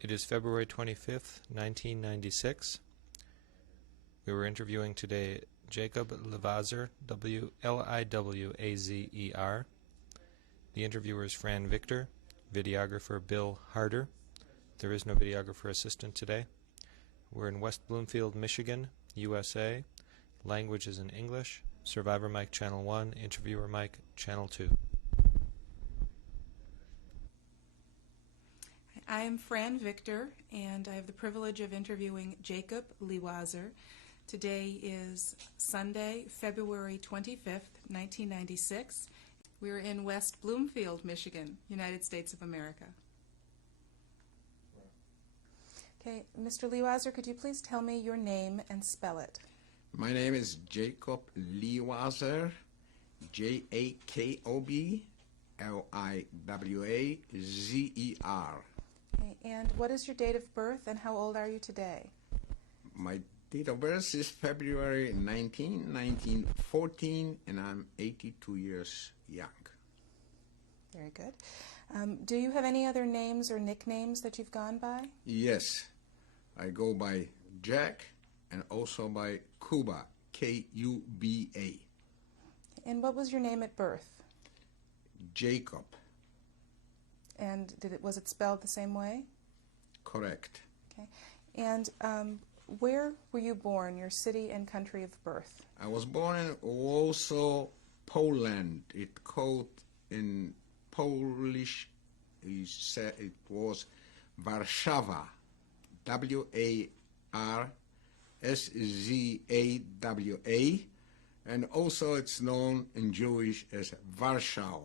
It is February 25th, 1996. We were interviewing today Jakob Liwazer, Liwazer. The interviewer is Fran Victor, videographer Bill Harder. There is no videographer assistant today. We're in West Bloomfield, Michigan, USA. Language is in English. Survivor mic channel 1, interviewer mic channel 2. I am Fran Victor, and I have the privilege of interviewing Jakob Liwazer. Today is Sunday, February 25th, 1996. We're in West Bloomfield, Michigan, United States of America. Okay, Mr. Liwazer, could you please tell me your name and spell it? My name is Jakob Liwazer, Jakob Liwazer. Okay, and what is your date of birth and how old are you today? My date of birth is February 19, 1914, and I'm 82 years young. Very good. Do you have any other names or nicknames that you've gone by? Yes, I go by Jack and also by Kuba, Kuba. And what was your name at birth? Jakob. And was it spelled the same way? Correct. Okay. And where were you born, your city and country of birth? I was born in Warsaw, Poland. It called in Polish, it was Warszawa, Warszwa, and also it's known in Jewish as Warsaw.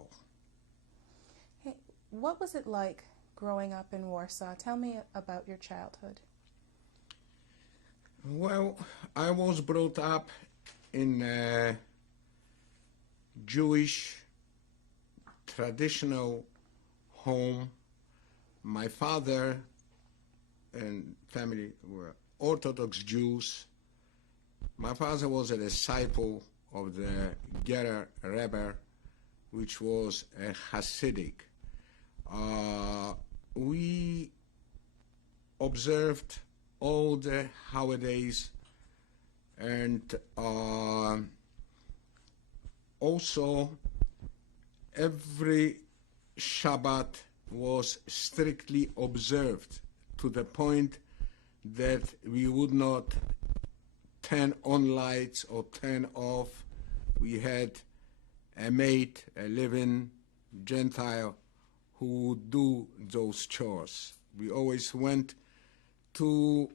Hey, what was it like growing up in Warsaw? Tell me about your childhood. Well, I was brought up in a Jewish traditional home. My father and family were Orthodox Jews. My father was a disciple of the Gerer Rebbe, which was a Hasidic. We observed all the holidays, and also every Shabbat was strictly observed to the point that we would not turn on lights or turn off. We had a maid, a living Gentile, who would do those chores. We always went to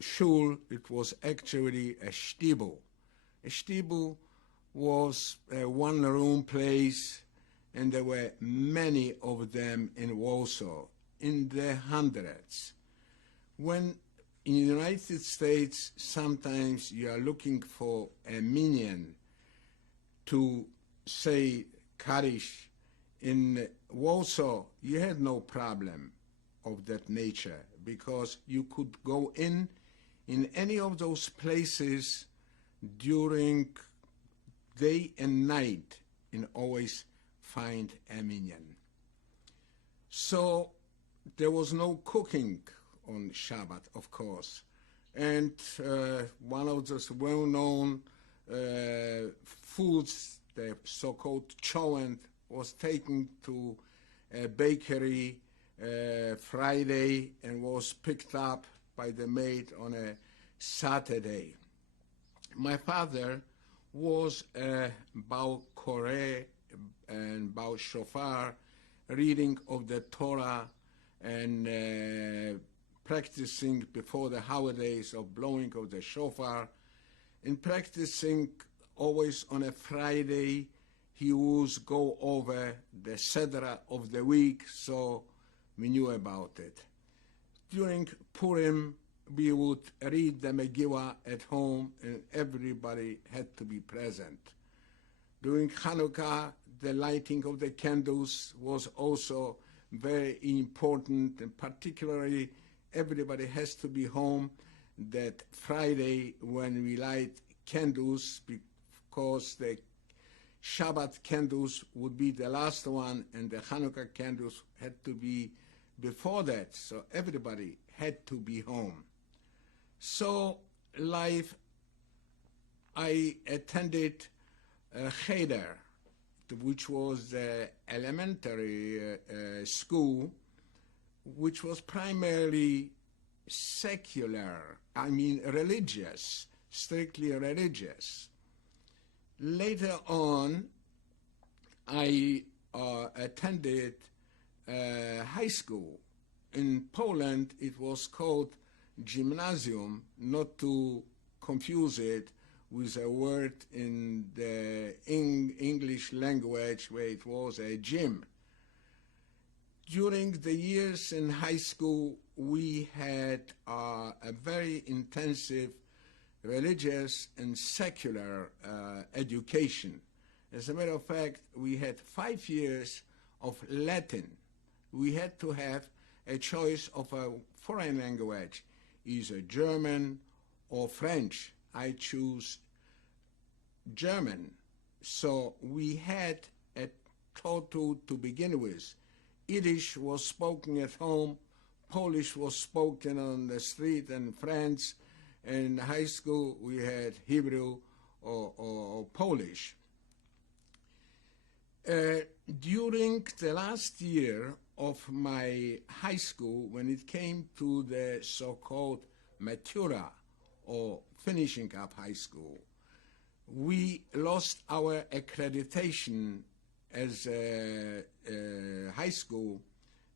shul. It was actually a shtibel. A shtibel was a one-room place, and there were many of them in Warsaw, in the hundreds. When in the United States, sometimes you are looking for a minyan to say Kaddish. In Warsaw, you had no problem of that nature, because you could go in any of those places during day and night and always find a minyan. So there was no cooking on Shabbat, of course. And one of those well-known foods, the so-called cholent, was taken to a bakery Friday and was picked up by the maid on a Saturday. My father was Baal Koreh and Baal Shofar, reading of the Torah and practicing before the holidays of blowing of the shofar, and practicing always on a Friday. He would go over the Sedra of the week, so we knew about it. During Purim, we would read the Megillah at home, and everybody had to be present. During Hanukkah, the lighting of the candles was also very important, and particularly everybody has to be home that Friday when we light candles, because the Shabbat candles would be the last one, and the Hanukkah candles had to be before that, so everybody had to be home. So life, I attended Cheder, which was the elementary school, which was primarily secular, religious, strictly religious. Later on, I attended high school. In Poland, it was called gymnasium, not to confuse it with a word in the English language where it was a gym. During the years in high school, we had a very intensive religious and secular education. As a matter of fact, we had 5 years of Latin. We had to have a choice of a foreign language, either German or French. I choose German. So we had a total to begin with. Yiddish was spoken at home, Polish was spoken on the street in France. In high school, we had Hebrew or Polish. During the last year of my high school, when it came to the so-called matura, or finishing up high school, we lost our accreditation as a high school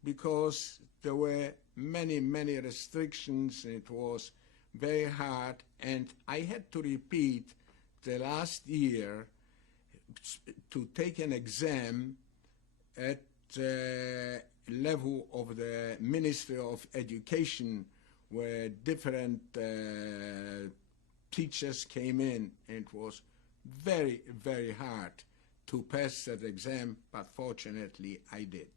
because there were many restrictions, and it was very hard, and I had to repeat the last year to take an exam at the level of the Ministry of Education, where different teachers came in, and it was very hard to pass that exam, but fortunately I did.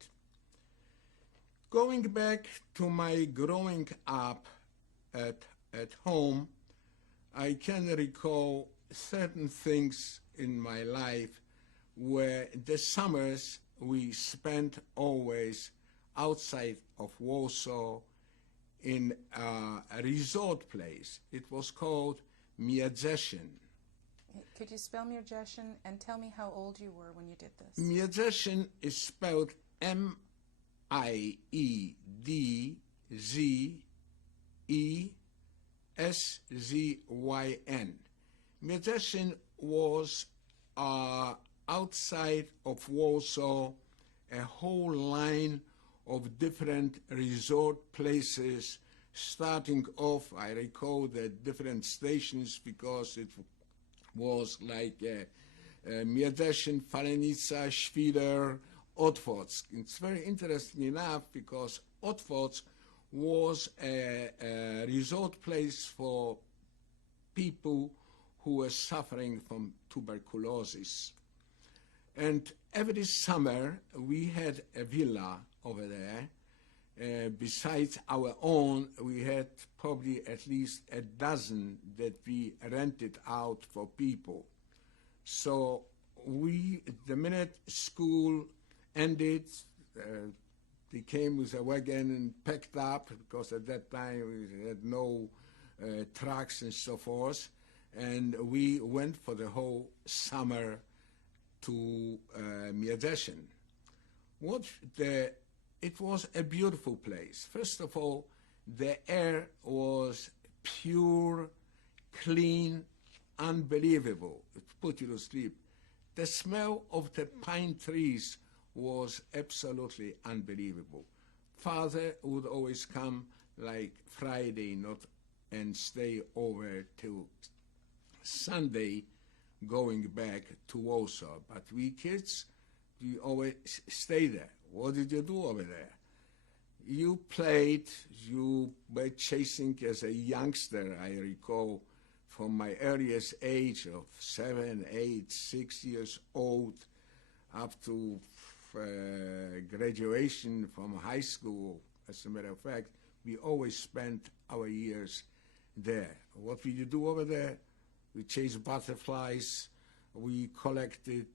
Going back to my growing up at home, I can recall certain things in my life where the summers we spent always outside of Warsaw in a resort place. It was called Miedzeszyn. Could you spell Miedzeszyn and tell me how old you were when you did this? Miedzeszyn is spelled Miedzeszyn. Miedzeszyn was outside of Warsaw, a whole line of different resort places, starting off, I recall the different stations because it was like Miedzeszyn, Falenica, Świder, Otwock. It's very interesting enough because Otwock was a resort place for people who were suffering from tuberculosis. And every summer we had a villa over there. Besides our own, we had probably at least a dozen that we rented out for people. So the minute school ended, they came with a wagon and packed up, because at that time we had no trucks and so forth, and we went for the whole summer to Miedzeszyn. It was a beautiful place. First of all, the air was pure, clean, unbelievable. It put you to sleep. The smell of the pine trees was absolutely unbelievable. Father would always come like Friday, and stay over till Sunday, going back to Warsaw. But we kids, we always stay there. What did you do over there? You played, you were chasing as a youngster, I recall, from my earliest age of 7, 8, 6 years old, up to graduation from high school. As a matter of fact, we always spent our years there. What did you do over there? We chased butterflies, we collected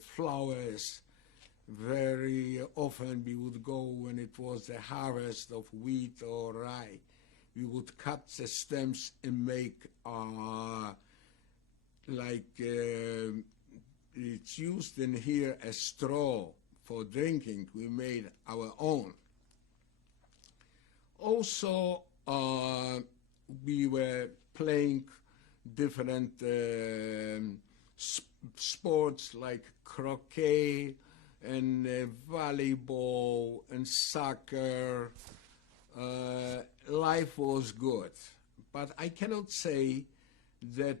flowers, Very often we would go when it was the harvest of wheat or rye. We would cut the stems and make it's used in here as straw for drinking. We made our own. Also, we were playing different sports like croquet and volleyball and soccer. Life was good, but I cannot say that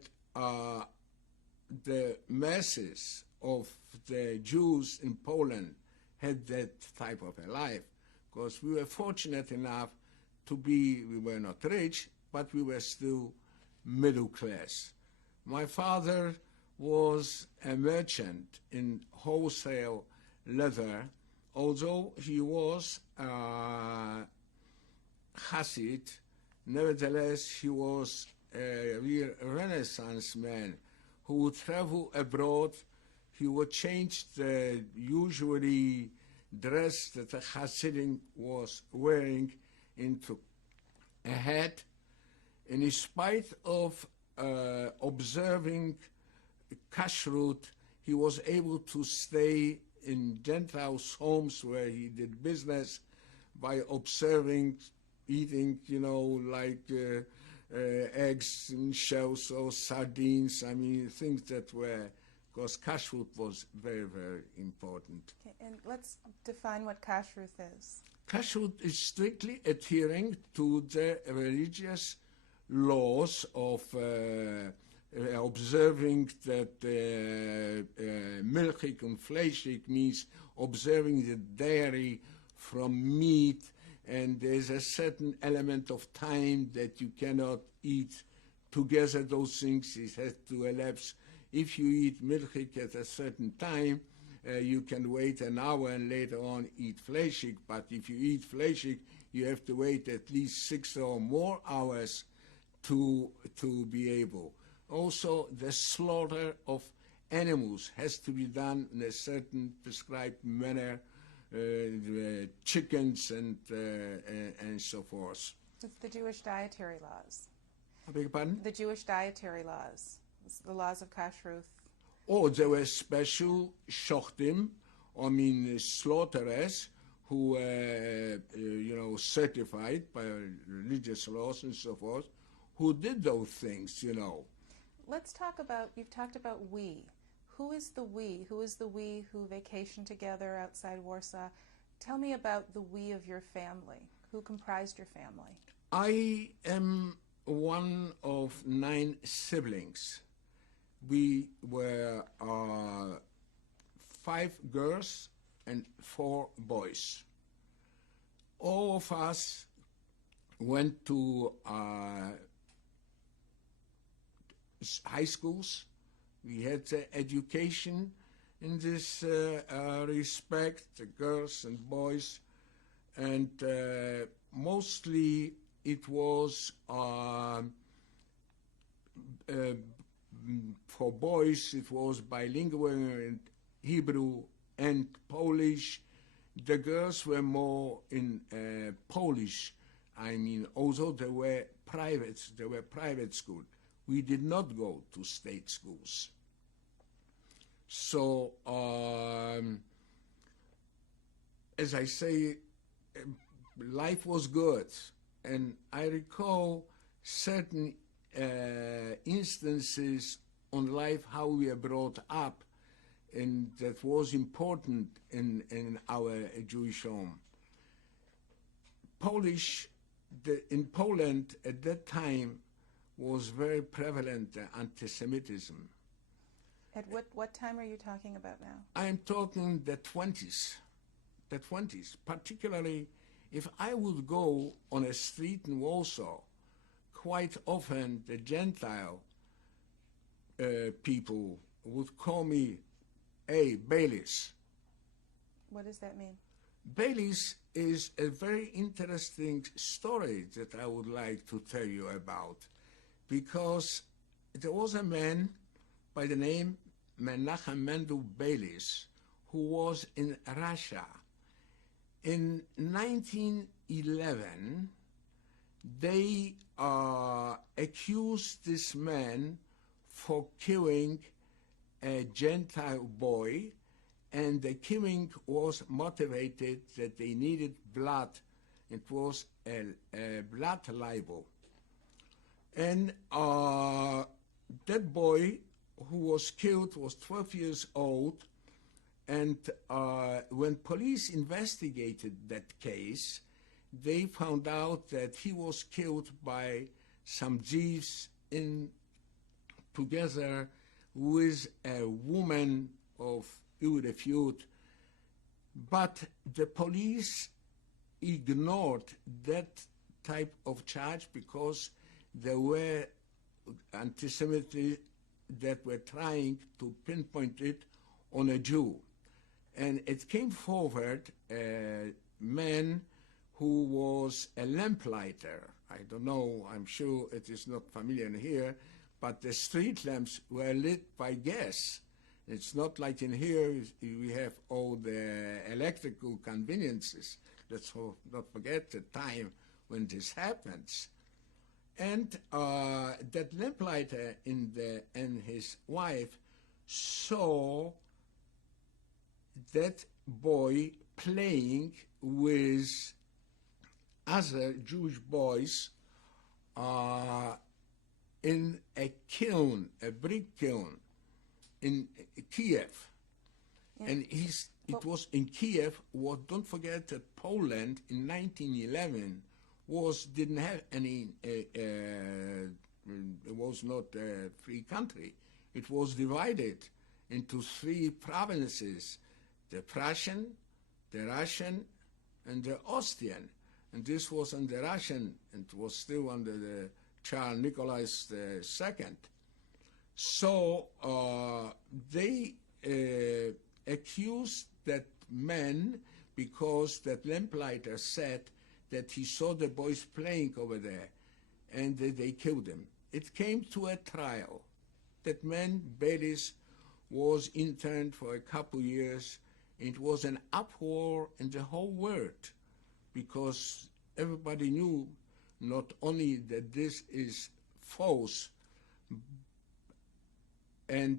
the masses of the Jews in Poland had that type of a life, because we were fortunate enough to be, we were not rich, but we were still middle class. My father was a merchant in wholesale leather, although he was Hasid. Nevertheless, he was a real Renaissance man who would travel abroad. He would change the usually dress that the Hasidim was wearing into a hat. And in spite of observing kashrut, he was able to stay in Gentiles' homes where he did business by observing, eating, eggs and shells or sardines. I mean, things that were, because kashrut was very, very important. Okay, and let's define what kashrut is. Kashrut is strictly adhering to the religious laws of observing that milchik and fleischik means observing the dairy from meat, and there's a certain element of time that you cannot eat together those things. It has to elapse. If you eat milchik at a certain time, you can wait an hour and later on eat fleischik, but if you eat fleischik, you have to wait at least 6 or more hours to be able. Also, the slaughter of animals has to be done in a certain prescribed manner, chickens and so forth. It's the Jewish dietary laws. I beg your pardon? The Jewish dietary laws. It's the laws of kashrut. Oh, there were special shochtim, slaughterers, who were, certified by religious laws and so forth, who did those things, Let's talk about, you've talked about we. Who is the we? Who is the we who vacationed together outside Warsaw? Tell me about the we of your family. Who comprised your family? I am one of 9 siblings. We were 5 girls and 4 boys. All of us went to high schools. We had education in this respect, the girls and boys, and mostly it was for boys, it was bilingual in Hebrew and Polish. The girls were more in Polish. I mean, although there were private schools. We did not go to state schools. So, as I say, life was good. And I recall certain instances on life, how we are brought up, and that was important in our Jewish home. In Poland at that time was very prevalent anti-Semitism. At what time are you talking about now? I am talking the 20s, particularly if I would go on a street in Warsaw, quite often the Gentile people would call me, "Hey, Baileys." What does that mean? Baileys is a very interesting story that I would like to tell you about, because there was a man by the name Menachem Mendel Baileys who was in Russia. In 1911, they accused this man for killing a Gentile boy, and the killing was motivated that they needed blood. It was a blood libel. And that boy who was killed was 12 years old, and when police investigated that case, they found out that he was killed by some Jews together with a woman of ill repute. But the police ignored that type of charge because there were anti-Semites that were trying to pinpoint it on a Jew. And it came forward a man who was a lamplighter. I don't know, I'm sure it is not familiar here, but the street lamps were lit by gas. It's not like in here we have all the electrical conveniences. Let's not forget the time when this happens. And that lamplighter and his wife saw that boy playing with other Jewish boys in a kiln, a brick kiln in Kiev. Yeah. And it was in Kiev. Don't forget that Poland in 1911 didn't have any, it was not a free country. It was divided into 3 provinces, the Prussian, the Russian, and the Austrian. And this was under Russian, and was still under the Charles Nicholas II. So they accused that man because that lamplighter said that he saw the boys playing over there, and they killed him. It came to a trial. That man, Baylis, was interned for a couple years. It was an uproar in the whole world because everybody knew not only that this is false, and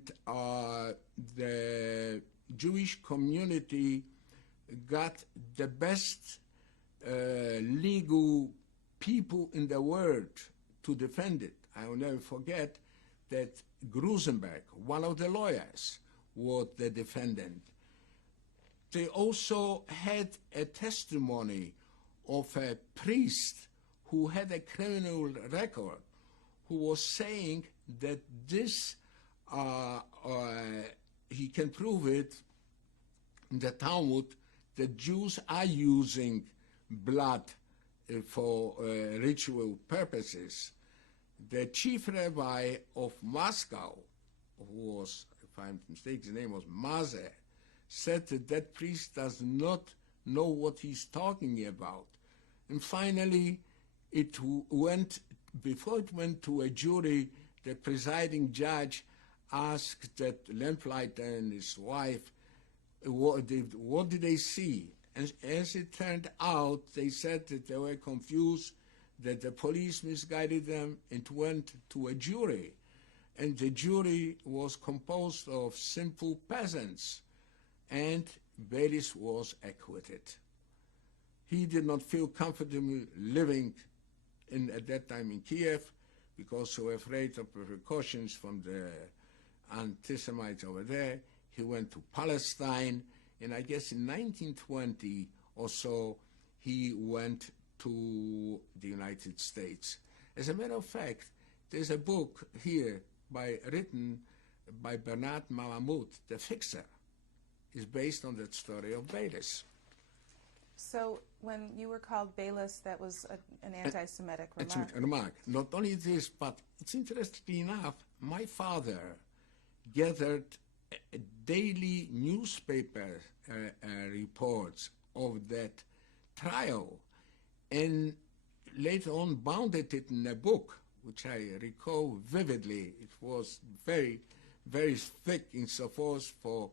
the Jewish community got the best legal people in the world to defend it. I will never forget that Grusenberg, one of the lawyers, was the defendant. They also had a testimony of a priest who had a criminal record, who was saying that this, he can prove it in the Talmud, that Jews are using blood for ritual purposes. The chief rabbi of Moscow, who was, if I'm mistaken, his name was Mazer, said that that priest does not know what he's talking about. And finally, before it went to a jury, the presiding judge asked that lamplighter and his wife, what did they see? And as it turned out, they said that they were confused, that the police misguided them. It went to a jury, and the jury was composed of simple peasants, and Baylis was acquitted. He did not feel comfortable living at that time in Kiev because he was afraid of repercussions from the anti-Semites over there. He went to Palestine, and I guess in 1920 or so, he went to the United States. As a matter of fact, there's a book here written by Bernard Malamud, The Fixer. Is based on that story of Baylis. So when you were called Baylis, that was an anti-Semitic remark. Remark. Not only this, but it's interesting enough, my father gathered daily newspaper reports of that trial, and later on bounded it in a book, which I recall vividly. It was very, very thick insofar for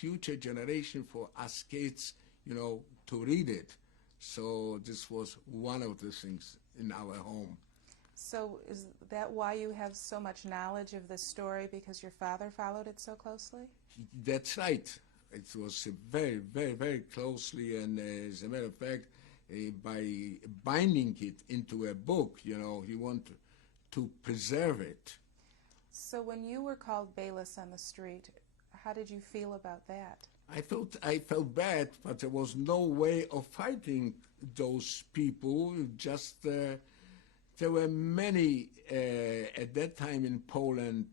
future generation, for us kids, to read it. So this was one of the things in our home. So is that why you have so much knowledge of this story, because your father followed it so closely? That's right. It was very, very, very closely, and as a matter of fact, by binding it into a book, he wanted to preserve it. So when you were called Bayless on the street, how did you feel about that? I felt bad, but there was no way of fighting those people. Just there were many at that time in Poland.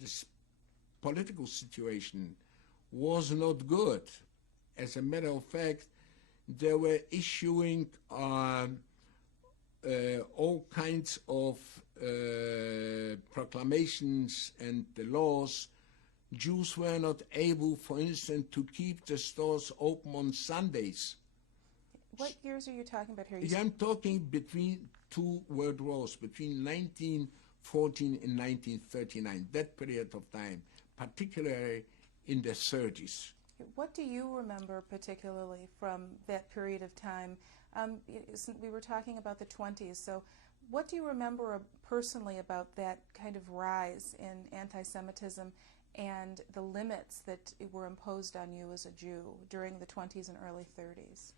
This political situation was not good. As a matter of fact, they were issuing all kinds of proclamations and the laws. Jews were not able, for instance, to keep the stores open on Sundays. What years are you talking about here? I'm talking between two world wars, between 1914 and 1939, that period of time, particularly in the 30s. What do you remember particularly from that period of time? We were talking about the 20s, so what do you remember personally about that kind of rise in anti-Semitism and the limits that were imposed on you as a Jew during the 20s and early 30s?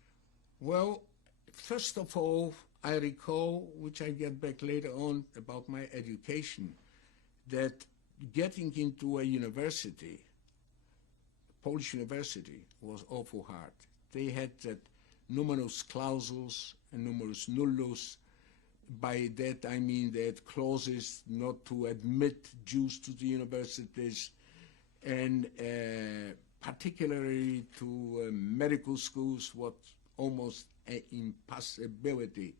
Well, first of all, I recall, which I get back later on, about my education, that getting into a university, Polish university, was awful hard. They had that numerus clausus and numerus nullus. By that I mean they had clauses not to admit Jews to the universities, and particularly to medical schools, was almost an impossibility.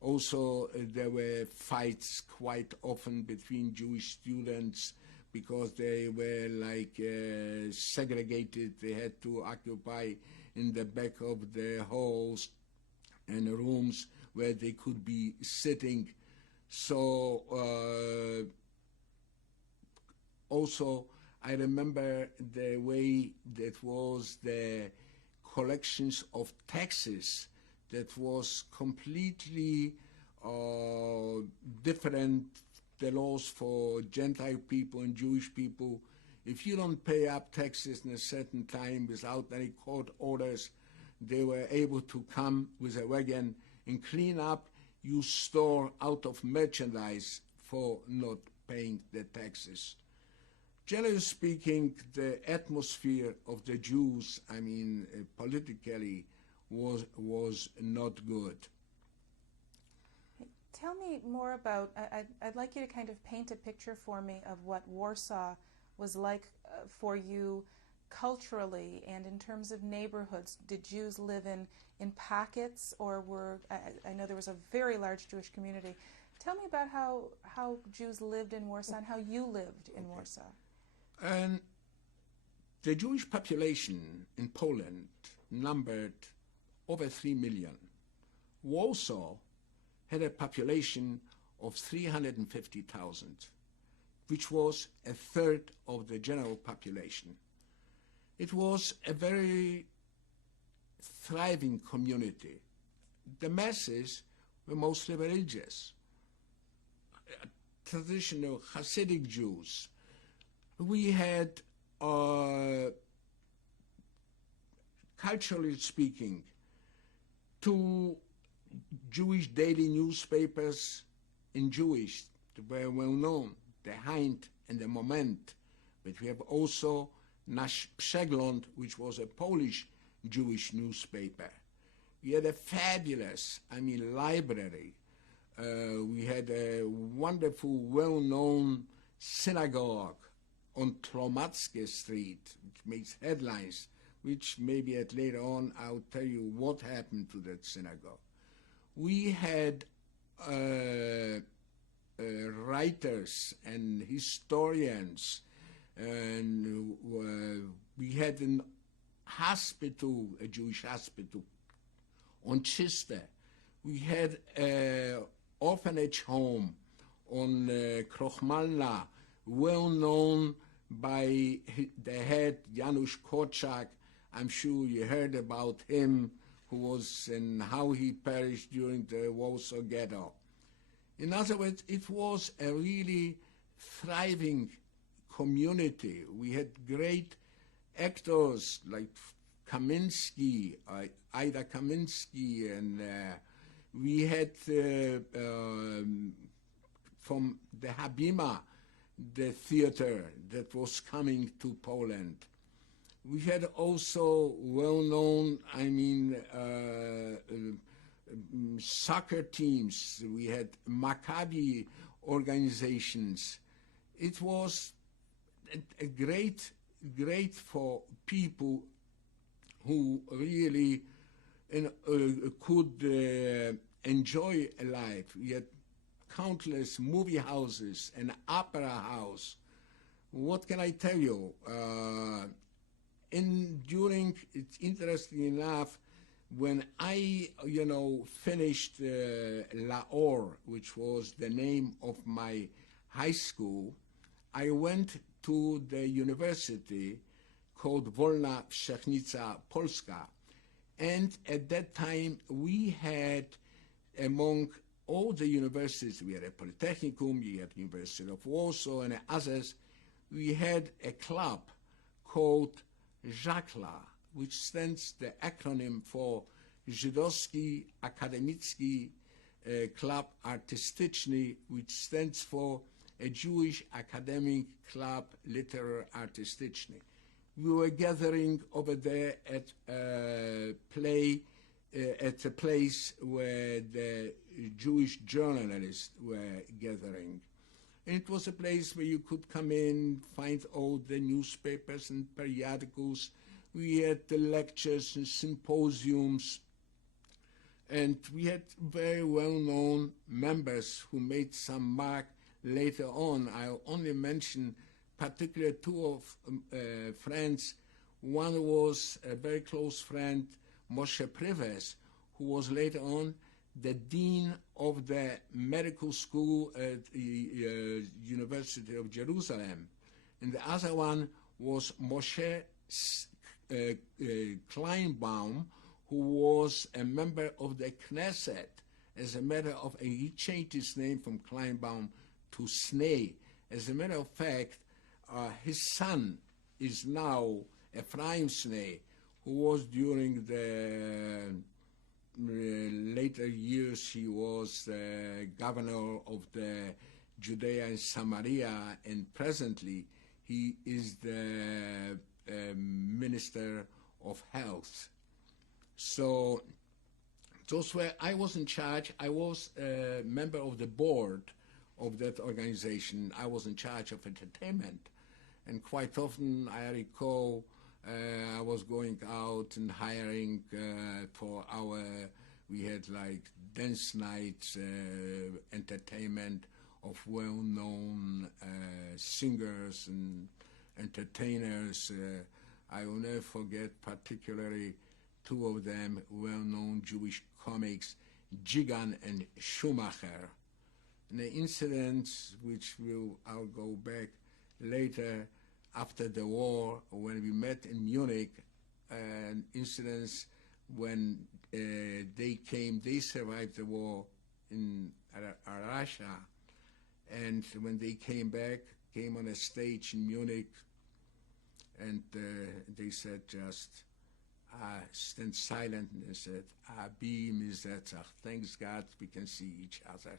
Also, there were fights quite often between Jewish students because they were segregated. They had to occupy in the back of the halls and rooms where they could be sitting. So also I remember the way that was the collections of taxes that was completely different, the laws for Gentile people and Jewish people. If you don't pay up taxes in a certain time without any court orders, they were able to come with a wagon and clean up your store out of merchandise for not paying the taxes. Generally speaking, the atmosphere of the Jews, politically, was not good. Tell me more about, I'd like you to kind of paint a picture for me of what Warsaw was like for you culturally and in terms of neighborhoods. Did Jews live in pockets, or I know there was a very large Jewish community. Tell me about how Jews lived in Warsaw and how you lived in Warsaw. And the Jewish population in Poland numbered over 3 million. Warsaw had a population of 350,000, which was a third of the general population. It was a very thriving community. The masses were mostly religious, traditional Hasidic Jews. We had, culturally speaking, 2 Jewish daily newspapers in Jewish that were well known, the Hind and the Moment. But we have also Nasz Przegląd, which was a Polish Jewish newspaper. We had a fabulous, library. We had a wonderful, well-known synagogue on Tlomackie Street, which makes headlines, which maybe later on I'll tell you what happened to that synagogue. We had writers and historians, and we had a hospital, a Jewish hospital on Chiste. We had an orphanage home on Krochmalna, well-known by the head Janusz Korczak. I'm sure you heard about him, who was and how he perished during the Warsaw Ghetto. In other words, it was a really thriving community. We had great actors like Kaminsky, Ida Kaminsky, and we had from the Habima, the theater that was coming to Poland. We had also well-known, soccer teams. We had Maccabi organizations. It was a great for people who really could enjoy life. We had countless movie houses, an opera house. What can I tell you? It's interesting enough, when I, finished Laor, which was the name of my high school, I went to the university called Wolna Wszechnica Polska. And at that time, we had, among all the universities, we had a Polytechnicum, we had University of Warsaw and others, we had a club called Żakla, which stands the acronym for Żydowski Akademicki Klub Artystyczny, which stands for a Jewish Academic Club Literary Artystyczny. We were gathering over there at a place where the Jewish journalists were gathering. And it was a place where you could come in, find all the newspapers and periodicals. We had the lectures and symposiums, and we had very well-known members who made some mark later on. I'll only mention particularly two of friends. One was a very close friend, Moshe Prives, who was later on the dean of the medical school at the University of Jerusalem. And the other one was Moshe Kleinbaum, who was a member of the Knesset. As a matter of fact, he changed his name from Kleinbaum to Snee. As a matter of fact, his son is now Ephraim Snee, who was during the later years, he was governor of the Judea and Samaria, and presently he is the Minister of Health. So those were, I was in charge. I was a member of the board of that organization. I was in charge of entertainment, and quite often I recall I was going out and hiring for our, we had like dance nights, entertainment of well-known singers and entertainers. I will never forget particularly two of them, well-known Jewish comics, Jigan and Schumacher. And the incidents which I'll go back later, after the war, when we met in Munich, incidents when they survived the war in Russia, and when they came back, came on a stage in Munich, and they said just, stand silent, and they said, Abi Mizetzach, thanks God we can see each other.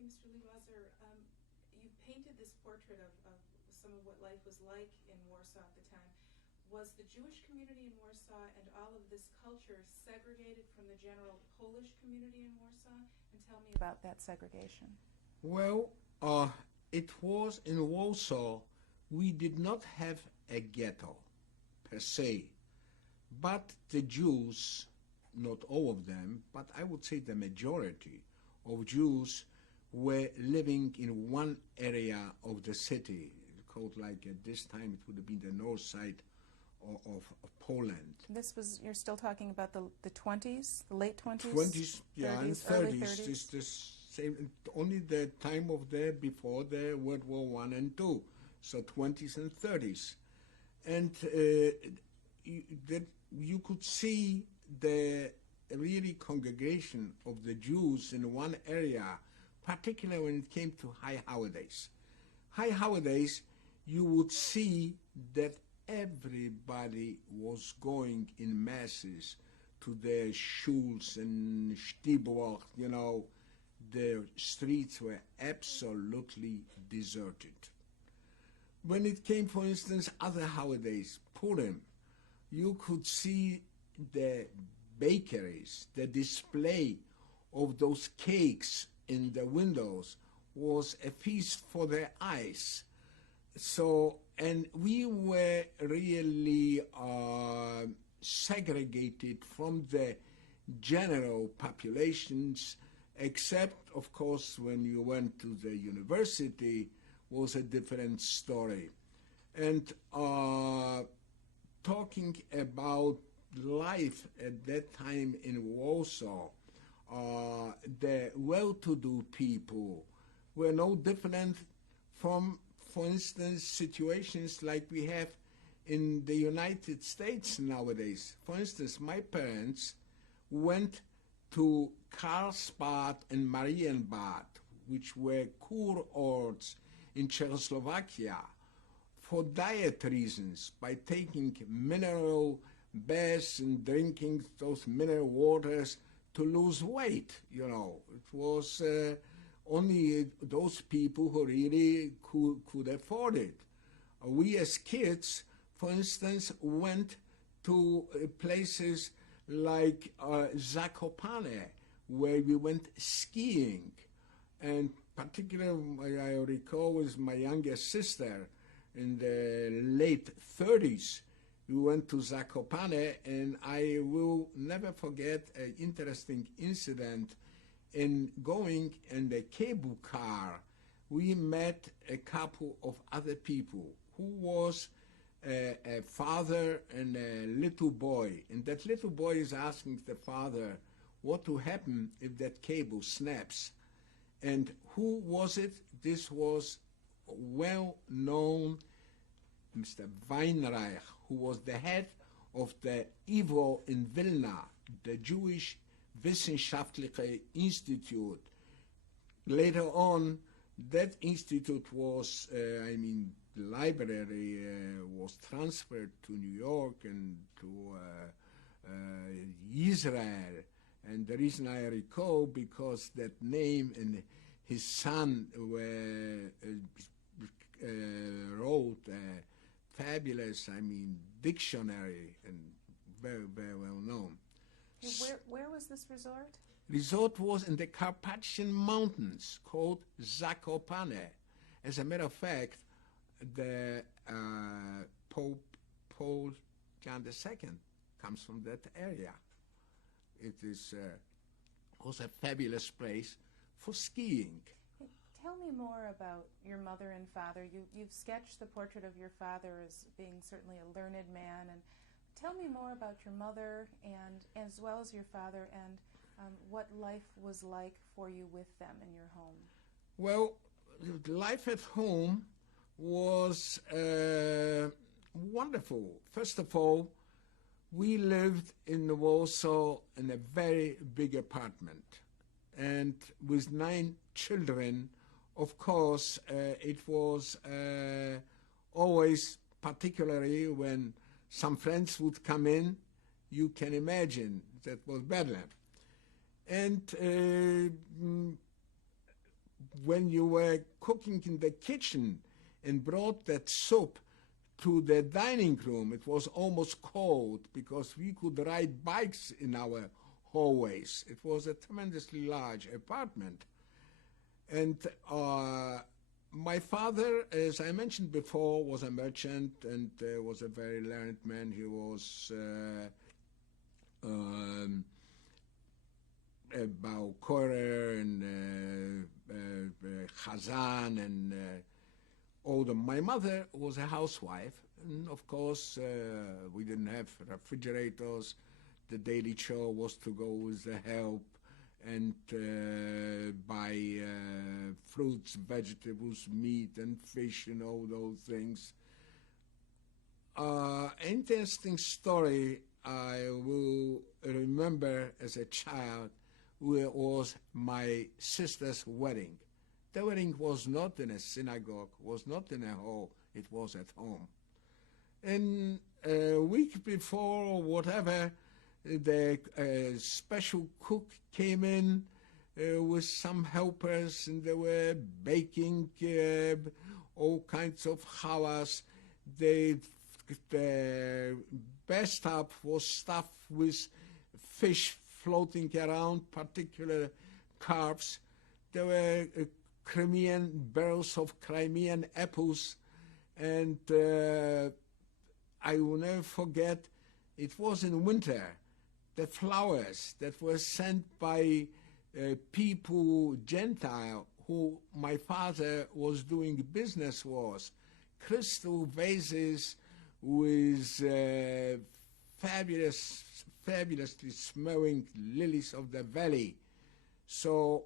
Mr. Liwazer, you painted this portrait of some of what life was like in Warsaw at the time. Was the Jewish community in Warsaw and all of this culture segregated from the general Polish community in Warsaw? And tell me about that segregation. Well, it was in Warsaw, we did not have a ghetto per se, but the Jews, not all of them, but I would say the majority of Jews were living in one area of the city, called, like at this time it would have been the north side of Poland. This was, you're still talking about the 20s, the late 20s? 20s, yeah, 30s, and early 30s. 30s. This same, only the time of before the World War One and Two, so 20s and 30s, and you could see the really congregation of the Jews in one area, particularly when it came to high holidays. High holidays, you would see that everybody was going in masses to their shuls and shtibloch, you know. The streets were absolutely deserted. When it came, for instance, other holidays, Purim, you could see the bakeries, the display of those cakes in the windows was a feast for their eyes. So, and we were really segregated from the general populations, except, of course, when you went to the university, was a different story. And talking about life at that time in Warsaw, the well-to-do people were no different from, for instance, situations like we have in the United States nowadays. For instance, my parents went to Karlsbad and Marienbad, which were kurorts in Czechoslovakia, for diet reasons, by taking mineral baths and drinking those mineral waters to lose weight. You know, it was only those people who really could afford it. We as kids, for instance, went to places like Zakopane, where we went skiing. And particularly, I recall, was my youngest sister in the late 30s. We went to Zakopane, and I will never forget an interesting incident. In going in the cable car, we met a couple of other people who was a father and a little boy. And that little boy is asking the father what will happen if that cable snaps. And who was it? This was well-known Mr. Weinreich, who was the head of the IVO in Vilna, the Jewish Wissenschaftliche Institute. Later on, that institute was, the library was transferred to New York and to Israel. And the reason I recall, because that name and his son wrote a fabulous, dictionary, and very, very well known. Where was this resort? Resort was in the Carpathian Mountains, called Zakopane. As a matter of fact, the Pope Paul John II comes from that area. It is was a fabulous place for skiing. Tell me more about your mother and father. You've sketched the portrait of your father as being certainly a learned man, and tell me more about your mother and as well as your father, and what life was like for you with them in your home. Well, life at home was wonderful. First of all, we lived in Warsaw in a very big apartment, and with 9 children, of course, it was always, particularly when some friends would come in, you can imagine that was bedlam. And when you were cooking in the kitchen and brought that soup to the dining room, it was almost cold because we could ride bikes in our hallways. It was a tremendously large apartment. And my father, as I mentioned before, was a merchant and was a very learned man. He was about Korer and Chazan and all them. My mother was a housewife, and of course we didn't have refrigerators. The daily chore was to go with the help and buy fruits, vegetables, meat, and fish, and all those things. Interesting story I will remember as a child was my sister's wedding. The wedding was not in a synagogue, was not in a hall, it was at home. And a week before or whatever, the special cook came in with some helpers, and they were baking all kinds of challah. The bathtub was stuffed with fish floating around, particular carbs. There were Crimean barrels of Crimean apples, and I will never forget, it was in winter. The flowers that were sent by people, Gentile, who my father was doing business with, crystal vases with fabulously smelling lilies of the valley. So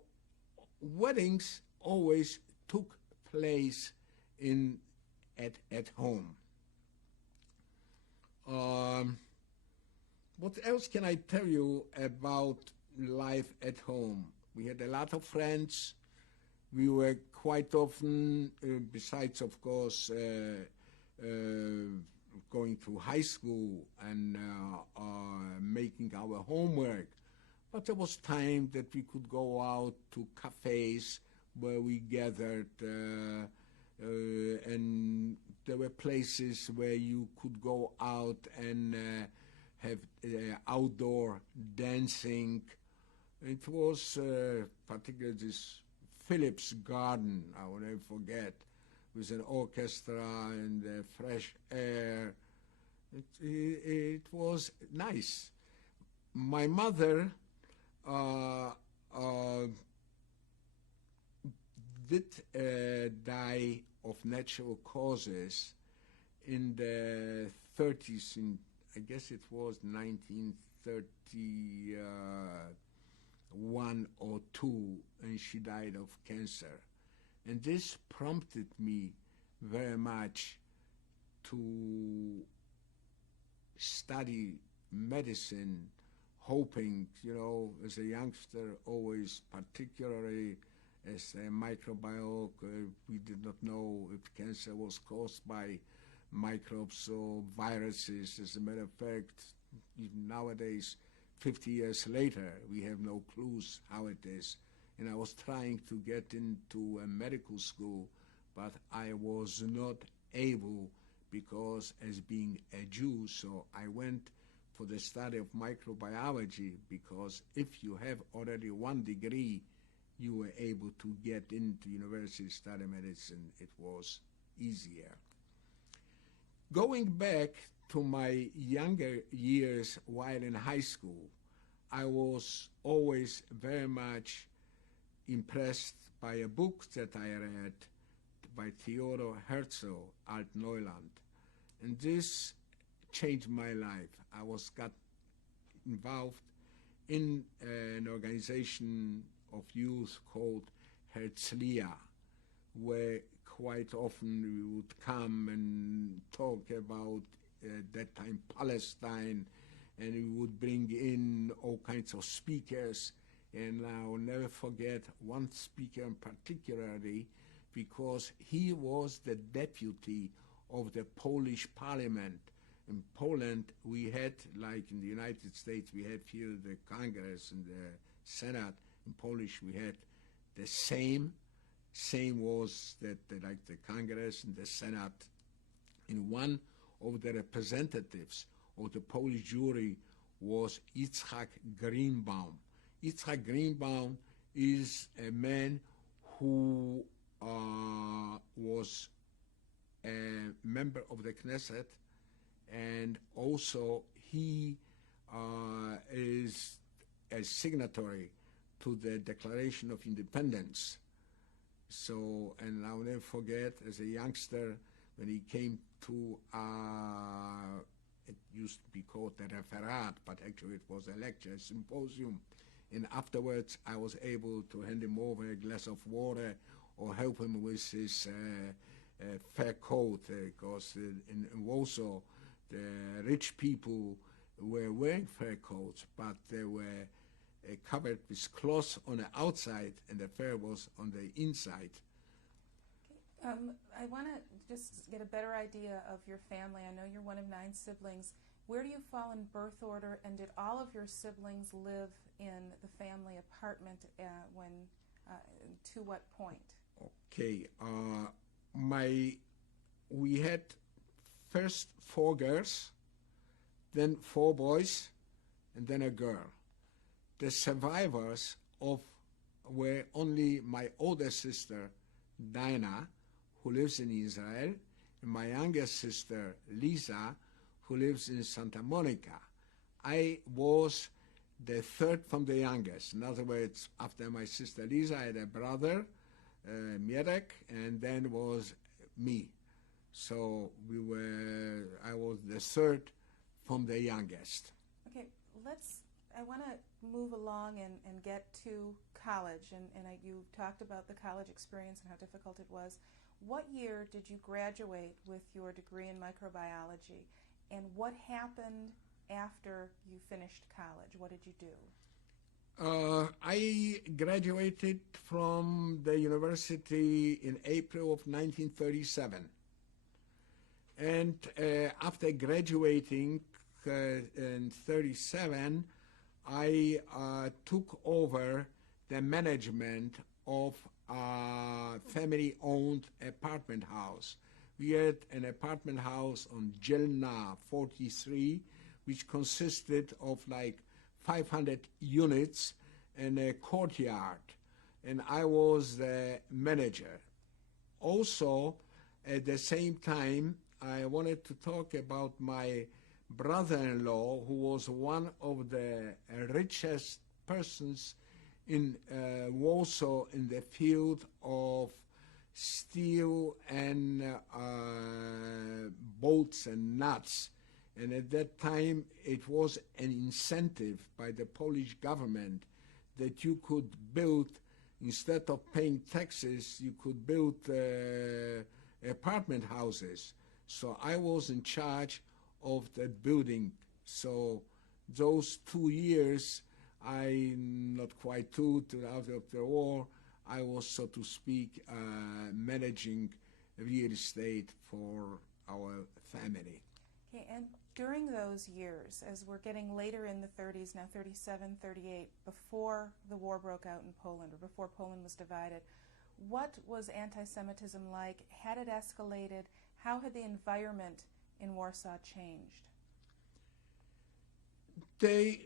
weddings always took place at home. What else can I tell you about life at home? We had a lot of friends. We were quite often, besides, of course, going to high school and making our homework, but there was time that we could go out to cafes where we gathered, and there were places where you could go out and have outdoor dancing. It was particularly this Phillips Garden, I will never forget, with an orchestra and fresh air. It was nice. My mother did die of natural causes in the 30s, I guess it was 1931 or 2, and she died of cancer. And this prompted me very much to study medicine, hoping, as a youngster, always, particularly as a microbiologist, we did not know if cancer was caused by microbes or viruses. As a matter of fact, even nowadays, 50 years later, we have no clues how it is. And I was trying to get into a medical school, but I was not able, because as being a Jew, so I went for the study of microbiology, because if you have already 1 degree, you were able to get into university to study medicine. It was easier. Going back to my younger years while in high school, I was always very much impressed by a book that I read by Theodor Herzl, Alt Neuland. And this changed my life. I got involved in an organization of youth called Herzliya, where quite often we would come and talk about, at that time, Palestine, and we would bring in all kinds of speakers. And I'll never forget one speaker in particularly, because he was the deputy of the Polish parliament. In Poland, we had, like in the United States, we have here the Congress and the Senate. In Polish, we had the same. Same was that, like the Congress and the Senate. And one of the representatives of the Polish jury was Itzhak Greenbaum. Itzhak Greenbaum is a man who was a member of the Knesset, and also he is a signatory to the Declaration of Independence. So, and I'll never forget, as a youngster, when he came to, it used to be called a referat, but actually it was a lecture, a symposium and afterwards I was able to hand him over a glass of water or help him with his fur coat, because in Warsaw the rich people were wearing fur coats, but they were covered with cloth on the outside and the fur was on the inside. I want to just get a better idea of your family. I know you're one of 9 siblings. Where do you fall in birth order, and did all of your siblings live in the family apartment to what point? Okay, we had first 4 girls, then 4 boys, and then a girl. The survivors were only my older sister, Dinah, who lives in Israel, and my younger sister, Lisa, who lives in Santa Monica. I was the 3rd from the youngest. In other words, after my sister Lisa, I had a brother, Mirek, and then was me. So I was the 3rd from the youngest. Okay, I want to move along and get to college, and you talked about the college experience and how difficult it was. What year did you graduate with your degree in microbiology, and what happened after you finished college? What did you do? I graduated from the university in April of 1937. And after graduating in 1937, I took over the management of a family-owned apartment house. We had an apartment house on Jelna 43, which consisted of like 500 units and a courtyard, and I was the manager. Also, at the same time, I wanted to talk about my brother-in-law, who was one of the richest persons in Warsaw in the field of steel and bolts and nuts. And at that time, it was an incentive by the Polish government that you could build, instead of paying taxes, you could build apartment houses. So I was in charge of that building. So those 2 years, not quite 2, out of the war, I was, so to speak, managing real estate for our family. Okay, and during those years, as we're getting later in the 30s, now 37, 38, before the war broke out in Poland, or before Poland was divided, what was anti-Semitism like? Had it escalated? How had the environment in Warsaw changed? There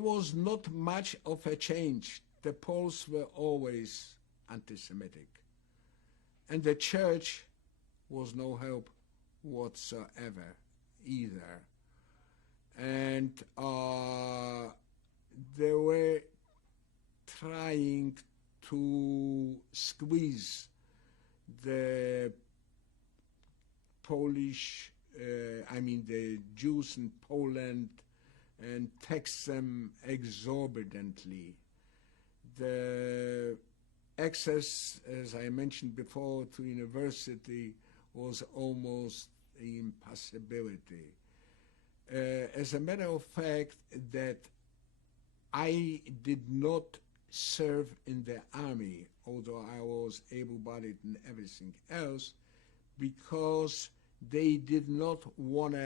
was not much of a change. The Poles were always anti-Semitic. And the church was no help whatsoever either. And they were trying to squeeze the the Jews in Poland and tax them exorbitantly. The access, as I mentioned before, to university was almost an impossibility. As a matter of fact, that I did not serve in the army, although I was able-bodied and everything else, because they did not want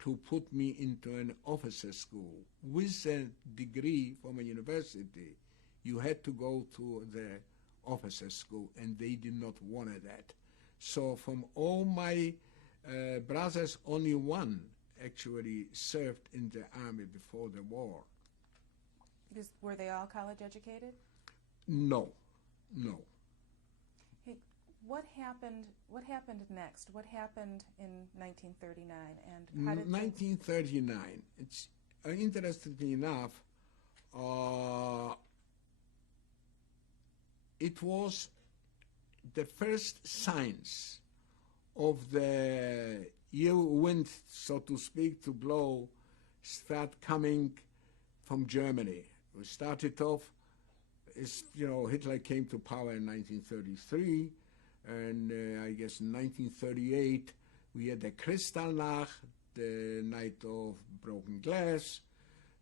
to put me into an officer school. With a degree from a university, you had to go to the officer school, and they did not want that. So from all my brothers, only one actually served in the army before the war. Were they all college educated? No. Hey, what happened next? What happened in 1939? And how did 1939, it's interestingly enough, it was the first signs of the ill wind, so to speak, to blow, start coming from Germany. We started off, Hitler came to power in 1933, and I guess in 1938 we had the Kristallnacht, the night of broken glass,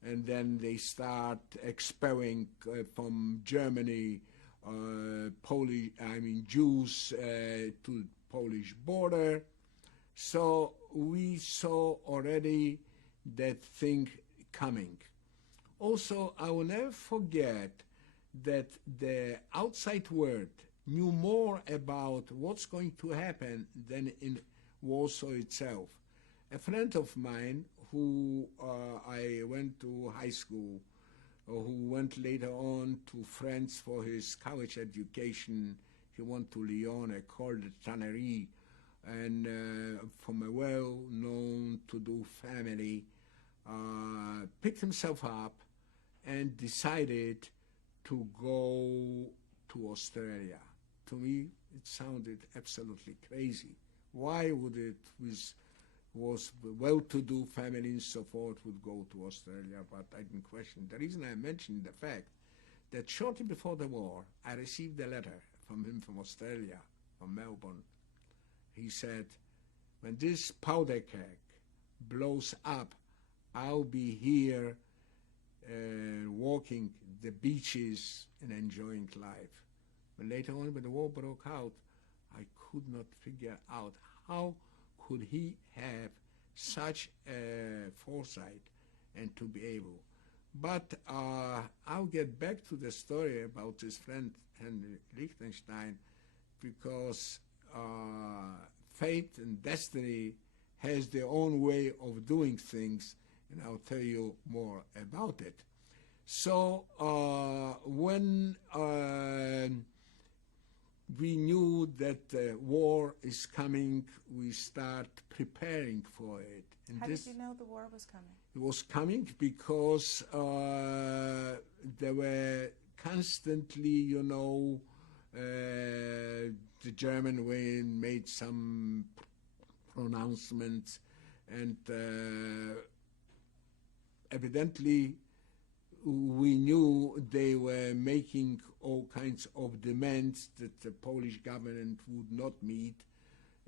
and then they start expelling from Germany Jews to the Polish border. So we saw already that thing coming. Also, I will never forget that the outside world knew more about what's going to happen than in Warsaw itself. A friend of mine who I went to high school, who went later on to France for his college education, he went to Lyon, École de Tannerie, and from a well-known to-do family, picked himself up and decided to go to Australia. To me, it sounded absolutely crazy. Why would it, was well-to-do family and so forth, would go to Australia? But I didn't question. The reason I mentioned the fact that shortly before the war, I received a letter from him from Australia, from Melbourne. He said, when this powder keg blows up, I'll be here walking the beaches and enjoying life. But later on, when the war broke out, I could not figure out how could he have such foresight and to be able. But I'll get back to the story about his friend Henry Liechtenstein, because fate and destiny has their own way of doing things, and I'll tell you more about it. So when we knew that war is coming, we start preparing for it. And How did you know the war was coming? It was coming because there were constantly, the German wind made some pronouncements, and evidently we knew they were making all kinds of demands that the Polish government would not meet.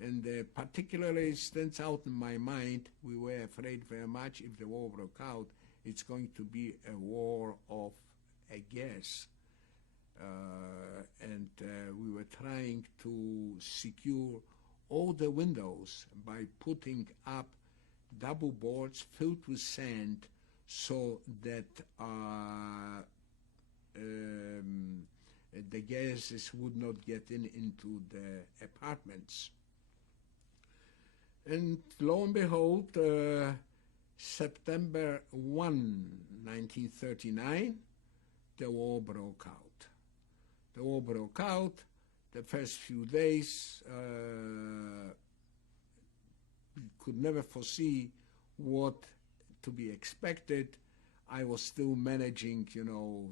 And particularly stands out in my mind, we were afraid very much if the war broke out, it's going to be a war of a gas. And we were trying to secure all the windows by putting up double boards filled with sand, so that the gases would not get into the apartments. And lo and behold, September 1, 1939, the war broke out. The war broke out. The first few days, we could never foresee what to be expected. I was still managing,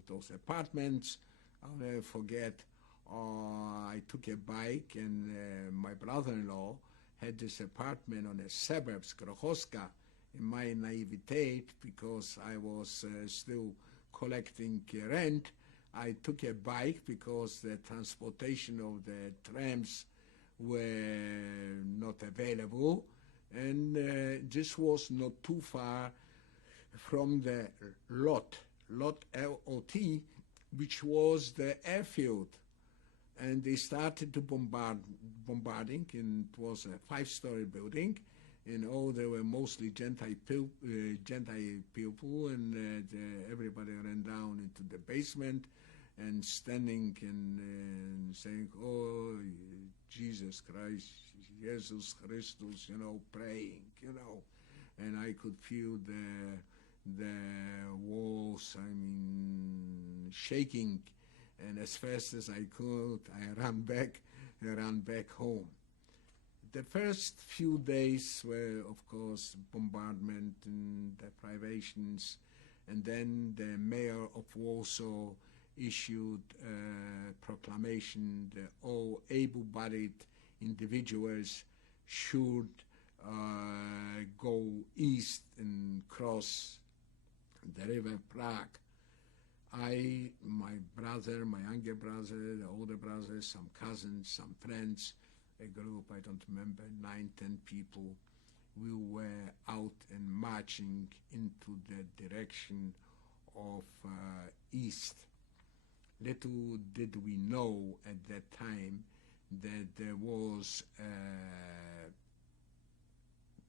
those apartments. I'll never forget, I took a bike, and my brother-in-law had this apartment on the suburbs, Grochowska. In my naivete, because I was still collecting rent, I took a bike because the transportation of the trams were not available, and this was not too far from the lot L-O-T, which was the airfield. And they started to bombarding, and it was a 5-story building, and there were mostly Gentile people, and everybody ran down into the basement and standing and saying, "Oh, Jesus Christ, Jesus Christus," praying, and I could feel the walls, shaking. And as fast as I could, I ran back home. The first few days were, of course, bombardment and deprivations, and then the mayor of Warsaw issued a proclamation that all able-bodied individuals should go east and cross the river Prague. My brother, my younger brother, the older brother, some cousins, some friends, a group, I don't remember, 9, 10 people, we were out and marching into the direction of east. Little did we know at that time that there was a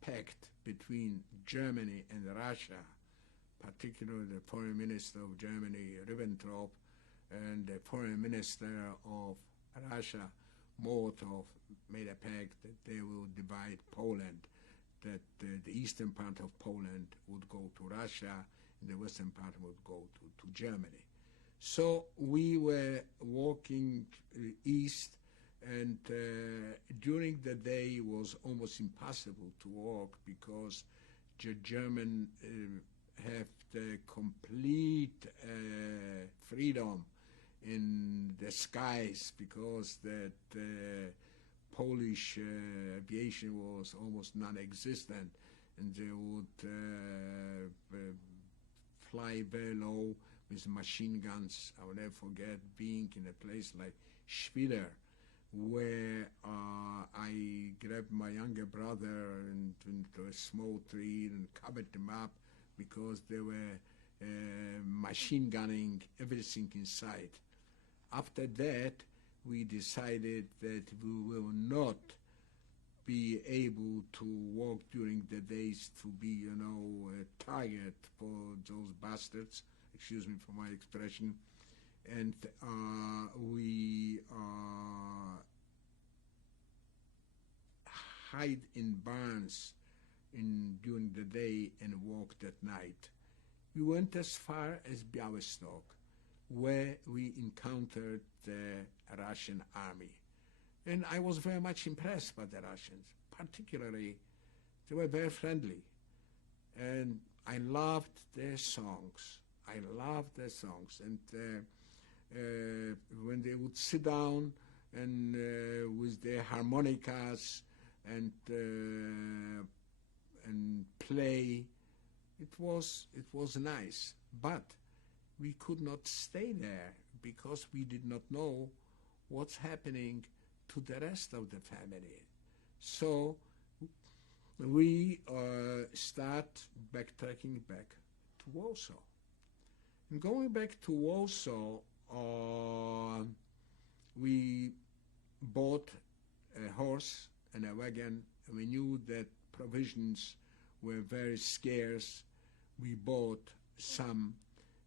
pact between Germany and Russia, particularly the foreign minister of Germany, Ribbentrop, and the foreign minister of Russia, Molotov, made a pact that they will divide Poland, that the eastern part of Poland would go to Russia and the western part would go to Germany. So we were walking east, and during the day it was almost impossible to walk because the German have the complete freedom in the skies, because that Polish aviation was almost non-existent, and they would fly very low with machine guns. I will never forget being in a place like Schwiller, where I grabbed my younger brother into a small tree and covered him up, because they were machine gunning everything inside. After that, we decided that we will not be able to walk during the days to be, a target for those bastards, excuse me for my expression, and we hide in barns during the day and walked at night. We went as far as Białystok, where we encountered the Russian army. And I was very much impressed by the Russians. Particularly, they were very friendly. And I loved their songs. And when they would sit down and with their harmonicas and play, it was nice. But we could not stay there because we did not know what's happening to the rest of the family. So we start backtracking back to Warsaw. And going back to Warsaw, we bought a horse and a wagon, and we knew that provisions were very scarce. We bought some,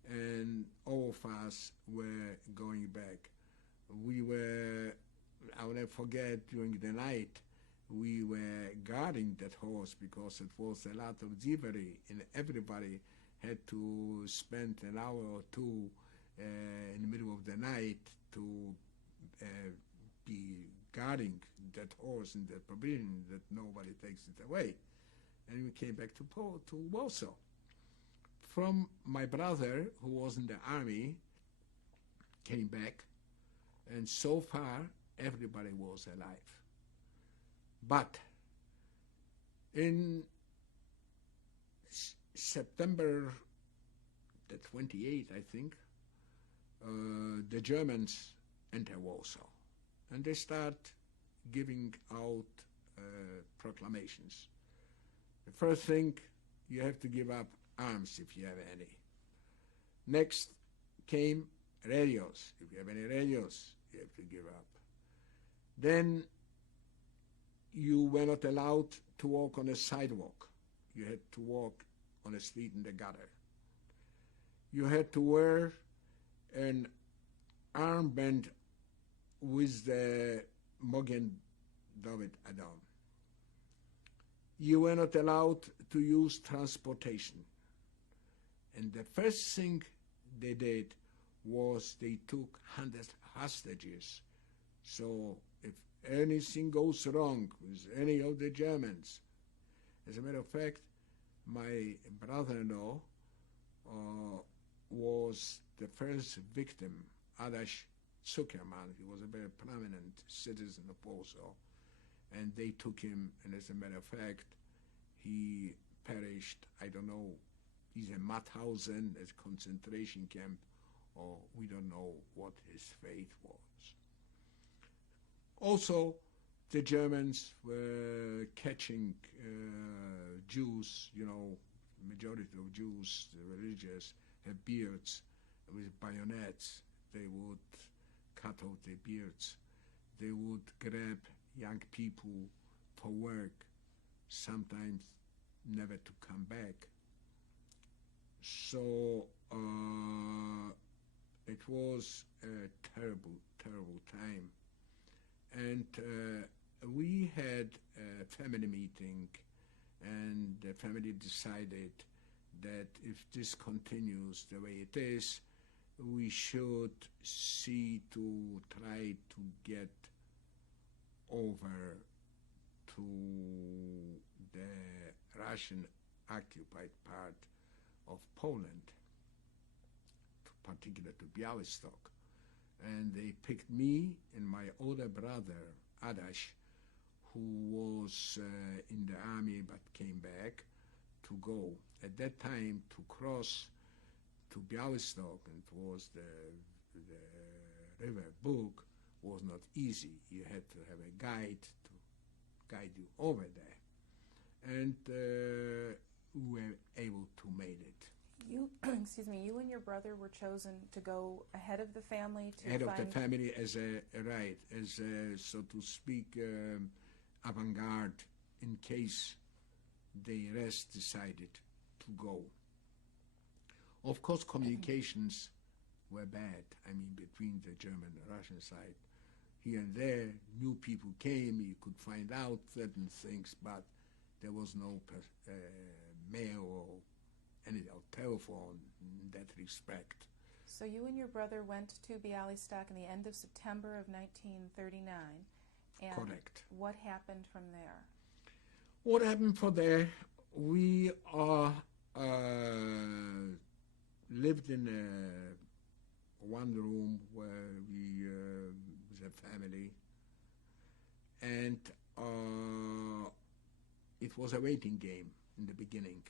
and all of us were going back. We were, I will never forget, during the night, we were guarding that horse because it was a lot of thievery, and everybody had to spend an hour or two in the middle of the night to be guarding that horse and that provision that nobody takes it away. And we came back to Warsaw. From my brother, who was in the army, came back, and so far everybody was alive. But in September the 28th, I think, the Germans enter Warsaw, and they start giving out proclamations. The first thing, you have to give up arms if you have any. Next came radios. If you have any radios, you have to give up. Then you were not allowed to walk on a sidewalk. You had to walk on a street in the gutter. You had to wear an armband with the Mogen David Adam. You were not allowed to use transportation. And the first thing they did was they took 100 hostages. So if anything goes wrong with any of the Germans, as a matter of fact, my brother-in-law was the first victim, Adaś Zuckerman. He was a very prominent citizen of Warsaw, and they took him, and as a matter of fact, he perished, I don't know, either Mauthausen as concentration camp, or we don't know what his fate was. Also, the Germans were catching Jews, majority of Jews, the religious, have beards with bayonets. They would cut off their beards. They would grab young people for work, sometimes never to come back. So it was a terrible, terrible time. And we had a family meeting, and the family decided that if this continues the way it is, we should see to try to get over to the Russian occupied part of Poland, particularly to Białystok. And they picked me and my older brother, Adaś, who was in the army but came back, to go. At that time, to cross to Białystok, and it was the river Bug, was not easy. You had to have a guide to guide you over there. And we were able to make it. You, excuse me, you and your brother were chosen to go ahead of the family to Head find... of the family as a, so to speak, avant-garde in case the rest decided to go. Of course, communications were bad, between the German and Russian side. Here and there, new people came, you could find out certain things, but there was no mail or any telephone in that respect. So you and your brother went to Białystok in the end of September of 1939. And correct. What happened from there? What happened from there? We lived in one room where we was a family, and it was a waiting game in the beginning.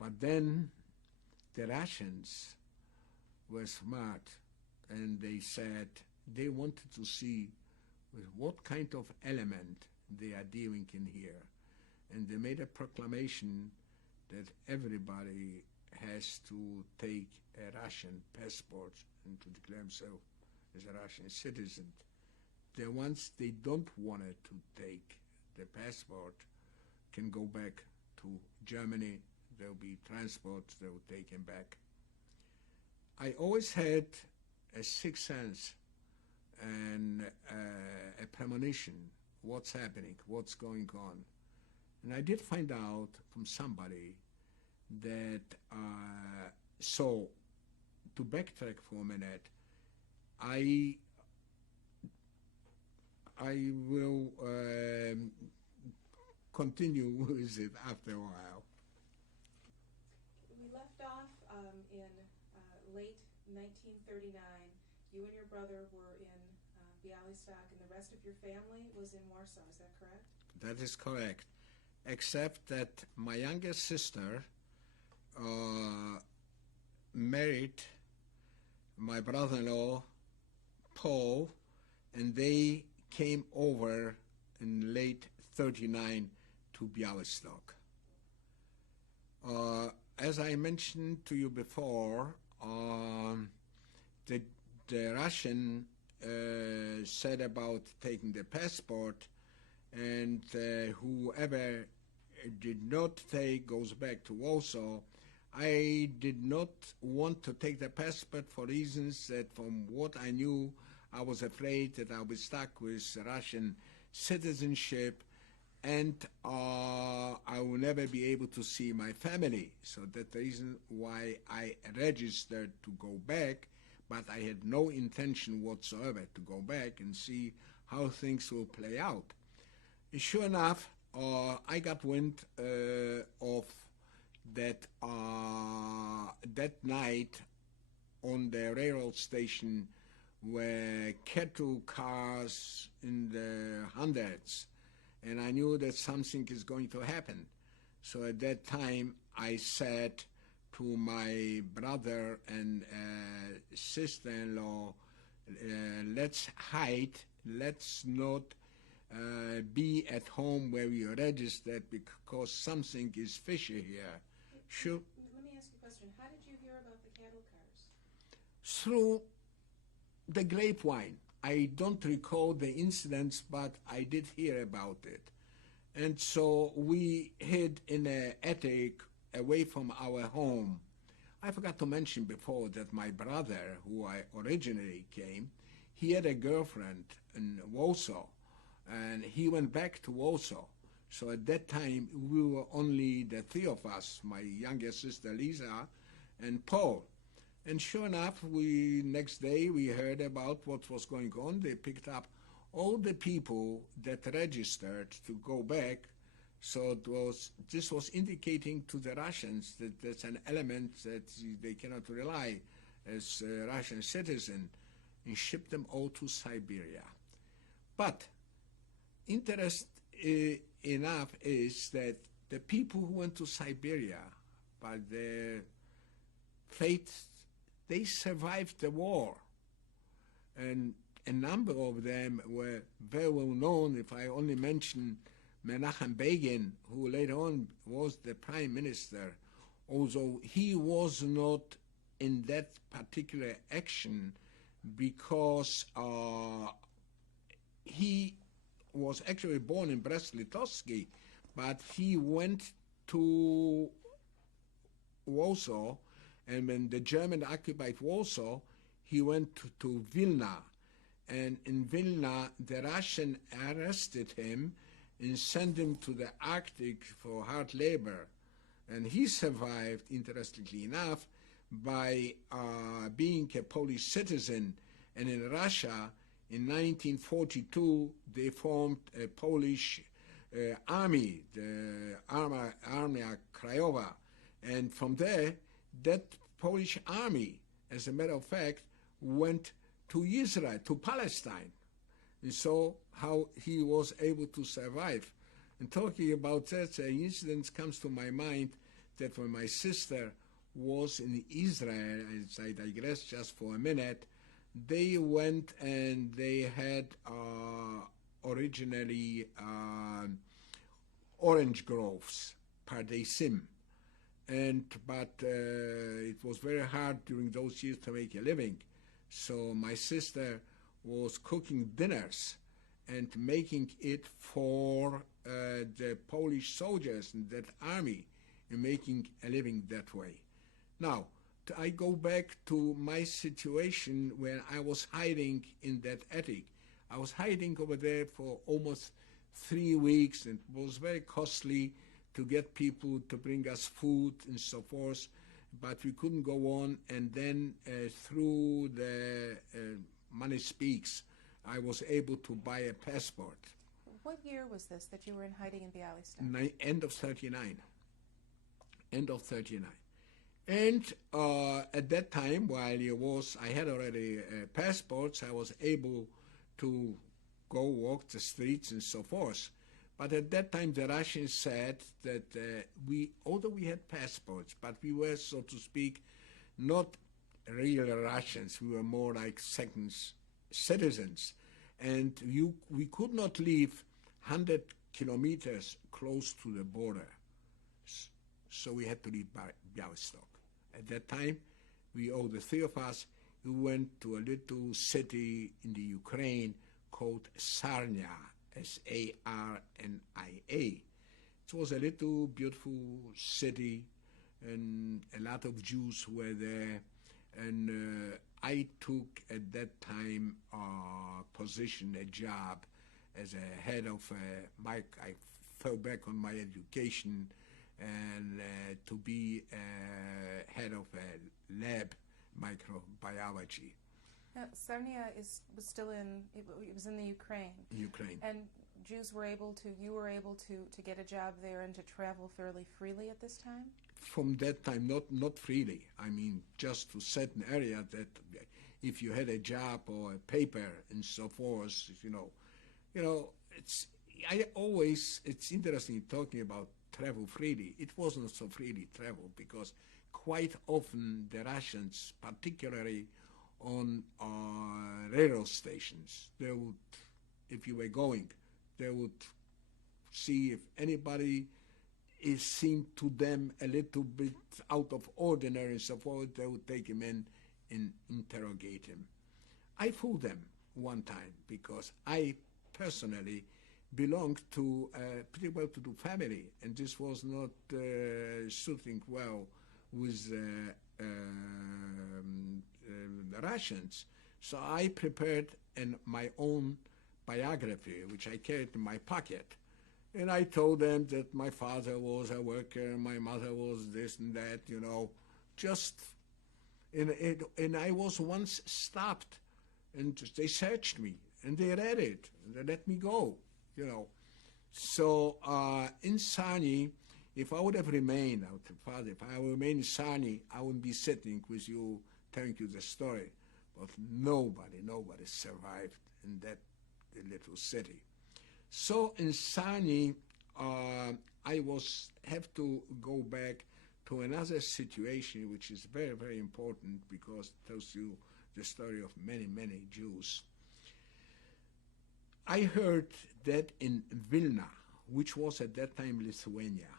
But then the Russians were smart, and they said they wanted to see with what kind of element they are dealing in here. And they made a proclamation that everybody has to take a Russian passport and to declare himself as a Russian citizen. The ones they don't want to take the passport can go back to Germany. There'll be transport, they'll take him back. I always had a sixth sense and a premonition, what's happening, what's going on. And I did find out from somebody that, so to backtrack for a minute, I will continue with it after a while. We left off in late 1939. You and your brother were in Białystok, and the rest of your family was in Warsaw. Is that correct? That is correct, except that my younger sister married my brother-in-law, Paul, and they came over in late 39 to Białystok. As I mentioned to you before, the Russian said about taking the passport, and whoever did not take goes back to Warsaw. I did not want to take the passport for reasons that, from what I knew, I was afraid that I'll be stuck with Russian citizenship, and I will never be able to see my family. So that's the reason why I registered to go back, but I had no intention whatsoever to go back and see how things will play out. Sure enough, I got wind of that that night on the railroad station were cattle cars in the hundreds, and I knew that something is going to happen. So at that time I said, to my brother and sister-in-law, let's hide, let's not be at home where we are registered because something is fishy here. Sure. Let me ask you a question. How did you hear about the cattle cars? Through the grapevine. I don't recall the incidents, but I did hear about it. And so we hid in an attic away from our home. I forgot to mention before that my brother, who I originally came, he had a girlfriend in Warsaw, and he went back to Warsaw. So at that time, we were only the three of us, my younger sister Lisa and Paul. And sure enough, next day we heard about what was going on. They picked up all the people that registered to go back. So this was indicating to the Russians that there's an element that they cannot rely as a Russian citizen, and ship them all to Siberia. But interest enough is that the people who went to Siberia, by their fate, they survived the war. And a number of them were very well known. If I only mention Menachem Begin, who later on was the prime minister, although he was not in that particular action because he was actually born in Brest-Litovsky, but he went to Warsaw, and when the German occupied Warsaw, he went to Vilna. And in Vilna, the Russian arrested him and sent him to the Arctic for hard labor. And he survived, interestingly enough, by being a Polish citizen. And in Russia, in 1942, they formed a Polish army, the Armia Krajowa. And from there, that Polish army, as a matter of fact, went to Israel, to Palestine. And so how he was able to survive. And talking about that, an incident comes to my mind that when my sister was in Israel, as I digress just for a minute, they went and they had originally orange groves, Pardeisim. But it was very hard during those years to make a living. So my sister was cooking dinners and making it for the Polish soldiers in that army and making a living that way. Now, I go back to my situation when I was hiding in that attic. I was hiding over there for almost 3 weeks, and it was very costly to get people to bring us food and so forth, but we couldn't go on. And then through the Money Speaks, I was able to buy a passport. What year was this that you were in hiding in Bialystok? End of 39. End of 39. And at that time, while I had already passports, I was able to go walk the streets and so forth. But at that time, the Russians said that although we had passports, but we were, so to speak, not real Russians. We were more like second citizens. And we could not leave 100 kilometers close to the border. So we had to leave Bialystok. At that time, all the three of us, we went to a little city in the Ukraine called Sarnia, Sarnia. It was a little beautiful city, and a lot of Jews were there. And I took at that time a job as a head of I fell back on my education, and to be head of a lab, microbiology. Now, Sarnia was in the Ukraine. Ukraine. And you were able to get a job there and to travel fairly freely at this time? From that time, not freely. I mean, just to certain area that if you had a job or a paper and so forth, it's interesting talking about travel freely. It wasn't so freely travel because quite often the Russians, particularly on railroad stations, they would, if you were going, they would see if anybody it seemed to them a little bit out of ordinary and so forth. They would take him in and interrogate him. I fooled them one time because I personally belonged to a pretty well-to-do family, and this was not suiting well with the Russians. So I prepared my own biography, which I carried in my pocket. And I told them that my father was a worker, my mother was this and that, you know, just, and I was once stopped, and they searched me, and they read it, and they let me go, you know. So in Sani, if I would have remained, Father, if I would remain in Sani, I wouldn't be sitting with you, telling you the story. But nobody survived in that little city. So in Sani, I have to go back to another situation which is very, very important because it tells you the story of many, many Jews. I heard that in Vilna, which was at that time Lithuania,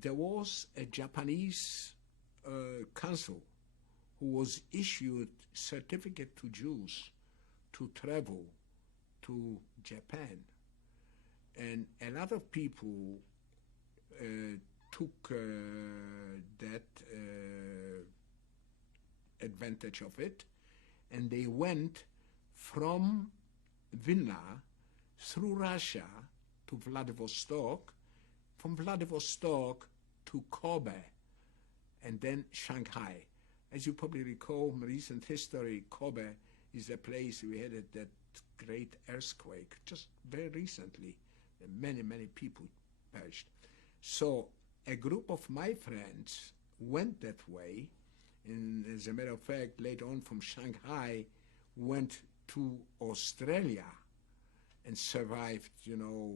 there was a Japanese consul who was issued certificate to Jews to travel to Japan, and a lot of people took that advantage of it, and they went from Vilna through Russia to Vladivostok, from Vladivostok to Kobe, and then Shanghai. As you probably recall from recent history, Kobe is a place we had that great earthquake just very recently. Many, many people perished. So a group of my friends went that way, and as a matter of fact, later on from Shanghai, went to Australia and survived, you know,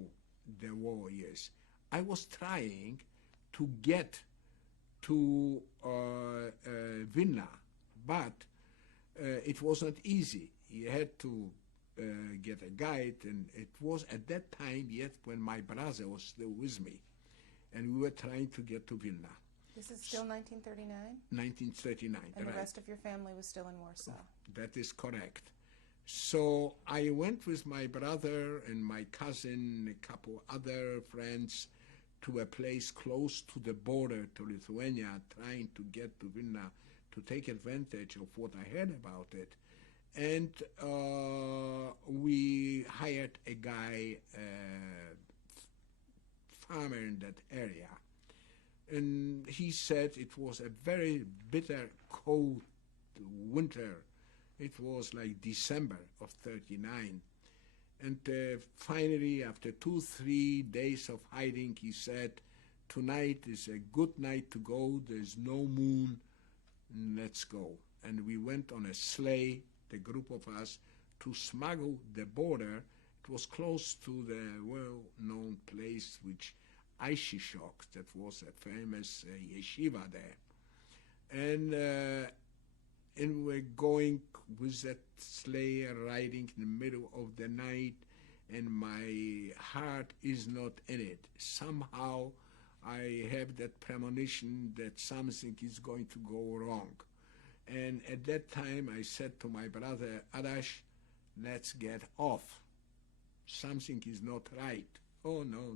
the war years. I was trying to get to Vilna, but it wasn't easy. You had to get a guide, and it was at that time yet when my brother was still with me, and we were trying to get to Vilna. This is still 1939? 1939. And the right. rest of your family was still in Warsaw? That is correct. So I went with my brother and my cousin, a couple other friends, to a place close to the border to Lithuania, trying to get to Vilna to take advantage of what I heard about it. And we hired a guy, farmer in that area. And he said it was a very bitter, cold winter. It was like December of '39. And finally, after 2-3 days of hiding, he said, tonight is a good night to go. There's no moon. Let's go. And we went on a sleigh, the group of us, to smuggle the border. It was close to the well-known place, which Aishishok, that was a famous yeshiva there. And we're going with that sleigh, riding in the middle of the night, and my heart is not in it. Somehow I have that premonition that something is going to go wrong. And at that time I said to my brother, Arash, let's get off. Something is not right. Oh, no.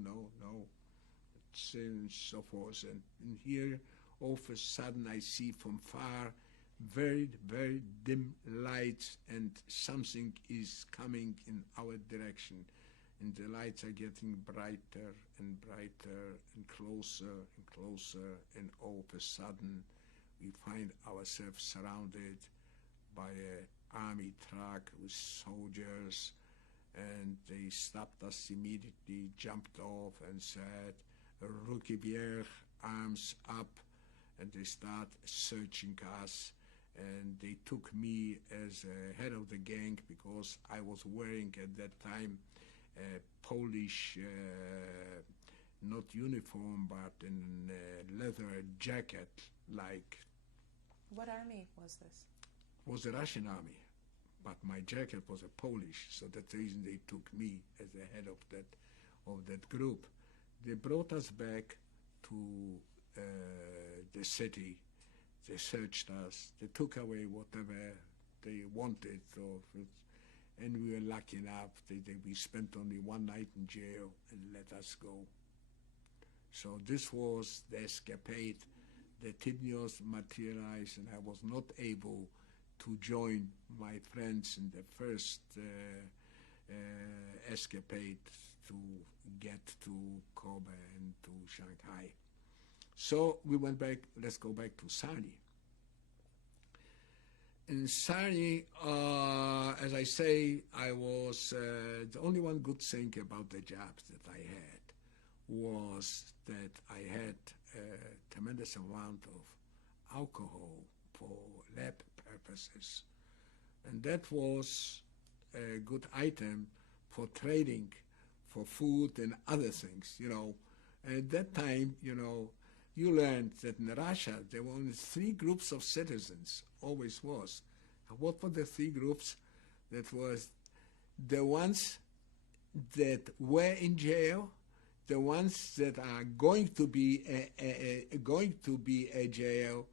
And so forth. And here, all of a sudden, I see from far very, very dim lights, and something is coming in our direction. And the lights are getting brighter and brighter and closer, and all of a sudden, we find ourselves surrounded by an army truck with soldiers, and they stopped us immediately, jumped off, and said, Ruki Bier, arms up, and they start searching us. And they took me as head of the gang because I was wearing at that time a Polish not uniform, but in a leather jacket, like What army was this? was the Russian army. But my jacket was a Polish, so that's the reason they took me as the head of that group. They brought us back to the city. They searched us. They took away whatever they wanted of it, and we were lucky enough. We spent only one night in jail and let us go. So this was the escapade that did not materialize, and I was not able to join my friends in the first escapade to get to Kuba and to Shanghai. So we went back. Let's go back to Sarny. In Sarny, as I say, I was the only one good thing about the jobs that I had was that I had a tremendous amount of alcohol for lab purposes, and that was a good item for trading for food and other things, And at that time, you learned that in Russia there were only 3 groups of citizens, always was. And what were the 3 groups? That was the ones that were in jail, the ones that are going to be a jail,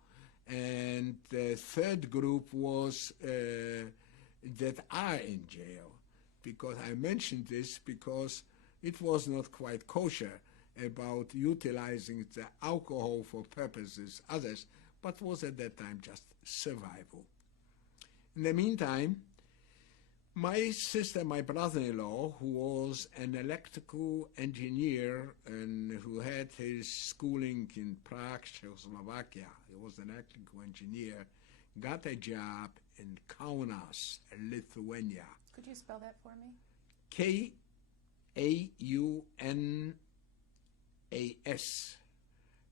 and the 3rd group was that are in jail. Because I mentioned this because it was not quite kosher about utilizing the alcohol for purposes others, but was at that time just survival. In the meantime, my sister, my brother-in-law, who was an electrical engineer and who had his schooling in Prague, Czechoslovakia, he was an electrical engineer, got a job in Kaunas, Lithuania. Could you spell that for me? Kaunas.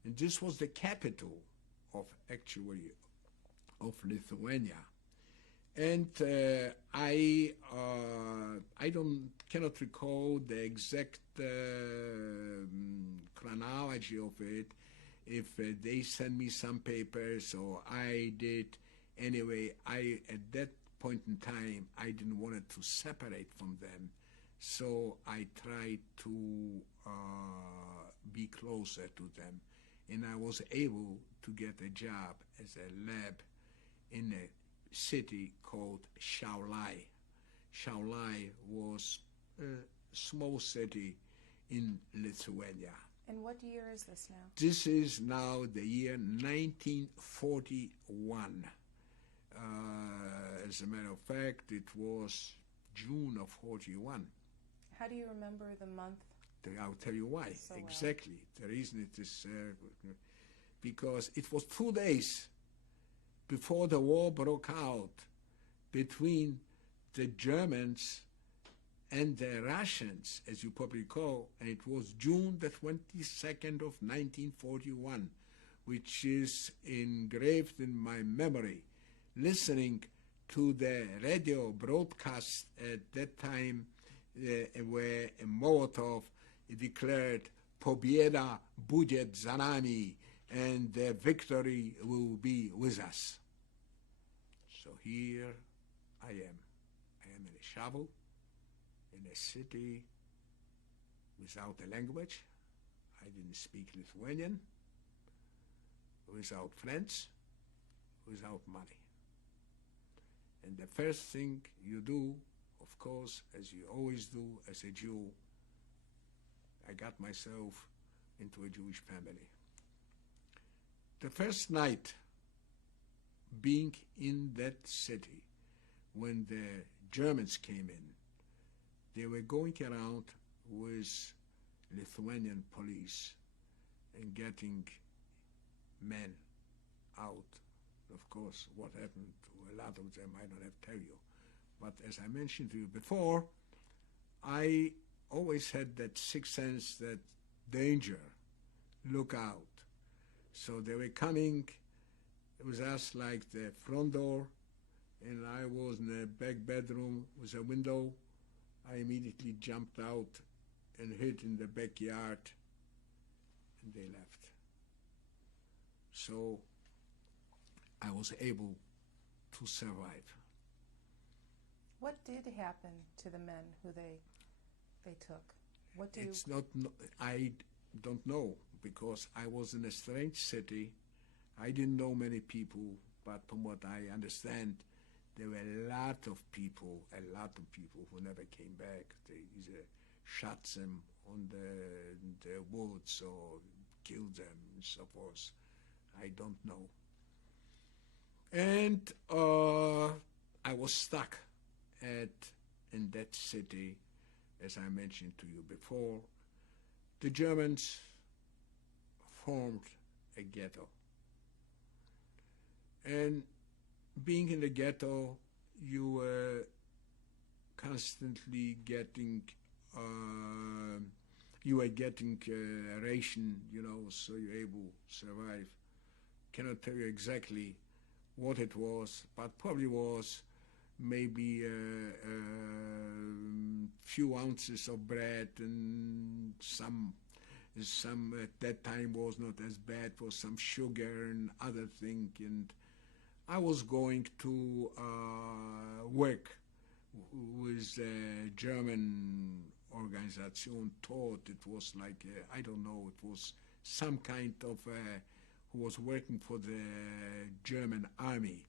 And this was the capital of Lithuania. And I cannot recall the exact chronology of it. If they sent me some papers or I did, anyway, at that point in time I didn't want to separate from them, so I tried to be closer to them, and I was able to get a job as a lab in a city called Šiauliai. Šiauliai was a small city in Lithuania. And what year is this now? This is now the year 1941. As a matter of fact, it was June of 41. How do you remember the month? I'll tell you why. So exactly. The reason it is because it was 2 days before the war broke out between the Germans and the Russians, as you probably recall, and it was June the 22nd of 1941, which is engraved in my memory. Listening to the radio broadcast at that time where Molotov declared "Pobieda будет za nami," and the victory will be with us. So here I am. I am in a shovel, in a city without a language. I didn't speak Lithuanian, without friends, without money. And the first thing you do, of course, as you always do as a Jew, I got myself into a Jewish family. The first night being in that city, when the Germans came in, they were going around with Lithuanian police and getting men out. Of course, what happened to a lot of them, I don't have to tell you. But as I mentioned to you before, I always had that sixth sense that danger, look out. So they were coming. It was us like the front door, and I was in the back bedroom with a window. I immediately jumped out and hid in the backyard and they left. So I was able to survive. What did happen to the men who they took? What do It's not, I don't know, because I was in a strange city. I didn't know many people, but from what I understand, there were a lot of people who never came back. They either shot them on the woods or killed them and so forth. I don't know. And I was stuck in that city, as I mentioned to you before. The Germans formed a ghetto. And being in the ghetto, you were constantly getting, ration, so you're able to survive. Cannot tell you exactly what it was, but probably was maybe a few ounces of bread, and some at that time was not as bad, was some sugar and other thing. And I was going to work with a German organization. Thought it was like, I don't know, it was some kind of who was working for the German army.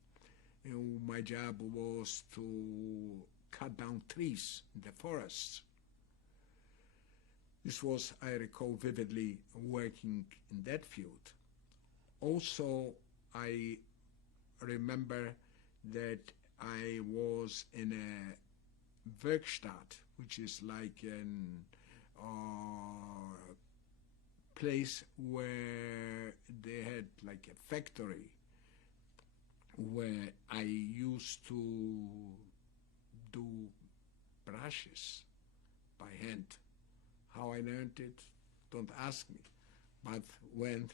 My job was to cut down trees in the forests. This was, I recall vividly, working in that field. Also, I remember that I was in a Werkstatt, which is like an place where they had like a factory where I used to do brushes by hand. How I learned it, don't ask me. But when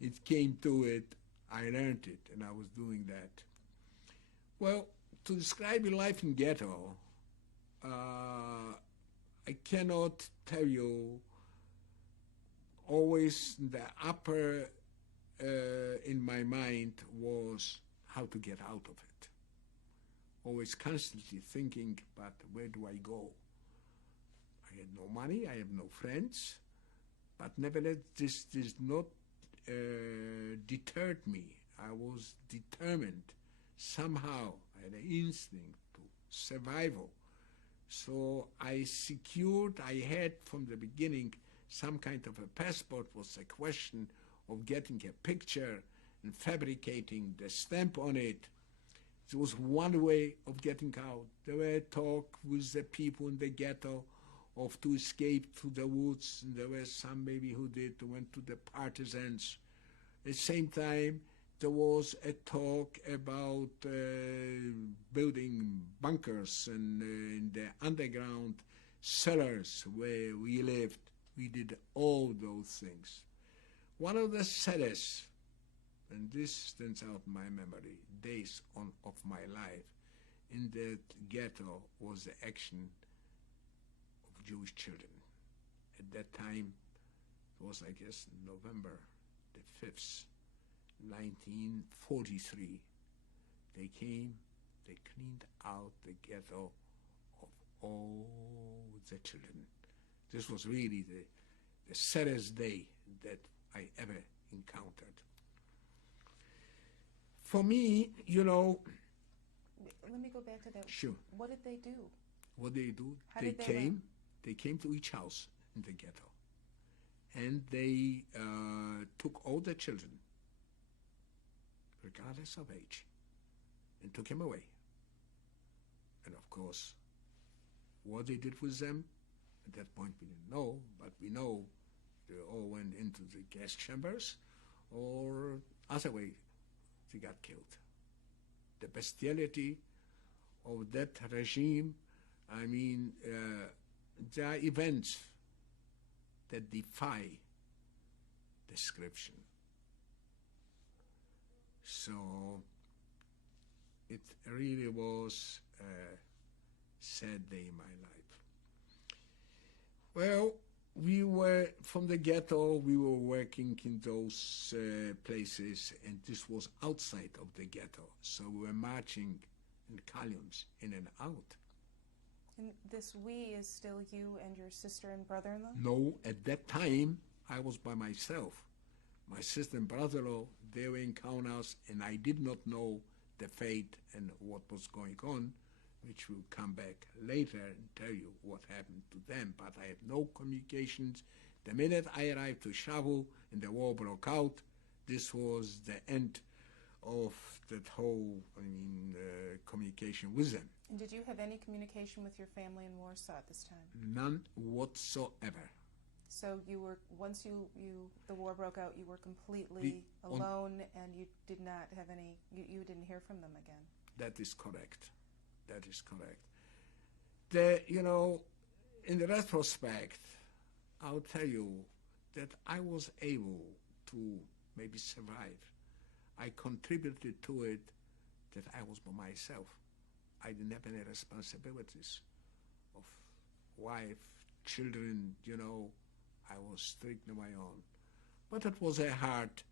it came to it, I learned it, and I was doing that. Well, to describe your life in ghetto, I cannot tell you. Always the upper in my mind was how to get out of it. Always constantly thinking, but where do I go? I had no money, I have no friends, but nevertheless this did not deterred me. I was determined. Somehow I had an instinct to survival. So I had from the beginning some kind of a passport. Was a question of getting a picture and fabricating the stamp on it. It was one way of getting out. There were talk with the people in the ghetto of to escape to the woods, and there were some maybe who went to the partisans. At the same time, there was a talk about building bunkers and in the underground cellars where we lived. We did all those things. One of the saddest, and this stands out in my memory, days of my life in that ghetto was the action of Jewish children. At that time, it was, I guess, November the 5th, 1943. They came, they cleaned out the ghetto of all the children. This was really the saddest day that I ever encountered. For me, Let me go back to that. Sure. What did they do? What they do? How did they learn? They came to each house in the ghetto, and they took all the children, regardless of age, and took them away. And of course, what they did with them, at that point we didn't know, but we know they all went into the gas chambers, or other way, they got killed. The bestiality of that regime, I mean, there are events that defy description. So it really was a sad day in my life. Well, we were from the ghetto. We were working in those places, and this was outside of the ghetto. So we were marching in columns in and out. And this we is still you and your sister and brother-in-law? No, at that time I was by myself. My sister and brother-in-law, they were in Kaunas, and I did not know the fate and what was going on, which will come back later and tell you what happened to them. But I had no communications. The minute I arrived to Shavu and the war broke out, this was the end of that whole, communication with them. And did you have any communication with your family in Warsaw at this time? None whatsoever. So you were, once the war broke out, you were completely alone, and you did not have any, you didn't hear from them again? That is correct. That is correct. In the retrospect, I'll tell you that I was able to maybe survive. I contributed to it that I was by myself. I didn't have any responsibilities of wife, children, I was strict on my own. But it was a hard,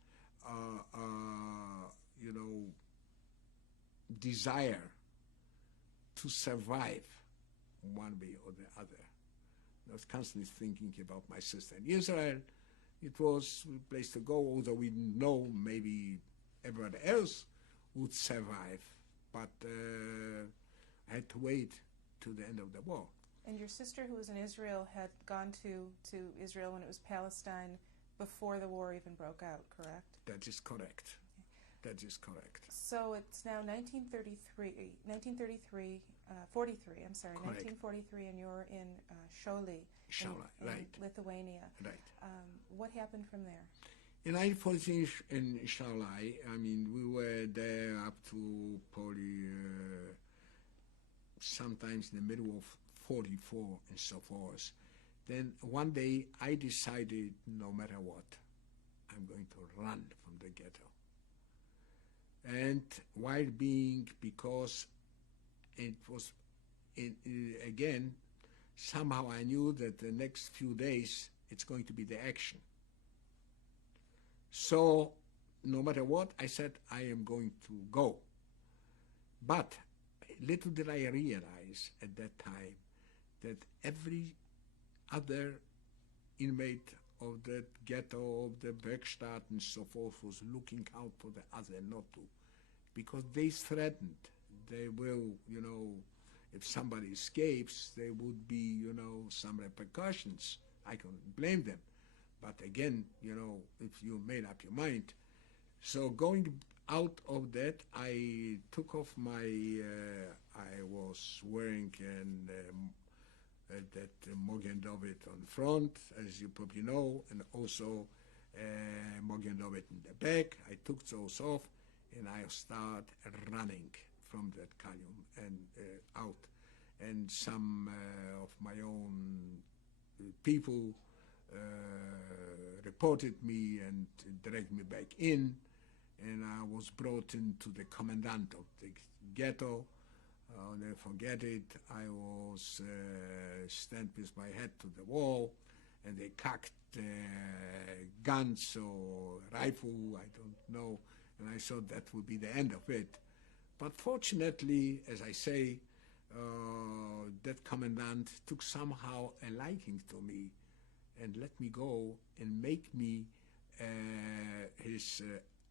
desire to survive one way or the other. I was constantly thinking about my sister in Israel. It was a place to go, although we know maybe everybody else would survive. But I had to wait till the end of the war. And your sister, who was in Israel, had gone to Israel when it was Palestine before the war even broke out, correct? That is correct. That is correct. So it's now 1943, 43, I'm sorry, Correct. 1943, and you're in Šiauliai, in right. Lithuania. Right. What happened from there? In 1943 in Šiauliai, we were there up to probably sometimes in the middle of 44 and so forth. Then one day I decided, no matter what, I'm going to run from the ghetto. And while being, because it was, again, somehow I knew that the next few days it's going to be the action. So no matter what, I said I am going to go. But little did I realize at that time that every other inmate of that ghetto, of the Werkstatt and so forth, was looking out for the other not to. Because they threatened, they will, if somebody escapes, there would be, some repercussions. I can't blame them. But again, if you made up your mind. So going out of that, I took off my, I was wearing that Magen David on front, as you probably know, and also Magen David in the back. I took those off, and I started running from that column and out. And some of my own people reported me and dragged me back in, and I was brought into the commandant of the ghetto. I'll never forget it. I was stand with my head to the wall, and they cocked guns or rifle, I don't know, and I thought that would be the end of it. But fortunately, as I say, that commandant took somehow a liking to me and let me go and make me his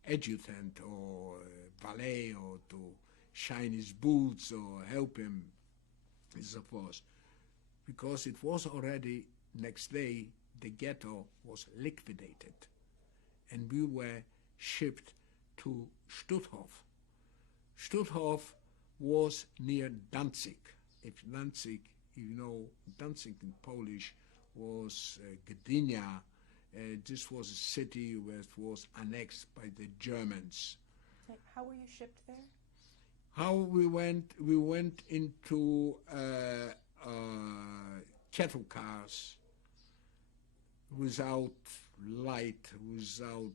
adjutant or valet, or to shine his boots or help him and so forth. Because it was already next day, the ghetto was liquidated, and we were shipped to Stutthof. Stutthof was near Danzig. If Danzig, Danzig in Polish was Gdynia. This was a city where it was annexed by the Germans. How were you shipped there? How we went into cattle cars without light, without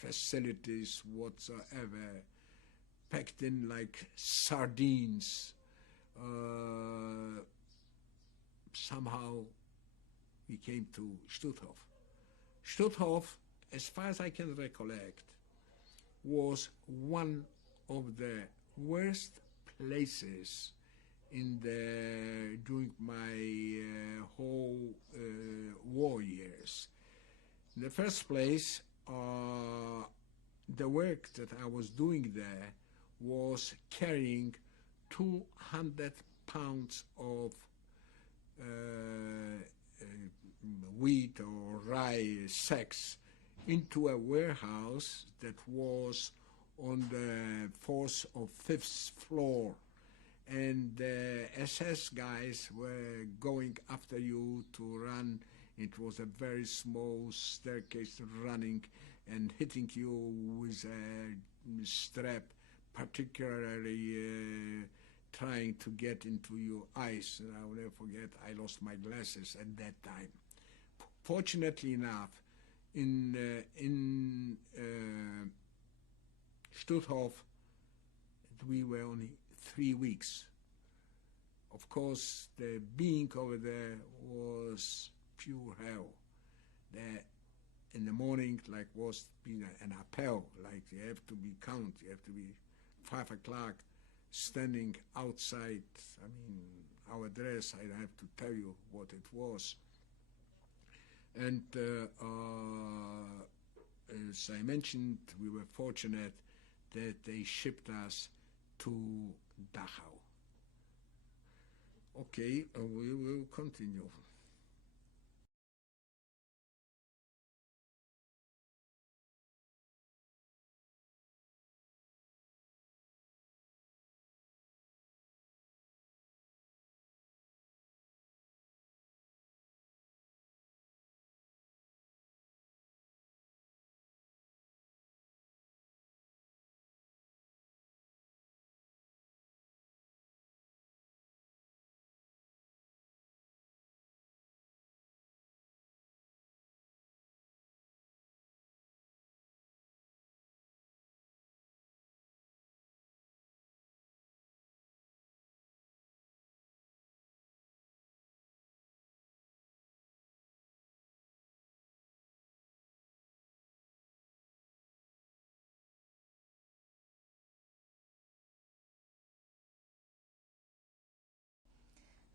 facilities whatsoever, packed in like sardines. Somehow we came to Stutthof. Stutthof, as far as I can recollect, was one of the worst places during my whole war years. In the first place, the work that I was doing there was carrying 200 pounds of wheat or rye sacks into a warehouse that was on the 4th or 5th floor, and the SS guys were going after you to run. It was a very small staircase running and hitting you with a strap, particularly trying to get into your eyes. And I will never forget, I lost my glasses at that time. Fortunately enough, in Stutthof, we were only 3 weeks. Of course, the being over there was pure hell. In the morning, like was being an appel, like you have to be count, you have to be 5 o'clock, standing outside. I mean, our dress, I have to tell you what it was. And as I mentioned, we were fortunate that they shipped us to Dachau. Okay, we will continue.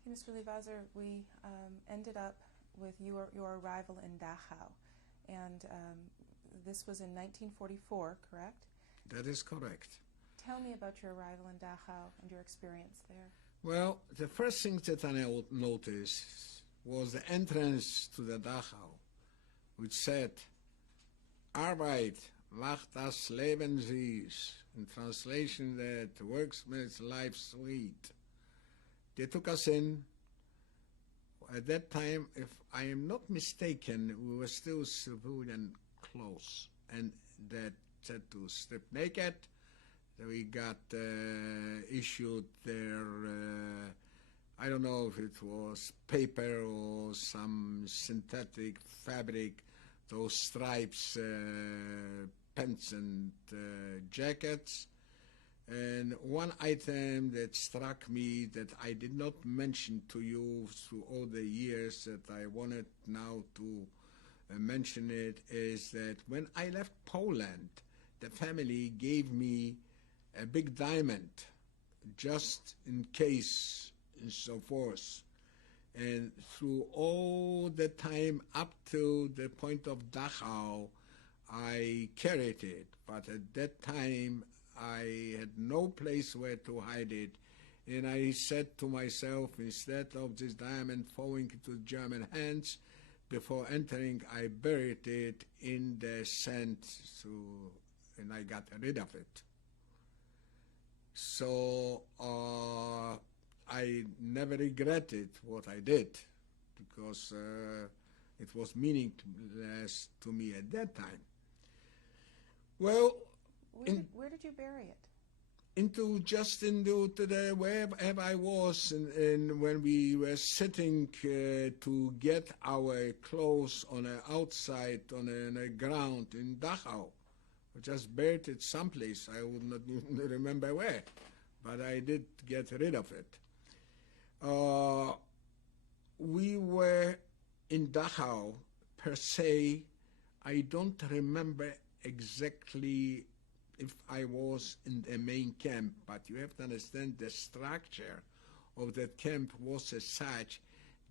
Mr. Liwazer, we ended up with your arrival in Dachau, and this was in 1944, correct? That is correct. Tell me about your arrival in Dachau and your experience there. Well, the first thing that I noticed was the entrance to the Dachau, which said, Arbeit macht das Leben süß. In translation, that works makes life sweet. They took us in. At that time, if I am not mistaken, we were still civilian clothes, and that said to strip naked. We got issued their, I don't know if it was paper or some synthetic fabric, those stripes, pants and jackets. And one item that struck me that I did not mention to you through all the years that I wanted now to mention it is that when I left Poland, the family gave me a big diamond just in case and so forth. And through all the time up to the point of Dachau, I carried it. But at that time, I had no place where to hide it, and I said to myself, instead of this diamond falling into German hands, before entering, I buried it in the sand, and I got rid of it. So I never regretted what I did, because it was meaningless to me at that time. Well, where did you bury it? Into the wherever I was, and when we were sitting to get our clothes on the outside on the ground in Dachau. I just buried it someplace. I would not even remember where, but I did get rid of it. We were in Dachau, per se, I don't remember exactly if I was in the main camp, but you have to understand the structure of that camp was as such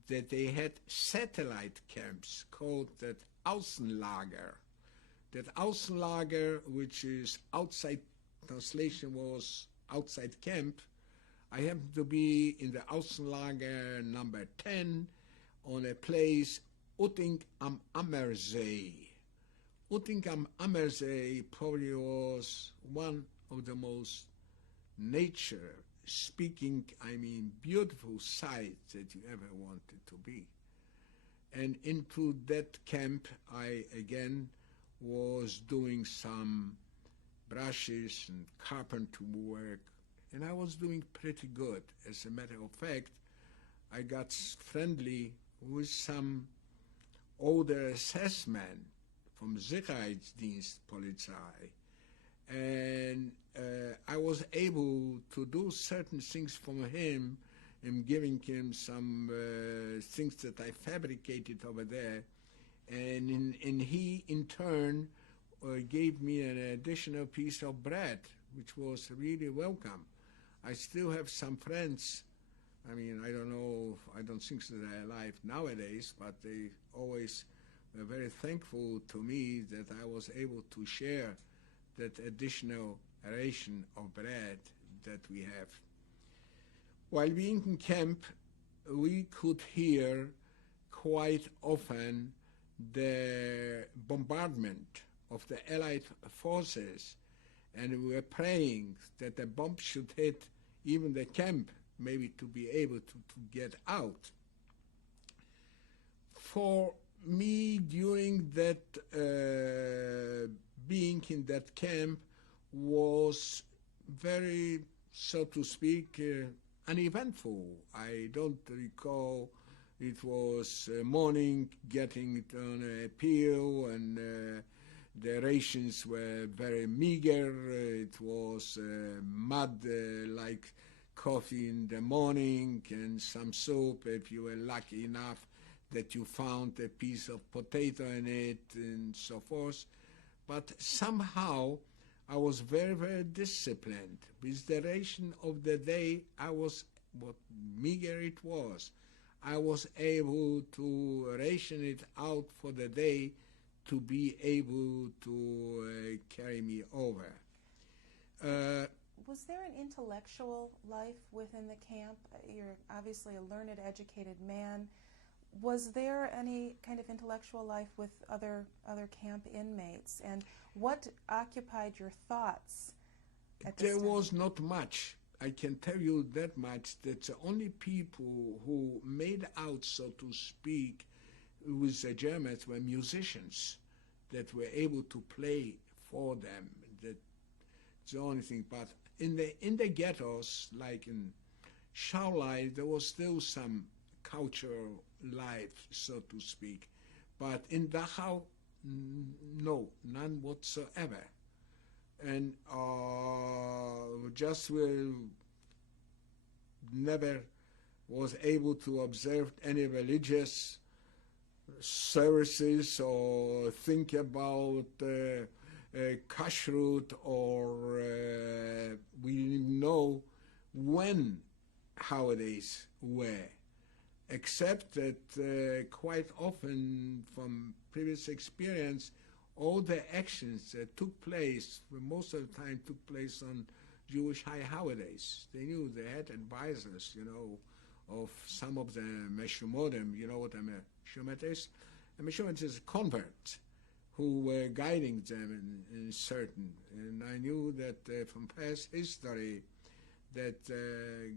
that they had satellite camps called that Außenlager. That Außenlager, which is outside, translation was outside camp. I happened to be in the Außenlager number 10 on a place, Utting am Ammersee. Utting am Ammersee probably was one of the most nature-speaking, beautiful sites that you ever wanted to be. And into that camp, I again was doing some brushes and carpentry work, and I was doing pretty good. As a matter of fact, I got friendly with some older assessment from Sicherheitsdienst Polizei, and I was able to do certain things for him and giving him some things that I fabricated over there, and he in turn gave me an additional piece of bread, which was really welcome. I still have some friends. I don't know, I don't think that they're alive nowadays, but they always were very thankful to me that I was able to share that additional ration of bread that we have. While being in camp, we could hear quite often the bombardment of the Allied forces, and we were praying that the bomb should hit even the camp, maybe to be able to get out. For me, during that being in that camp was very, so to speak, uneventful. I don't recall it was morning, getting it on a pill, and the rations were very meager. It was mud like coffee in the morning and some soup if you were lucky enough that you found a piece of potato in it and so forth. But somehow I was very, very disciplined. With the ration of the day, I was, what meager it was, I was able to ration it out for the day to be able to carry me over. Was there an intellectual life within the camp? You're obviously a learned, educated man. Was there any kind of intellectual life with other camp inmates? And what occupied your thoughts at this time? There was not much. I can tell you that much, that the only people who made out, so to speak, with the Germans were musicians that were able to play for them. That's the only thing. But in the ghettos, like in Schaulein, there was still some cultural life, so to speak. But in Dachau, no, none whatsoever. And just never was able to observe any religious services or think about kashrut, or we didn't know when holidays were, except that quite often from previous experience, all the actions that took place, most of the time took place on Jewish high holidays. They knew they had advisors, of some of the Meshumodim. You know what a Meshumet is? A Meshumet is a convert who were guiding them in certain. And I knew that from past history that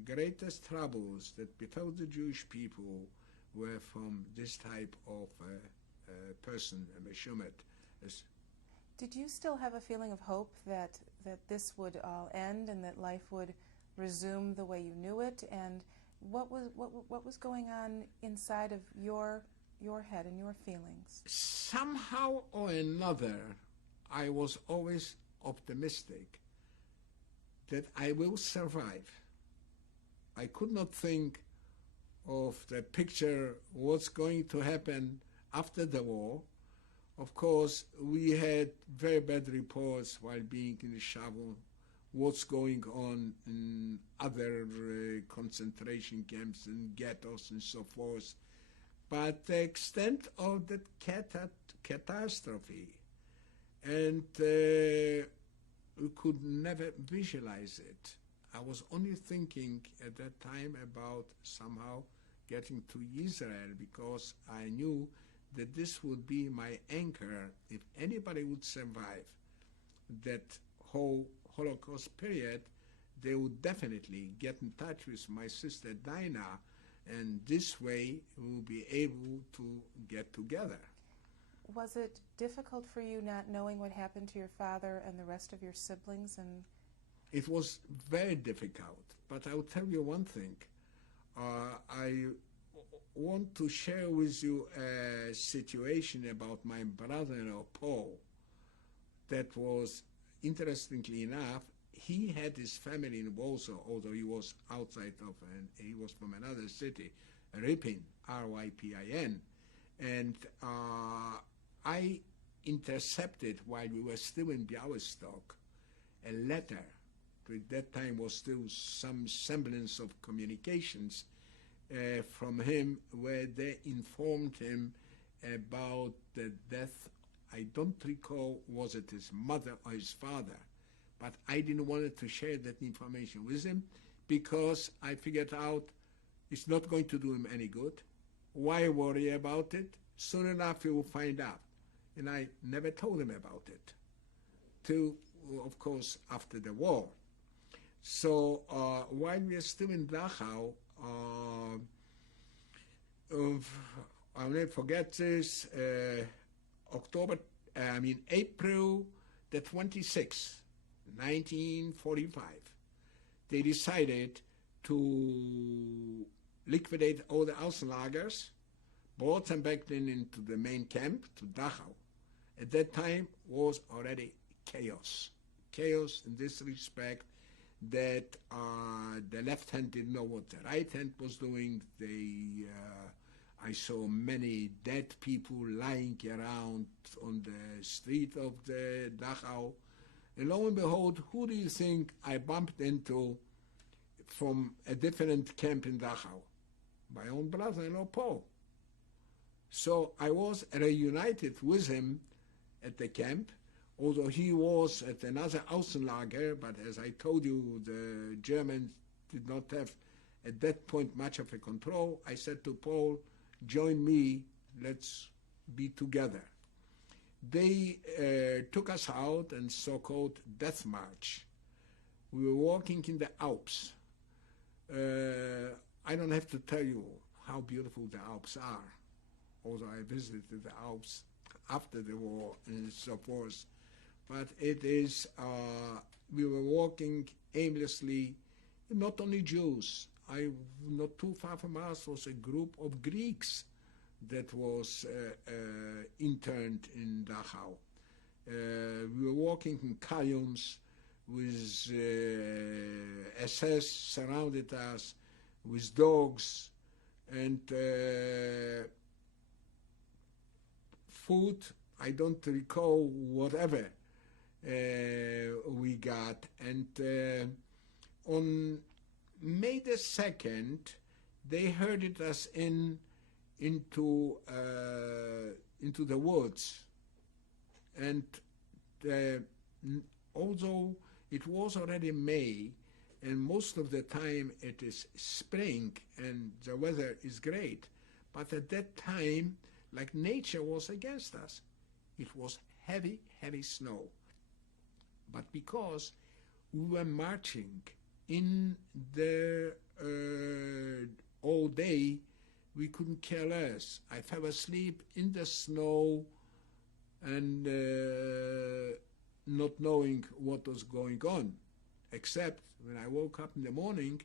greatest troubles that befell the Jewish people were from this type of person, a Meshumet. Did you still have a feeling of hope that this would all end and that life would resume the way you knew it? And what was going on inside of your head and your feelings? Somehow or another, I was always optimistic that I will survive. I could not think of the picture what's going to happen after the war. Of course, we had very bad reports while being in the shovel, what's going on in other concentration camps and ghettos and so forth. But the extent of that catastrophe, and we could never visualize it. I was only thinking at that time about somehow getting to Israel, because I knew that this would be my anchor. If anybody would survive that whole Holocaust period, they would definitely get in touch with my sister Dinah, and this way we will be able to get together. Was it difficult for you not knowing what happened to your father and the rest of your siblings? And it was very difficult, but I will tell you one thing. I want to share with you a situation about my brother-in-law, Paul, that was, interestingly enough, he had his family in Warsaw, although he was outside of, and he was from another city, Rypin, R-Y-P-I-N. And I intercepted, while we were still in Białystok, a letter. At that time was still some semblance of communications from him, where they informed him about the death. I don't recall, was it his mother or his father, but I didn't want to share that information with him, because I figured out it's not going to do him any good. Why worry about it? Soon enough he will find out. And I never told him about it till, of course, after the war. So while we are still in Dachau, I'll never forget this, April the 26th, 1945, they decided to liquidate all the Außenlagers, brought them back then into the main camp, to Dachau. At that time was already chaos. Chaos in this respect, that the left hand didn't know what the right hand was doing. I saw many dead people lying around on the street of the Dachau. And lo and behold, who do you think I bumped into from a different camp in Dachau? My own brother-in-law, Paul. So I was reunited with him at the camp, although he was at another Außenlager, but as I told you, the Germans did not have at that point much of a control. I said to Paul, join me, let's be together. They took us out and so-called death march. We were walking in the Alps. I don't have to tell you how beautiful the Alps are, although I visited the Alps after the war and so forth. But it is, we were walking aimlessly, not only Jews. Not too far from us was a group of Greeks that was interned in Dachau. We were walking in columns with SS surrounded us, with dogs, and food, I don't recall whatever we got. And on May the 2nd, they herded us into the woods. And although it was already May, and most of the time it is spring and the weather is great, but at that time, like nature was against us. It was heavy, heavy snow. But because we were marching in the all day, we couldn't care less. I fell asleep in the snow and not knowing what was going on, except when I woke up in the morning,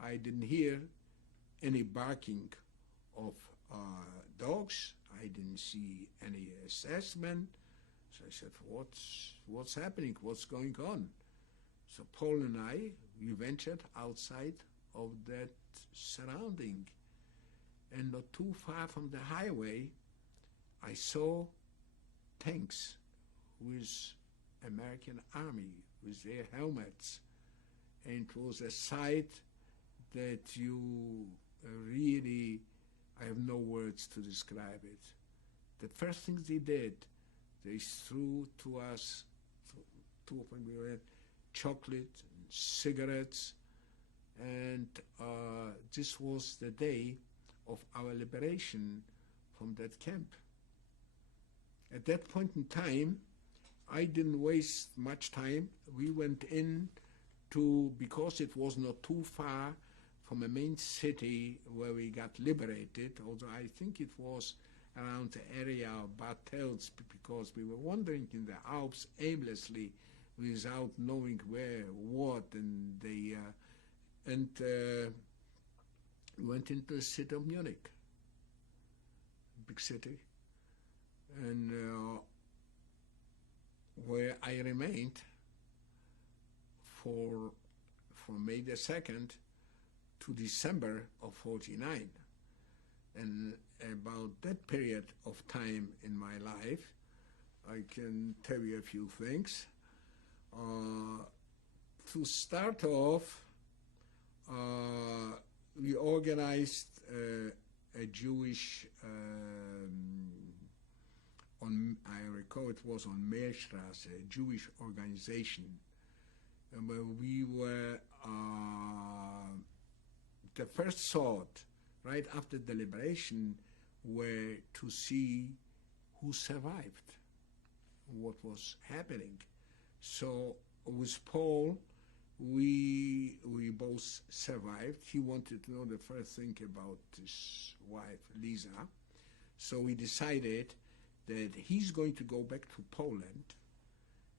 I didn't hear any barking of dogs. I didn't see any assessment. So I said, what's happening? What's going on? So Paul and I, we ventured outside of that surrounding. and not too far from the highway, I saw tanks with American Army, with their helmets. And it was a sight that you really, I have no words to describe it. The first thing they did, they threw to us, two of them, we had chocolate and cigarettes, and this was the day of our liberation from that camp. At that point in time, I didn't waste much time. We went in because it was not too far from a main city where we got liberated, although I think it was around the area of Bartels, because we were wandering in the Alps aimlessly without knowing where, what, and we went into the city of Munich, big city, and where I remained from May the 2nd to December of 49. And about that period of time in my life, I can tell you a few things. To start off, we organized a Jewish, I recall it was on Meerstrasse, a Jewish organization, where we were the first thought, right after the liberation, were to see who survived, what was happening. So with Paul, we both survived. He wanted to know the first thing about his wife, Lisa. So we decided that he's going to go back to Poland,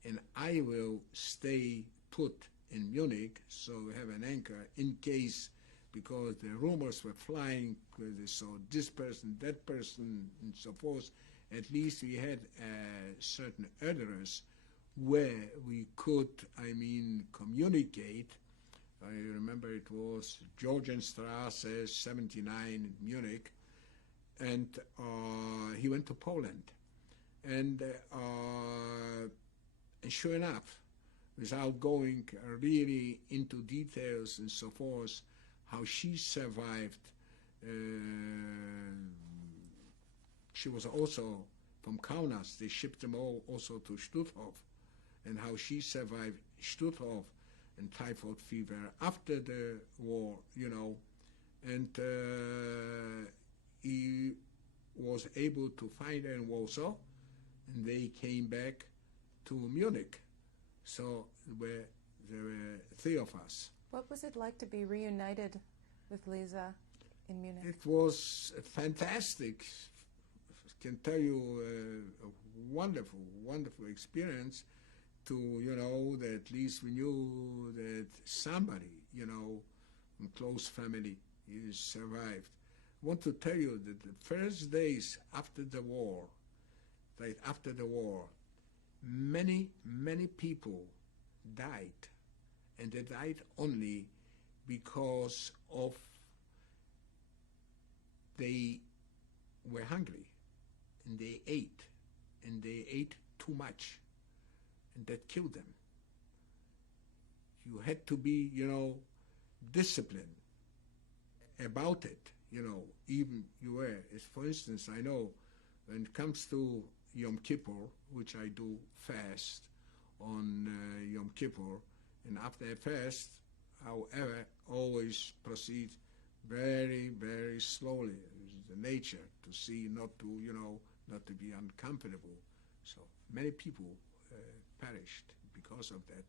and I will stay put in Munich, so we have an anchor in case, because the rumors were flying, because they saw this person, that person, and so forth. At least we had a certain address where we could, communicate. I remember it was Georgenstrasse 79 in Munich, and he went to Poland. And sure enough, without going really into details and so forth, how she survived. She was also from Kaunas. They shipped them all also to Stutthof, and how she survived Stutthof and typhoid fever after the war, and he was able to find her in Warsaw, and they came back to Munich. So there were three of us. What was it like to be reunited with Lisa in Munich? It was fantastic. I can tell you a wonderful, wonderful experience to, that at least we knew that somebody, from close family is survived. I want to tell you that the first days after the war, many, many people died. And they died only because of they were hungry, and they ate too much, and that killed them. You had to be, disciplined about it, even you were. As for instance, I know when it comes to Yom Kippur, which I do fast on Yom Kippur, and after a fast, however, always proceed very, very slowly. It's the nature to see, not to be uncomfortable. So many people perished because of that.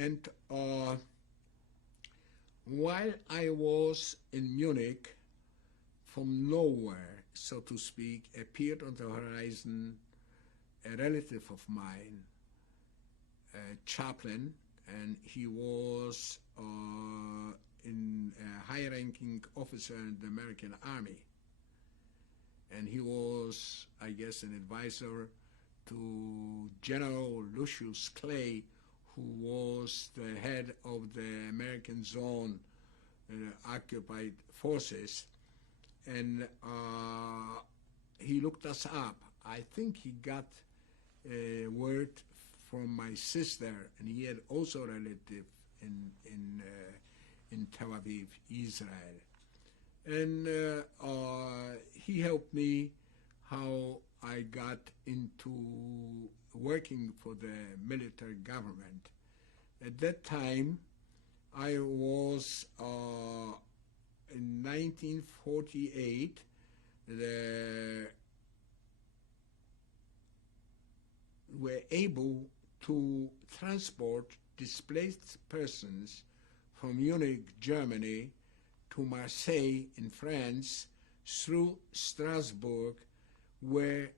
And while I was in Munich, from nowhere, so to speak, appeared on the horizon a relative of mine, a chaplain, and he was a high-ranking officer in the American Army. And he was, I guess, an advisor to General Lucius Clay, who was the head of the American zone occupied forces. and he looked us up. I think he got word from my sister, and he had also a relative in Tel Aviv, Israel. And he helped me how I got into working for the military government. At that time, I was, in 1948, were able to transport displaced persons from Munich, Germany, to Marseille in France, through Strasbourg, where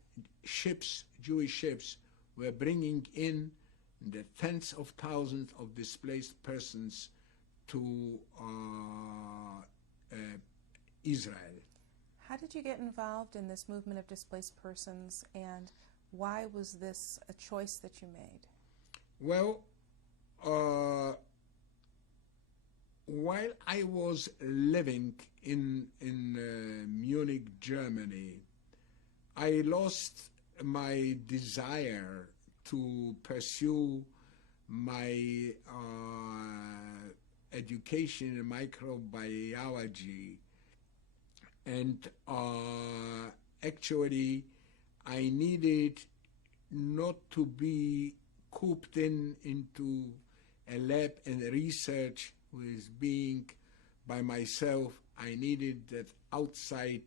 ships, Jewish ships, were bringing in the tens of thousands of displaced persons to Israel. How did you get involved in this movement of displaced persons, and why was this a choice that you made? Well, while I was living in Munich, Germany, I lost my desire to pursue my education in microbiology, and actually I needed not to be cooped into a lab and research with being by myself. I needed that outside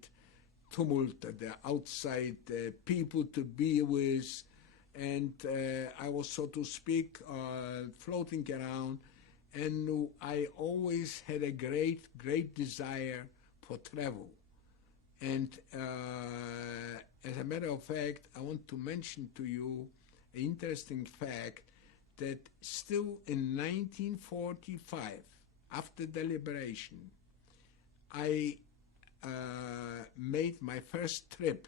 tumult, the outside people to be with, and I was, so to speak, floating around, and I always had a great desire for travel. And as a matter of fact, I want to mention to you an interesting fact that still in 1945, after the liberation, I made my first trip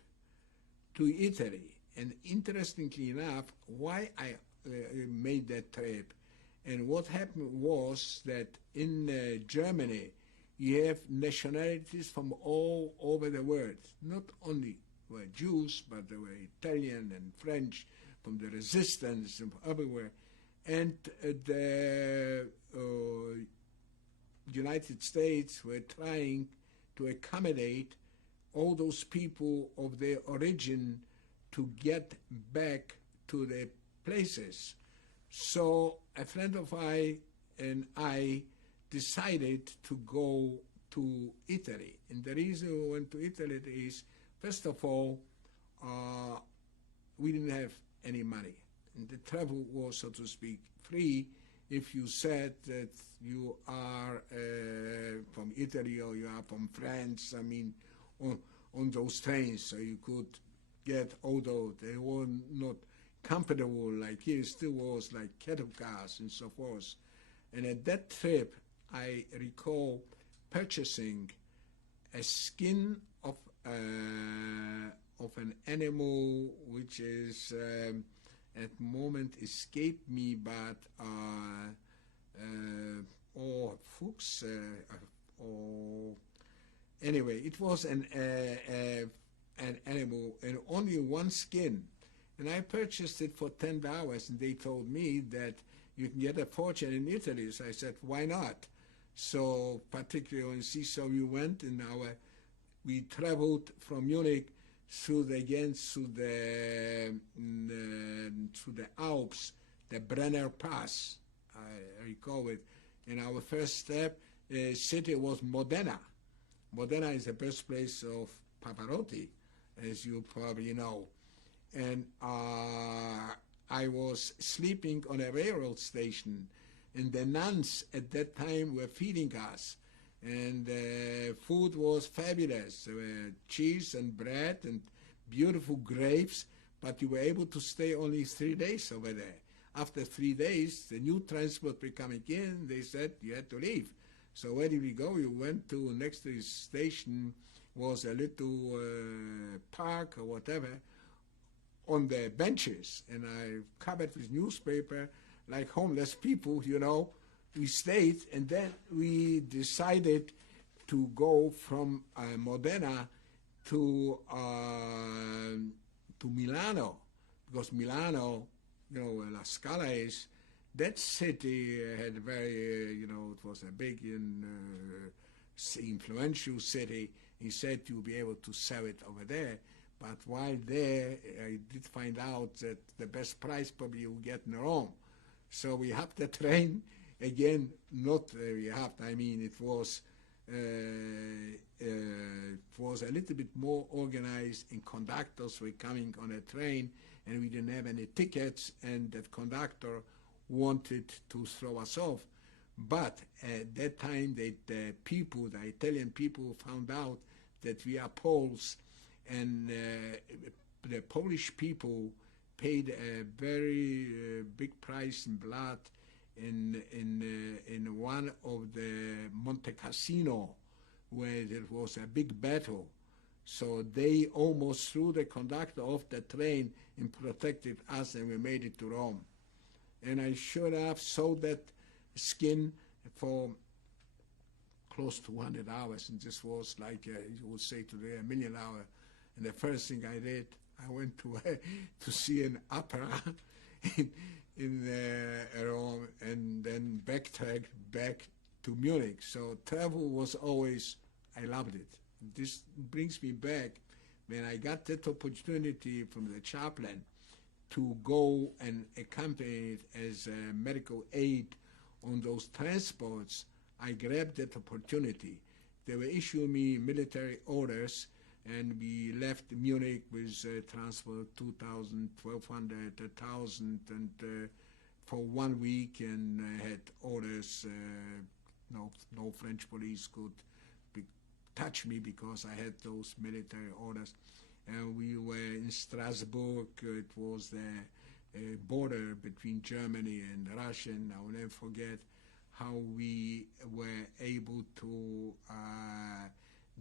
to Italy. And interestingly enough, why I made that trip, and what happened was that in Germany, you have nationalities from all over the world. Not only were Jews, but there were Italian and French from the resistance and everywhere. And the United States were trying to accommodate all those people of their origin to get back to their places. So a friend of mine and I decided to go to Italy. And the reason we went to Italy is, first of all, we didn't have any money. And the travel was, so to speak, free if you said that you are from Italy or you are from France, I mean, on those trains. So you could get, although they were not comfortable like here, still was like cattle cars and so forth. And at that trip, I recall purchasing a skin of an animal which is at the moment escaped me, but fuchs or anyway, it was an animal and only one skin, and I purchased it for $10, and they told me that you can get a fortune in Italy. So I said, why not? So particularly in Seesaw we went, and we traveled from Munich through the Alps, the Brenner Pass, I recall it. And our first city was Modena. Modena is the birthplace of Pavarotti, as you probably know. And I was sleeping on a railroad station, and the nuns at that time were feeding us. And food was fabulous. There were cheese and bread and beautiful grapes, but you were able to stay only 3 days over there. After 3 days, the new transport were coming in. They said you had to leave. So where did we go? We went to, next to the station was a little park or whatever, on the benches, and I covered with newspaper like homeless people, you know. We stayed, and then we decided to go from Modena to Milano, because Milano, you know, where La Scala is, that city had very, you know, it was a big and influential city. He said you'll be able to sell it over there. But while there, I did find out that the best price probably you'll get in Rome. So we hopped the train again. Not we hopped. I mean, it was a little bit more organized, and conductors were coming on a train, and we didn't have any tickets, and that conductor wanted to throw us off. But at that time, the Italian people found out that we are Poles, and the Polish people paid a very big price in blood in one of the Monte Cassino, where there was a big battle. So they almost threw the conductor off the train and protected us, and we made it to Rome. And I should have sold that skin for close to 100 hours, and this was like, you would say today, $1 million. And the first thing I did, I went to see an opera in Rome, and then backtracked back to Munich. So travel was always, I loved it. This brings me back when I got that opportunity from the chaplain to go and accompany it as a medical aid on those transports. I grabbed that opportunity. They were issuing me military orders, and we left Munich with transport 2,000, 1,200, 1,000, and for 1 week, and I had orders. No French police could touch me because I had those military orders. And we were in Strasbourg. It was the border between Germany and Russia. And I will never forget how we were able to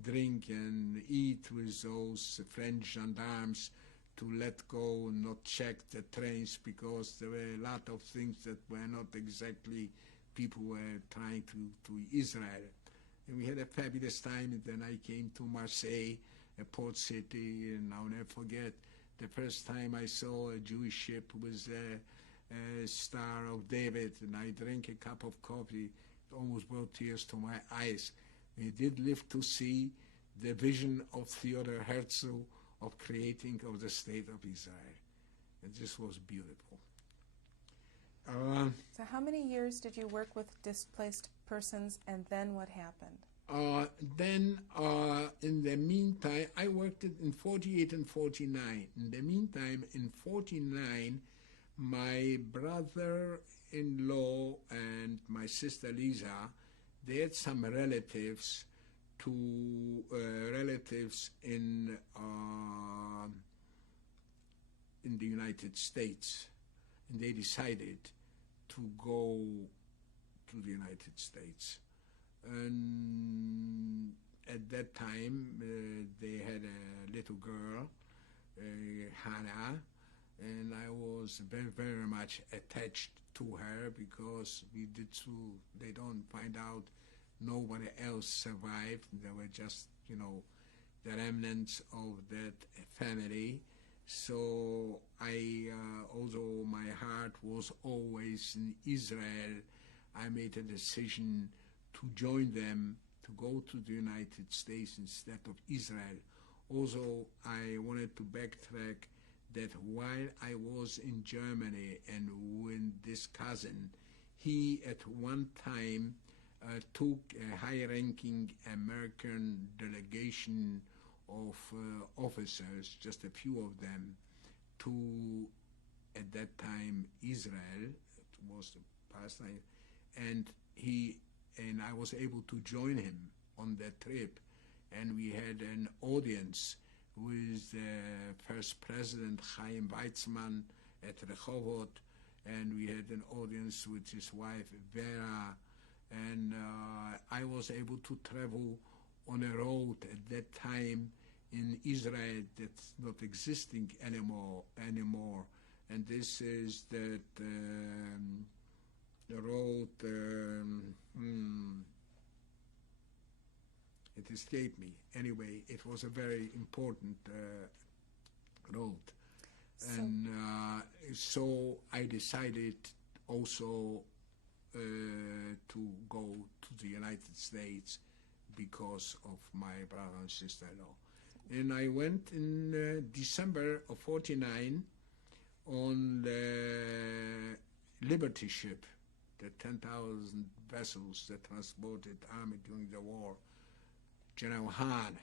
drink and eat with those French gendarmes, to let go and not check the trains, because there were a lot of things that were not exactly people were trying to Israel. And we had a fabulous time, and then I came to Marseille, a port city, and I'll never forget the first time I saw a Jewish ship with a Star of David, and I drank a cup of coffee. It almost brought tears to my eyes. We did live to see the vision of Theodor Herzl of creating of the state of Israel. And this was beautiful. So how many years did you work with displaced persons, and then what happened? Then, in the meantime, I worked in 48 and 49. In the meantime, in 49, my brother-in-law and my sister Lisa, they had some relatives in the United States, and they decided to go to the United States. And at that time, they had a little girl, Hannah, and I was very, very much attached to her, because they don't find out nobody else survived. They were just, the remnants of that family. So although my heart was always in Israel, I made a decision to join them, to go to the United States instead of Israel. Also, I wanted to backtrack that while I was in Germany, and when this cousin, he at one time took a high-ranking American delegation of officers, just a few of them, to, at that time, Israel. It was Palestine, and I was able to join him on that trip, and we had an audience with the first president, Chaim Weizmann, at Rehovot, and we had an audience with his wife, Vera, and I was able to travel on a road at that time in Israel that's not existing anymore. And this is that the road, escaped me. Anyway, it was a very important road. And so I decided also to go to the United States because of my brother and sister-in-law. And I went in December of '49 on the Liberty ship, the 10,000 vessels that transported army during the war. General Hahn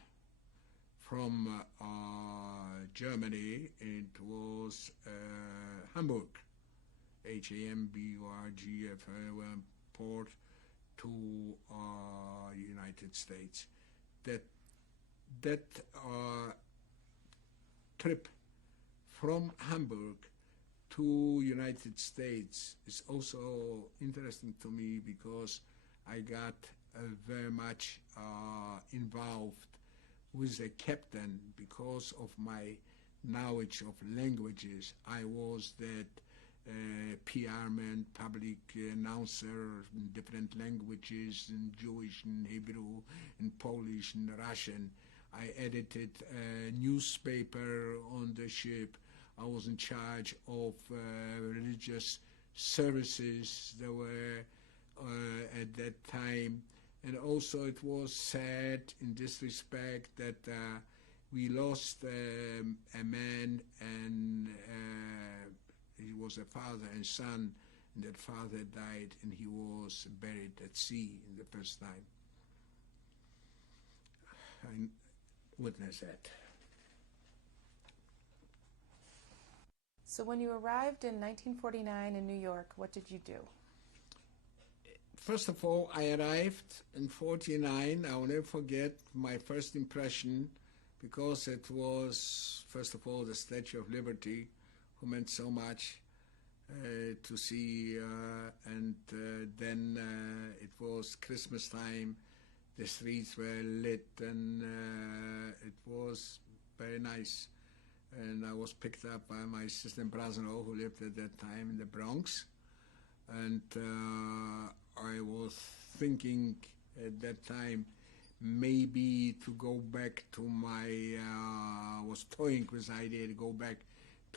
from Germany, it was Hamburg, Hamburg, port to United States. That trip from Hamburg to United States is also interesting to me because I got very much involved with the captain because of my knowledge of languages. I was that PR man, public announcer in different languages, in Jewish, in Hebrew, in Polish, in Russian. I edited a newspaper on the ship. I was in charge of religious services that were at that time. And also it was sad in this respect that we lost a man, and he was a father and son, and that father died and he was buried at sea in the first time. I witnessed that. So when you arrived in 1949 in New York, what did you do? First of all, I arrived in '49. I will never forget my first impression, because it was, first of all, the Statue of Liberty, who meant so much to see, and then it was Christmas time. The streets were lit, and it was very nice. And I was picked up by my sister and brother-in-law who lived at that time in the Bronx. And I was thinking at that time maybe to go back to my, I was toying with the idea to go back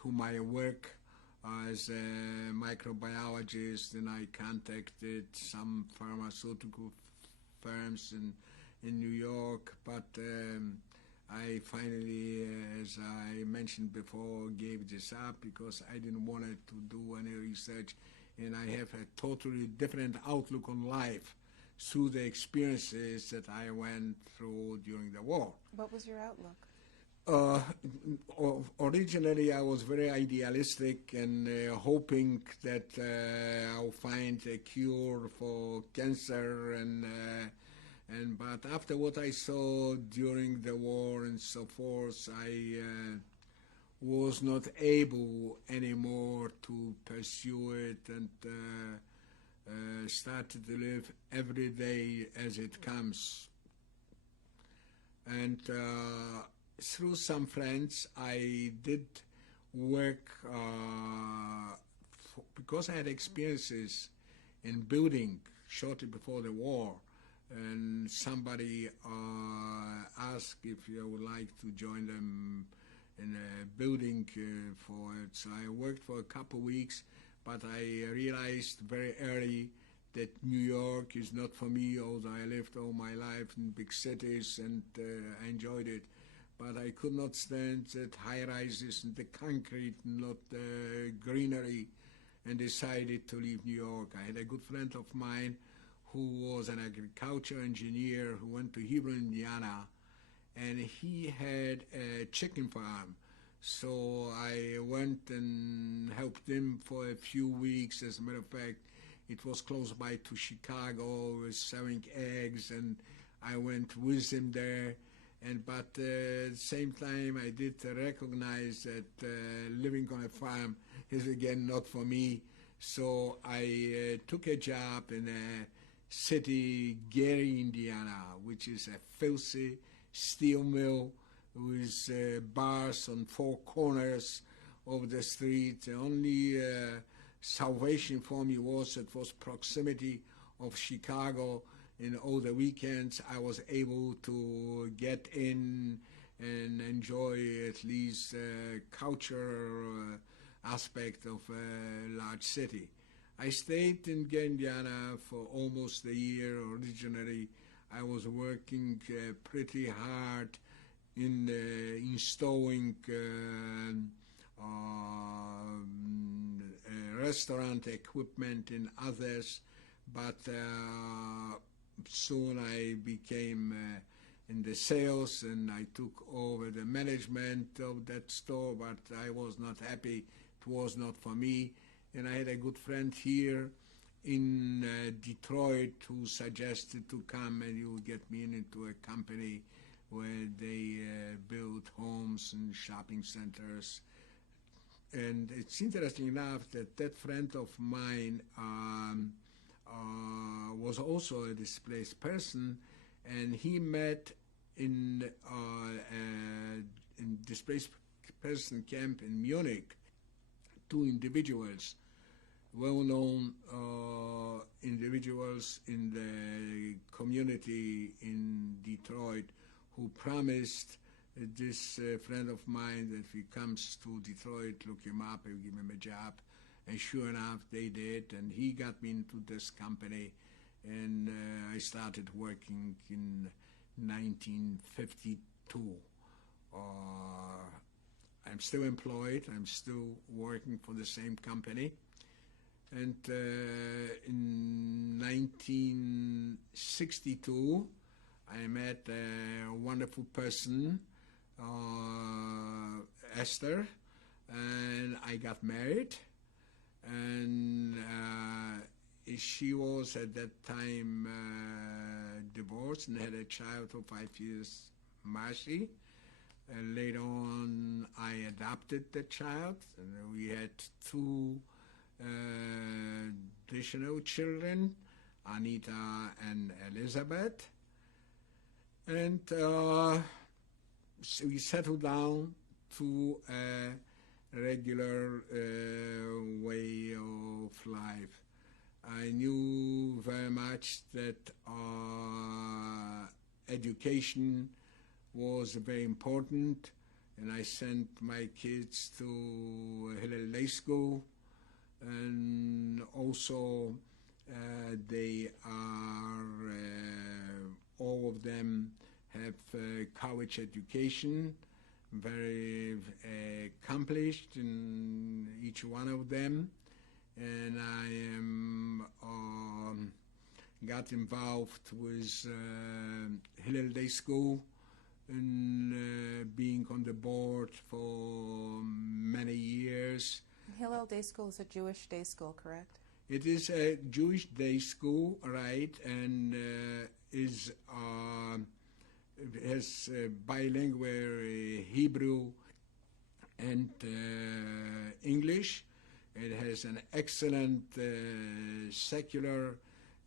to my work as a microbiologist, and I contacted some pharmaceutical firms in New York, but I finally, as I mentioned before, gave this up because I didn't want to do any research, and I have a totally different outlook on life through the experiences that I went through during the war. What was your outlook? Originally, I was very idealistic and hoping that I'll find a cure for cancer, but after what I saw during the war and so forth, I was not able anymore to pursue it, and started to live every day as it comes. And through some friends, I did work because I had experiences in building shortly before the war, and somebody asked if I would like to join them in a building for it. So I worked for a couple of weeks, but I realized very early that New York is not for me, although I lived all my life in big cities and I enjoyed it. But I could not stand that high-rises and the concrete, not the greenery, and decided to leave New York. I had a good friend of mine who was an agriculture engineer who went to Hebron, Indiana, and he had a chicken farm. So I went and helped him for a few weeks. As a matter of fact, it was close by to Chicago, was selling eggs, and I went with him there. But at the same time, I did recognize that living on a farm is again not for me. So I took a job in a city, Gary, Indiana, which is a filthy steel mill with bars on four corners of the street. The only salvation for me was it was proximity of Chicago, in all the weekends I was able to get in and enjoy at least cultural aspect of a large city. I stayed in Indiana for almost a year. Originally, I was working pretty hard in installing restaurant equipment and others, but soon I became in the sales and I took over the management of that store, but I was not happy. It was not for me. And I had a good friend here in Detroit who suggested to come and you get me into a company where they build homes and shopping centers. And it's interesting enough that that friend of mine was also a displaced person, and he met in displaced person camp in Munich two individuals, well-known individuals in the community in Detroit, who promised this friend of mine that if he comes to Detroit, look him up and give him a job. And sure enough, they did, and he got me into this company, and I started working in 1952. I'm still employed. I'm still working for the same company. And in 1962, I met a wonderful person, Esther, and I got married. And she was at that time divorced and had a child of 5 years, Marcy. And later on, I adopted the child, and we had two additional children, Anita and Elizabeth. And so we settled down to a regular way of life. I knew very much that education was very important, and I sent my kids to Hillel Day School, and also they are, all of them have college education, very accomplished in each one of them, and I am got involved with Hillel Day School and being on the board for many years. Hillel Day School is a Jewish day school, correct? It is a Jewish day school, right, and is has bilingual Hebrew and English. It has an excellent secular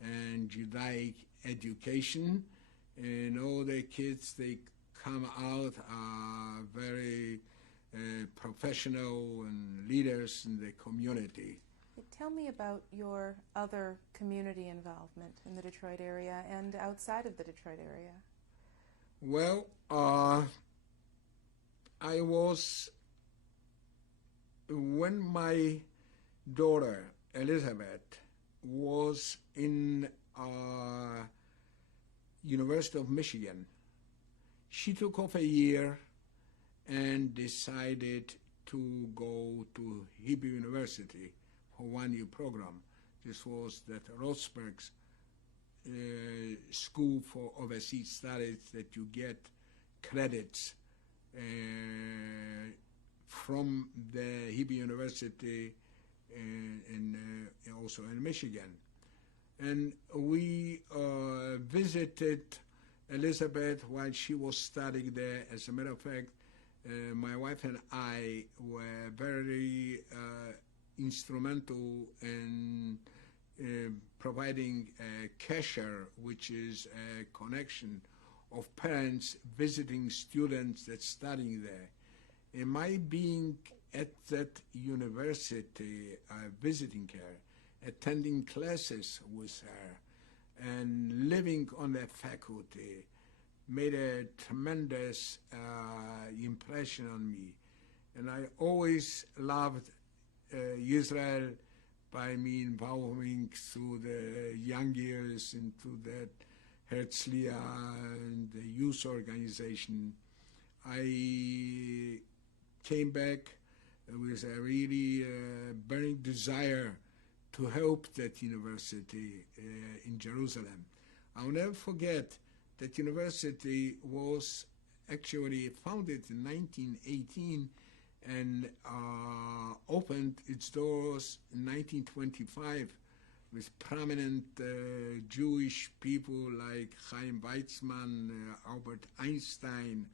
and Judaic education, and all the kids, they come out are very professional and leaders in the community. Tell me about your other community involvement in the Detroit area and outside of the Detroit area. Well, I was, when my daughter Elizabeth was in University of Michigan, she took off a year and decided to go to Hebrew University for one-year program. This was that Rothsberg's school for overseas studies that you get credits from the Hebrew University and also in Michigan. And we visited Elizabeth while she was studying there. As a matter of fact, my wife and I were very instrumental in providing a cashier, which is a connection of parents visiting students that's studying there. And my being at that university, visiting her, attending classes with her, and living on that faculty made a tremendous impression on me. And I always loved Israel by me involving through the young years into that Herzliya and the youth organization. I came back with a really burning desire to help that university in Jerusalem. I'll never forget that university was actually founded in 1918 and opened its doors in 1925 with prominent Jewish people like Chaim Weizmann, Albert Einstein,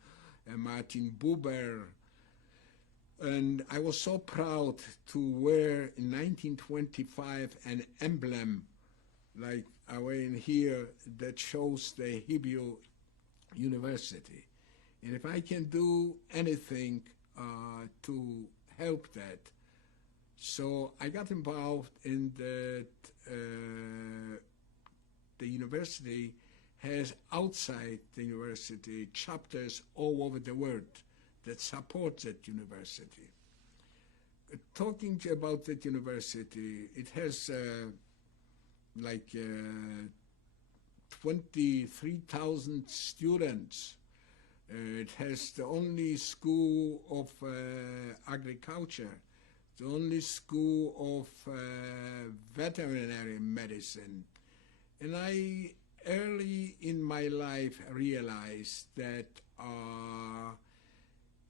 Martin Buber. And I was so proud to wear in 1925 an emblem like I wear in here that shows the Hebrew University. And if I can do anything to help that, so I got involved in that. The university has outside the university chapters all over the world that support that university. Talking about that university, it has like 23,000 students. It has the only school of agriculture, the only school of veterinary medicine. And I early in my life realized that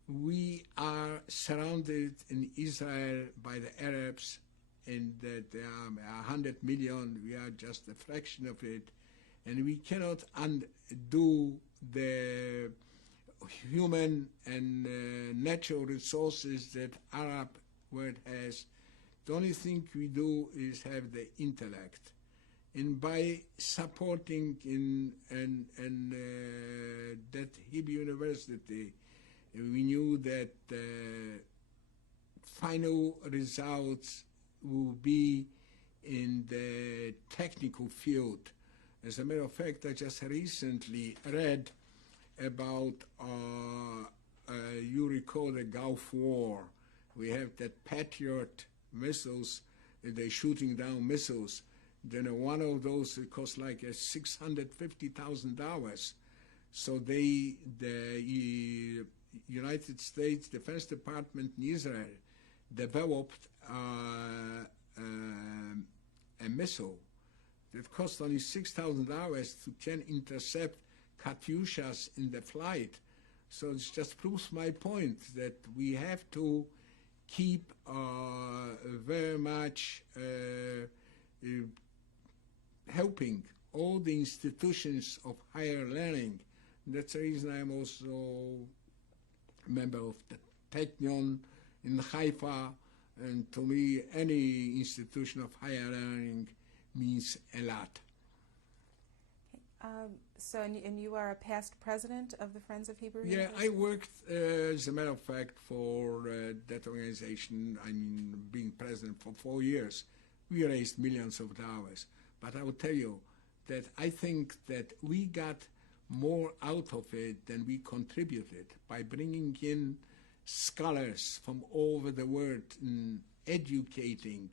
we are surrounded in Israel by the Arabs, and that there are 100 million, we are just a fraction of it, and we cannot undo the human and natural resources that Arab world has. The only thing we do is have the intellect. And by supporting in that Hebrew University, we knew that final results will be in the technical field. As a matter of fact, I just recently read about, you recall the Gulf War. We have that Patriot missiles, they're shooting down missiles. Then one of those cost like $650,000. So the United States Defense Department in Israel developed a missile that cost only $6,000 to can intercept Katyushas in the flight. So it just proves my point that we have to keep very much helping all the institutions of higher learning. That's the reason I'm also a member of the Technion in Haifa, and to me any institution of higher learning means a lot. So, and you are a past president of the Friends of Hebrew Yeah, University? I worked, as a matter of fact, for that organization. I mean, being president for 4 years. We raised millions of dollars. But I will tell you that I think that we got more out of it than we contributed by bringing in scholars from all over the world and educating,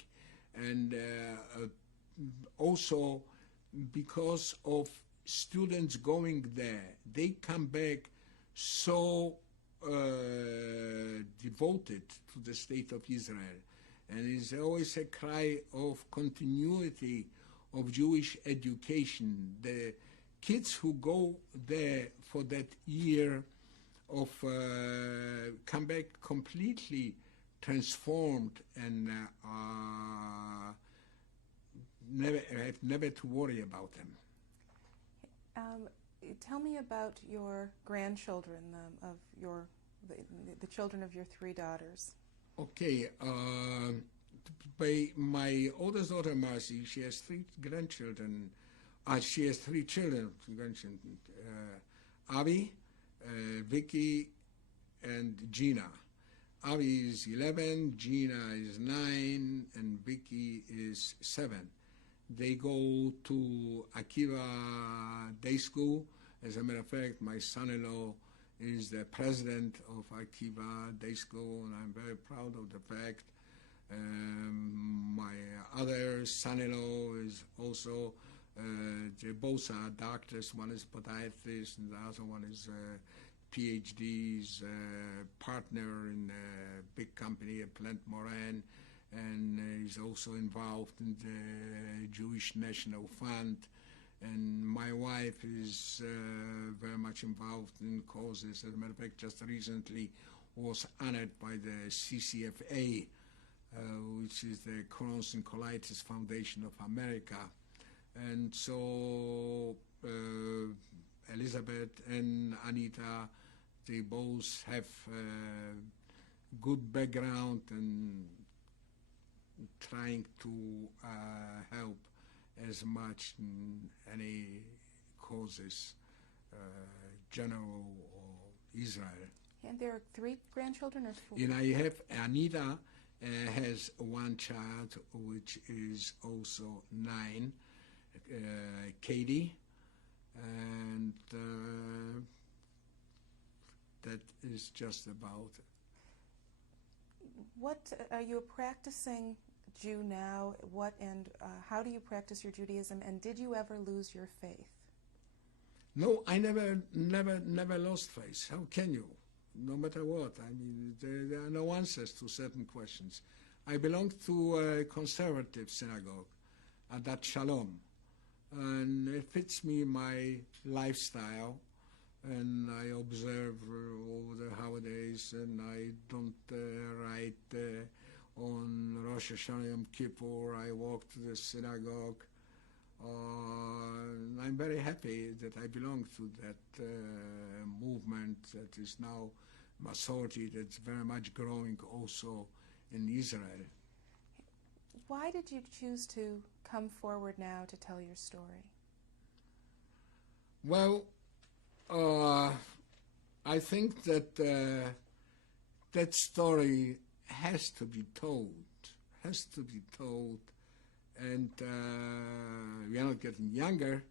and also because of students going there, they come back so devoted to the state of Israel. And it's always a cry of continuity of Jewish education. The kids who go there for that year of come back completely transformed and never to worry about them. Tell me about your grandchildren, of the children of your 3 daughters. Okay, by my oldest daughter Marcy, she has 3 grandchildren. She has 3 children, grandchildren. Avi, Vicky, and Gina. Avi is 11, Gina is 9, and Vicky is 7. They go to Akiva Day School. As a matter of fact, my son-in-law is the president of Akiva Day School, and I'm very proud of the fact. My other son-in-law is also, they both are doctors. One is podiatrist, and the other one is PhD's partner in a big company at Plant Moran, and he's also involved in the Jewish National Fund. And my wife is very much involved in causes. As a matter of fact, just recently was honored by the CCFA, which is the Crohn's and Colitis Foundation of America. And so Elizabeth and Anita, they both have good background and trying to help as much in any causes, general or Israel. And there are 3 grandchildren or 4? And I have Anita has one child which is also 9, Katie, and that is just about it. What are you a practicing Jew now? What and how do you practice your Judaism? And did you ever lose your faith? No, I never lost faith. How can you? No matter what. I mean, there are no answers to certain questions. I belong to a conservative synagogue, Adat Shalom, and it fits me my lifestyle. And I observe over the holidays, and I don't write on Rosh Hashanah Yom Kippur. I walk to the synagogue. I'm very happy that I belong to that movement that is now Masorti, that's very much growing also in Israel. Why did you choose to come forward now to tell your story? Well, I think that that story has to be told, and we are not getting younger,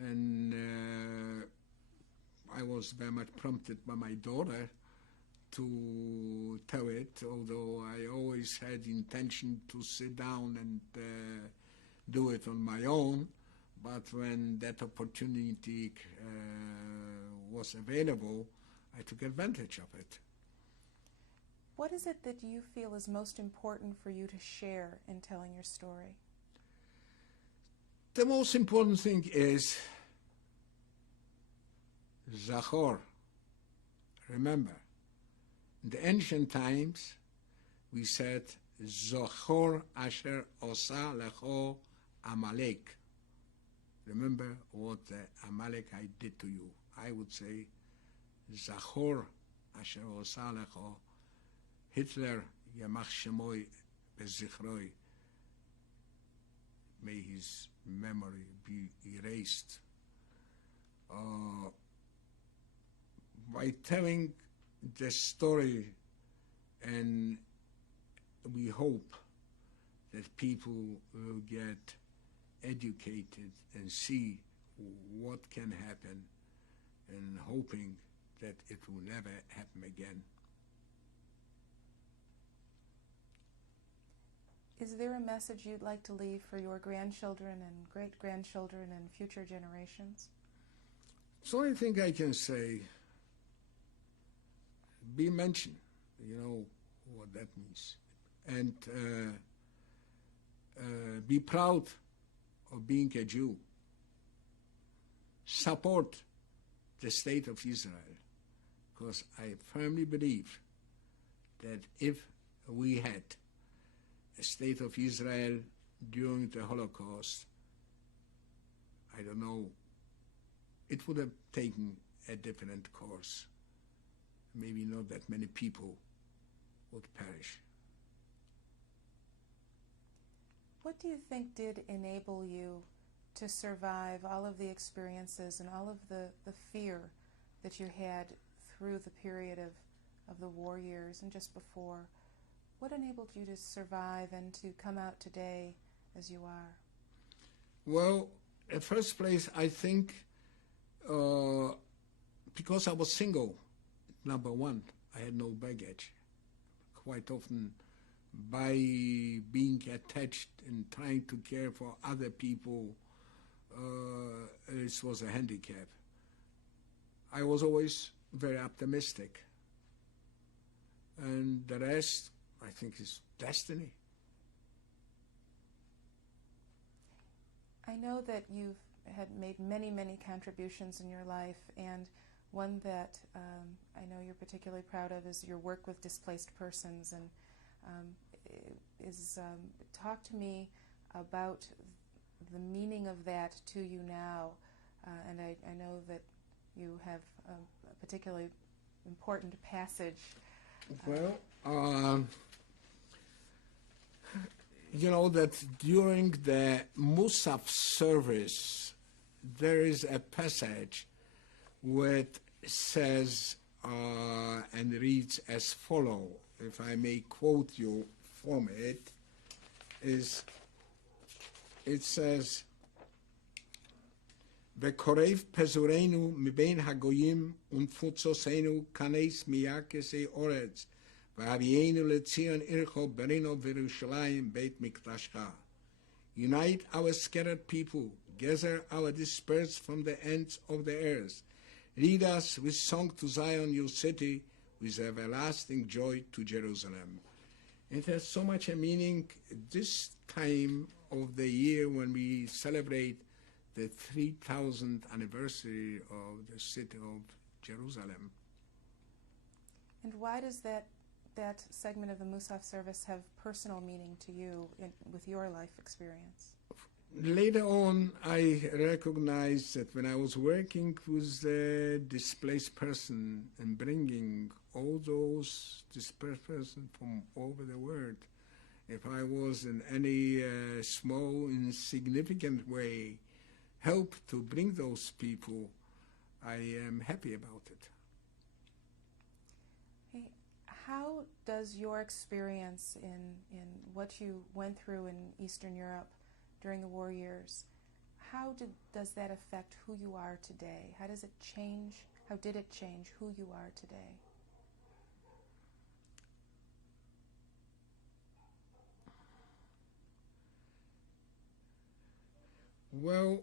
and I was very much prompted by my daughter to tell it, although I always had the intention to sit down and do it on my own. But when that opportunity was available, I took advantage of it. What is it that you feel is most important for you to share in telling your story? The most important thing is Zachor. Remember, in the ancient times, we said, Zachor asher osa lecho Amalek. Remember what the Amalekite did to you. I would say, Zachor asher osa lecho. Hitler, Yamach Shemoy Bezichroi. May his memory be erased. By telling the story, and we hope that people will get educated and see what can happen, and hoping that it will never happen again. Is there a message you'd like to leave for your grandchildren and great-grandchildren and future generations? It's the only thing I can say, be mentioned, you know what that means, and be proud of being a Jew. Support the state of Israel, because I firmly believe that if we had a state of Israel during the Holocaust, I don't know, it would have taken a different course. Maybe not that many people would perish. What do you think did enable you to survive all of the experiences and all of the fear that you had through the period of the war years and just before? What enabled you to survive and to come out today as you are? Well, in first place, I think because I was single, number one, I had no baggage. Quite often, by being attached and trying to care for other people, it was a handicap. I was always very optimistic. And the rest, I think, is destiny. I know that you've had made many, many contributions in your life, and one that I know you're particularly proud of is your work with displaced persons. And talk to me about the meaning of that to you now. And I know that you have a particularly important passage. Well, you know that during the Musaf service, there is a passage which says and reads as follow. If I may quote you from it, it says, "Vekorev pezureinu mibein hagoyim unfutzoseinu kaneis miyakese oretz v'avienu letzion ircho berino v'Yerushalayim beit mikdashcha." Unite our scattered people, gather our dispersed from the ends of the earth. Lead us with song to Zion, your city, with everlasting joy to Jerusalem. It has so much a meaning this time of the year when we celebrate the 3000th anniversary of the city of Jerusalem. And why does that segment of the Musaf service have personal meaning to you with your life experience? Later on, I recognized that when I was working with the displaced person and bringing all those displaced persons from over the world, if I was in any small, insignificant way help to bring those people, I am happy about it. Hey, how does your experience in what you went through in Eastern Europe during the war years, does that affect who you are today? How does it change? How did it change who you are today? Well,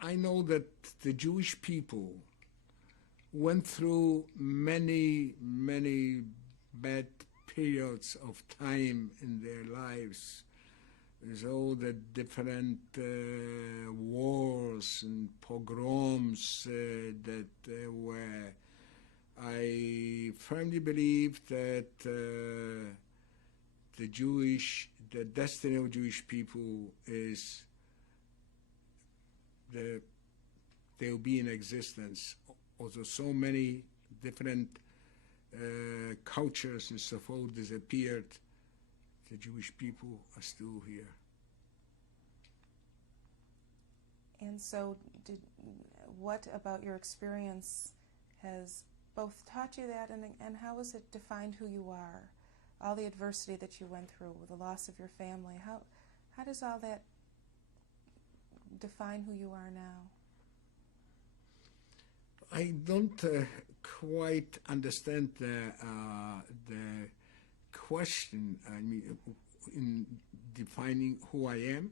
I know that the Jewish people went through many, many bad periods of time in their lives. There's all the different wars and pogroms that there were. I firmly believe that the destiny of Jewish people is that they will be in existence. Although so many different cultures and so forth disappeared, the Jewish people are still here. And so what about your experience has both taught you that, and how has it defined who you are? All the adversity that you went through, the loss of your family, how does all that define who you are now? I don't quite understand the question. I mean, in defining who I am.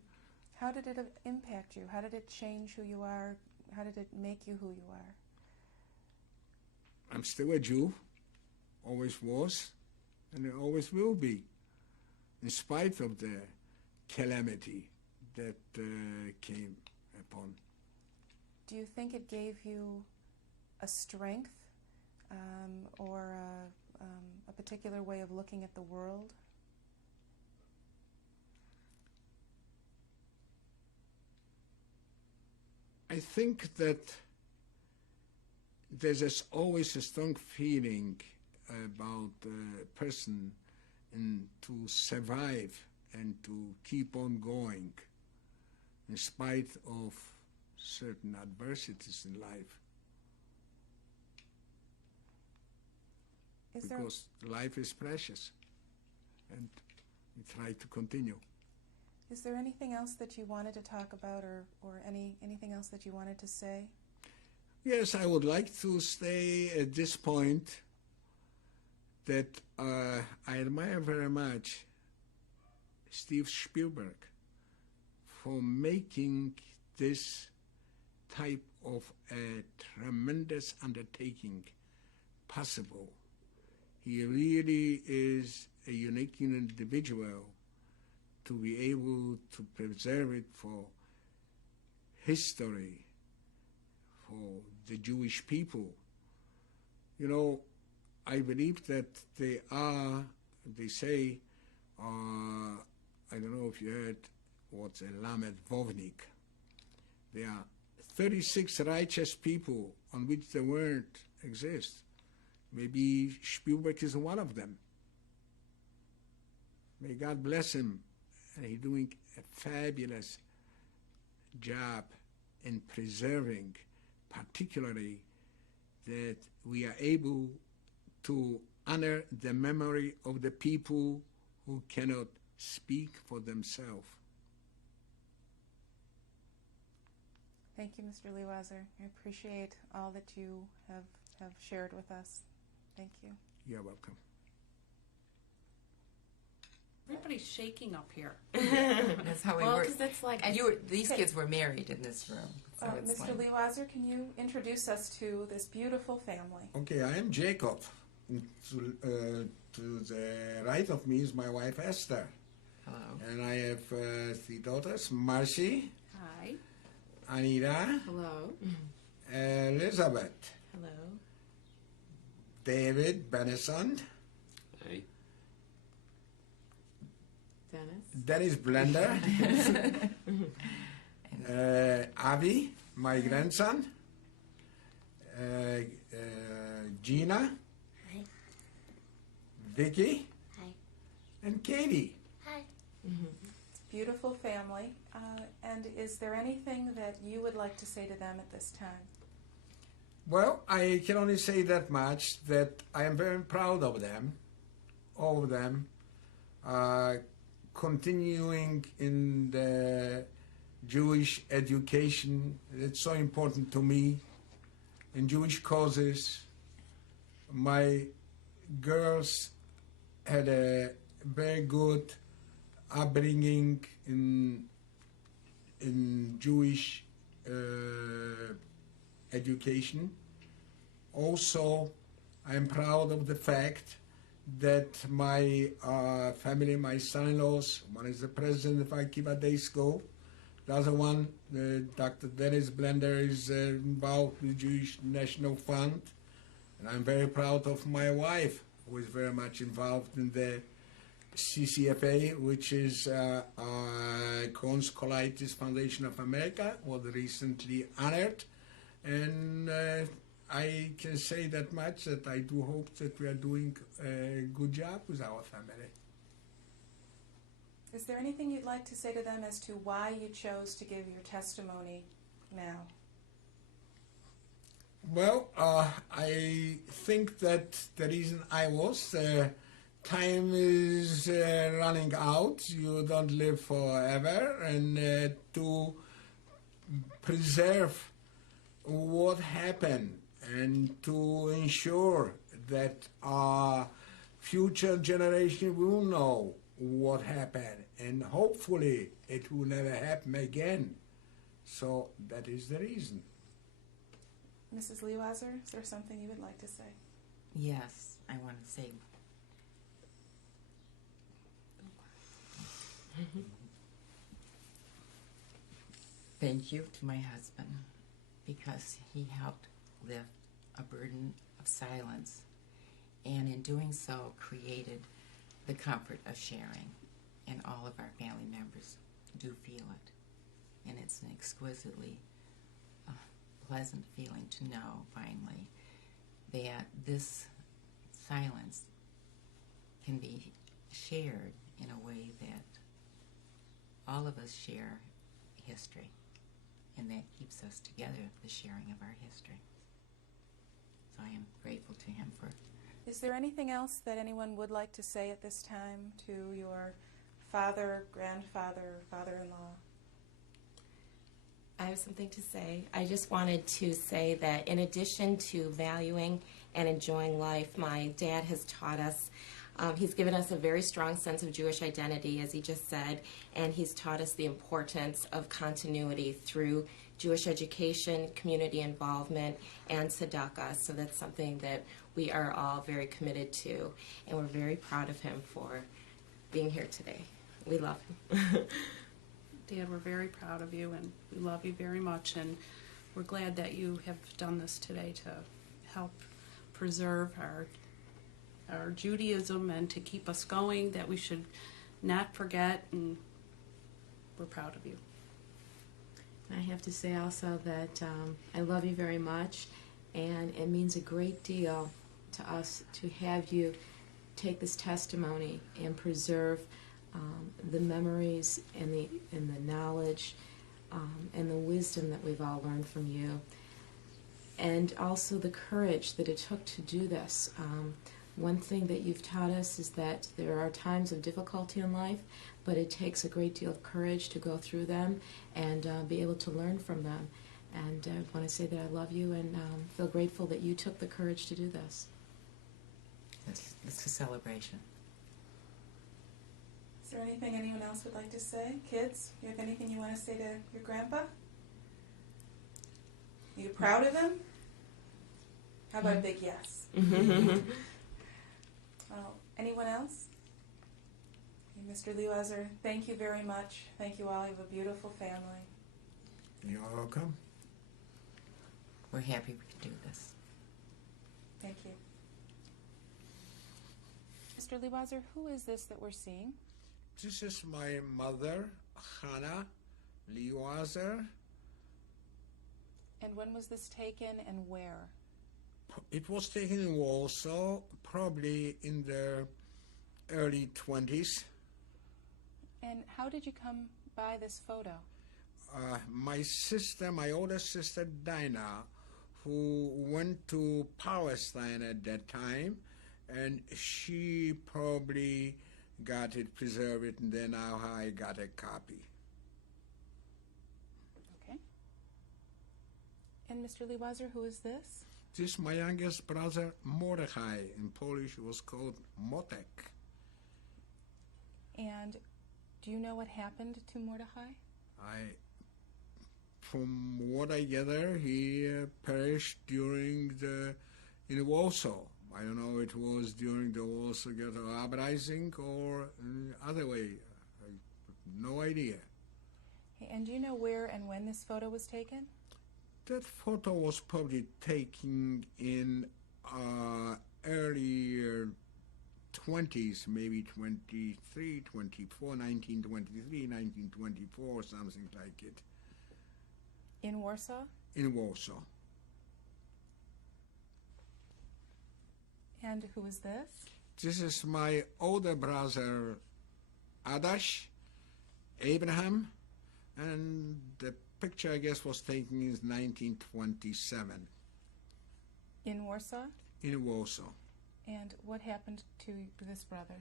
How did it impact you? How did it change who you are? How did it make you who you are? I'm still a Jew, always was, and it always will be, in spite of the calamity that came upon. Do you think it gave you a strength or a particular way of looking at the world? I think that there's always a strong feeling about a person and to survive and to keep on going in spite of certain adversities in life. Is there- because life is precious, and we try to continue. Is there anything else that you wanted to talk about, or anything else that you wanted to say? Yes, I would like to say at this point that I admire very much Steve Spielberg for making this type of a tremendous undertaking possible. He really is a unique individual to be able to preserve it for history, for the Jewish people. You know, I believe that they say, I don't know if you heard what's a Lamed Vovnik. There are 36 righteous people on which the word exists. Maybe Spielberg is one of them. May God bless him. And he's doing a fabulous job in preserving, particularly that we are able to honor the memory of the people who cannot speak for themselves. Thank you, Mr. Liwazer. I appreciate all that you have shared with us. Thank you. You're welcome. Everybody's shaking up here. That's how we Well, work. 'cause it's like- And these kids were married in this room. So it's Mr. like, Liwazer, can you introduce us to this beautiful family? Okay, I am Jakob. To the right of me is my wife Esther. hello. And I have 3 daughters, Marcy, Hi. Anita, Hello. Elizabeth, Hello. David, Benison, Hey. Dennis. Dennis Blender, Avi, my grandson, Gina, Vicky, and Katie. It's a beautiful family. And is there anything that you would like to say to them at this time? Well, I can only say that much, that I am very proud of them, all of them, continuing in the Jewish education. It's so important to me, in Jewish causes. My girls had a very good upbringing in Jewish education. Also, I'm proud of the fact that my family, my son-in-laws, one is the president of Akiva Day School, the other one, Dr. Dennis Blender, is involved with the Jewish National Fund, and I'm very proud of my wife, who is very much involved in the CCFA, which is Crohn's Colitis Foundation of America, was recently honored. And I can say that much, that I do hope that we are doing a good job with our family. Is there anything you'd like to say to them as to why you chose to give your testimony now? Well, I think that the reason I was, time is running out. You don't live forever, and to preserve what happened and to ensure that our future generation will know what happened, and hopefully it will never happen again. So that is the reason. Mrs. Liwazer, is there something you would like to say? Yes, I want to say. Thank you to my husband, because he helped lift a burden of silence, and in doing so created the comfort of sharing, and all of our family members do feel it, and it's an exquisitely pleasant feeling to know finally that this silence can be shared in a way that all of us share history, and that keeps us together, the sharing of our history. So I am grateful to him for Is there anything else that anyone would like to say at this time to your father, grandfather, father-in-law? I have something to say. I just wanted to say that in addition to valuing and enjoying life, my dad has taught us, he's given us a very strong sense of Jewish identity, as he just said, and he's taught us the importance of continuity through Jewish education, community involvement, and tzedakah. So that's something that we are all very committed to, and we're very proud of him for being here today. We love him. Dad, we're very proud of you, and we love you very much, and we're glad that you have done this today to help preserve our Judaism and to keep us going, that we should not forget, and we're proud of you. I have to say also that I love you very much, and it means a great deal to us to have you take this testimony and preserve the memories and the knowledge and the wisdom that we've all learned from you, and also the courage that it took to do this. One thing that you've taught us is that there are times of difficulty in life, but it takes a great deal of courage to go through them and be able to learn from them. And I want to say that I love you and feel grateful that you took the courage to do this. It's a celebration. Is there anything anyone else would like to say? Kids, you have anything you want to say to your grandpa? Are you proud of him? How about a big yes? Well, anyone else? Mr. Liwazer, thank you very much. Thank you all. You have a beautiful family. You're welcome. We're happy we could do this. Thank you. Mr. Liwazer, who is this that we're seeing? This is my mother, Hannah Liwazer. And when was this taken and where? It was taken in Warsaw, probably in the early 20s. And how did you come by this photo? My sister, my older sister Dinah, who went to Palestine at that time, and she probably got it, preserved it, and then I got a copy. Okay. And Mr. Liwazer, who is this? This is my youngest brother, Mordechai. In Polish, it was called Motek. And do you know what happened to Mordechai? From what I gather, he perished in Warsaw. I don't know if it was during the Warsaw Ghetto uprising or other way. I have no idea. And do you know where and when this photo was taken? That photo was probably taken in earlier 20s, maybe 23, 24, 1923, 1924, something like it. In Warsaw? In Warsaw. And who is this? This is my older brother, Adash, Abraham, and the picture, I guess, was taken in 1927. In Warsaw? In Warsaw. And what happened to this brother?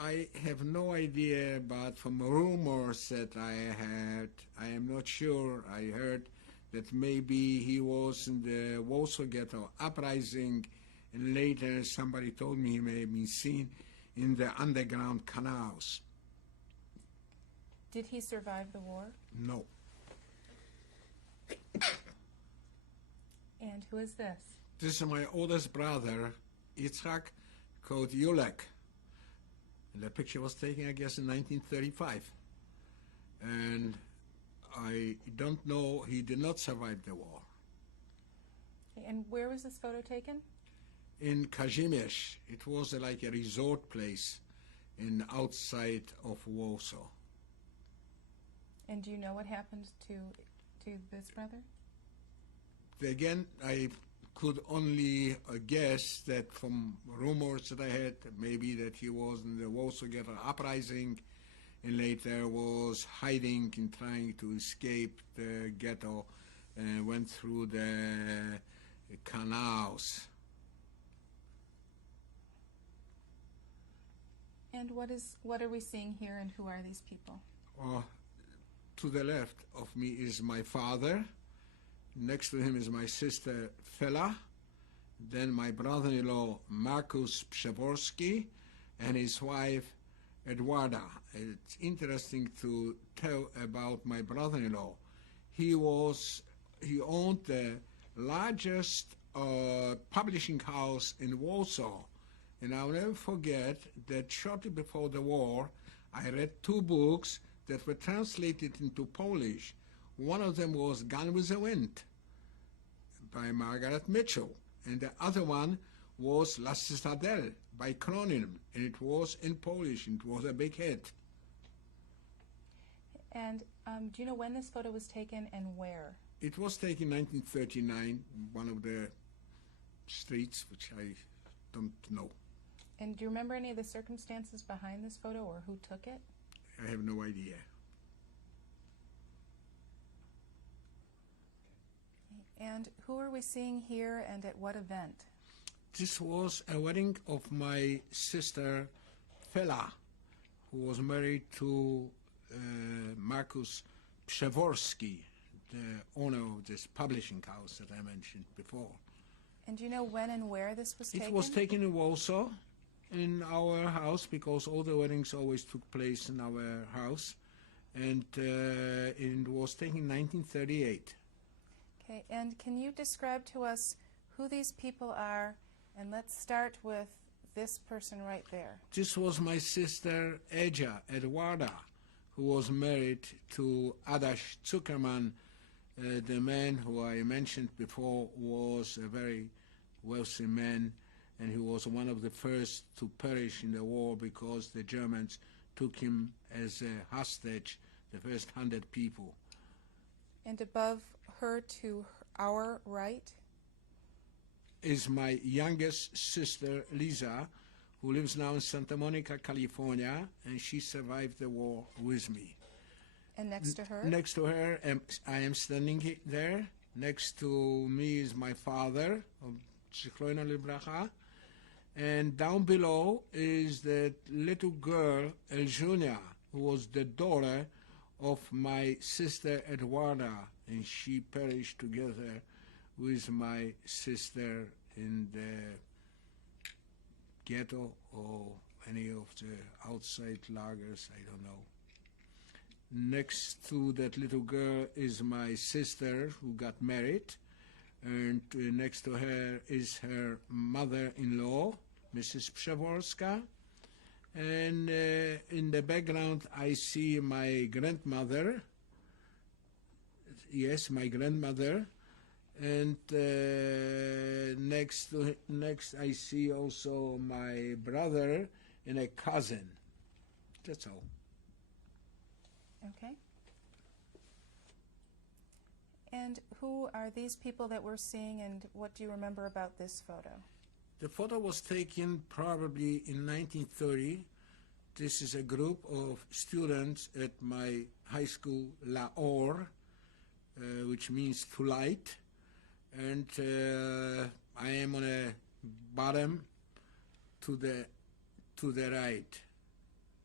I have no idea, but from rumors that I had, I am not sure, I heard that maybe he was in the Warsaw Ghetto uprising, and later somebody told me he may have been seen in the underground canals. Did he survive the war? No. And who is this? This is my oldest brother, Yitzhak, called Yulek. And the picture was taken, I guess, in 1935. And I don't know, he did not survive the war. And where was this photo taken? In Kazimierz. It was like a resort place outside of Warsaw. And do you know what happened to this brother? Again, I could only guess that from rumors that I had, maybe that he was in the Warsaw Ghetto uprising and later was hiding and trying to escape the ghetto and went through the canals. And what are we seeing here, and who are these people? To the left of me is my father. Next to him is my sister Fela. Then my brother-in-law Markus Przeworski and his wife Edwarda. It's interesting to tell about my brother-in-law. He owned the largest publishing house in Warsaw. And I'll never forget that shortly before the war, I read two books that were translated into Polish. One of them was Gone with the Wind by Margaret Mitchell, and the other one was La Citadelle by Cronin, and it was in Polish, and it was a big hit. And do you know when this photo was taken and where? It was taken in 1939, one of the streets, which I don't know. And do you remember any of the circumstances behind this photo, or who took it? I have no idea. And who are we seeing here, and at what event? This was a wedding of my sister Fela, who was married to Markus Przeworski, the owner of this publishing house that I mentioned before. And do you know when and where this was taken? It was taken in Warsaw, in our house, because all the weddings always took place in our house, and it was taken in 1938. Okay, and can you describe to us who these people are? And let's start with this person right there. This was my sister Edwarda, who was married to Adaś Zuckerman. The man who I mentioned before was a very wealthy man, and he was one of the first to perish in the war because the Germans took him as a hostage, the first 100 people. And above her to our right is my youngest sister, Lisa, who lives now in Santa Monica, California, and she survived the war with me. And next to her? Next to her, I am standing there. Next to me is my father, Zichrono Libracha. And down below is that little girl, Eljunia, who was the daughter of my sister Edwarda, and she perished together with my sister in the ghetto or any of the outside lagers, I don't know. Next to that little girl is my sister who got married, and next to her is her mother-in-law, Mrs. Przeworska. And in the background I see my grandmother, yes, my grandmother, and next I see also my brother and a cousin. That's all. Okay. And who are these people that we're seeing, and what do you remember about this photo? The photo was taken probably in 1930. This is a group of students at my high school, La Or, which means to light. And I am on a bottom to the right.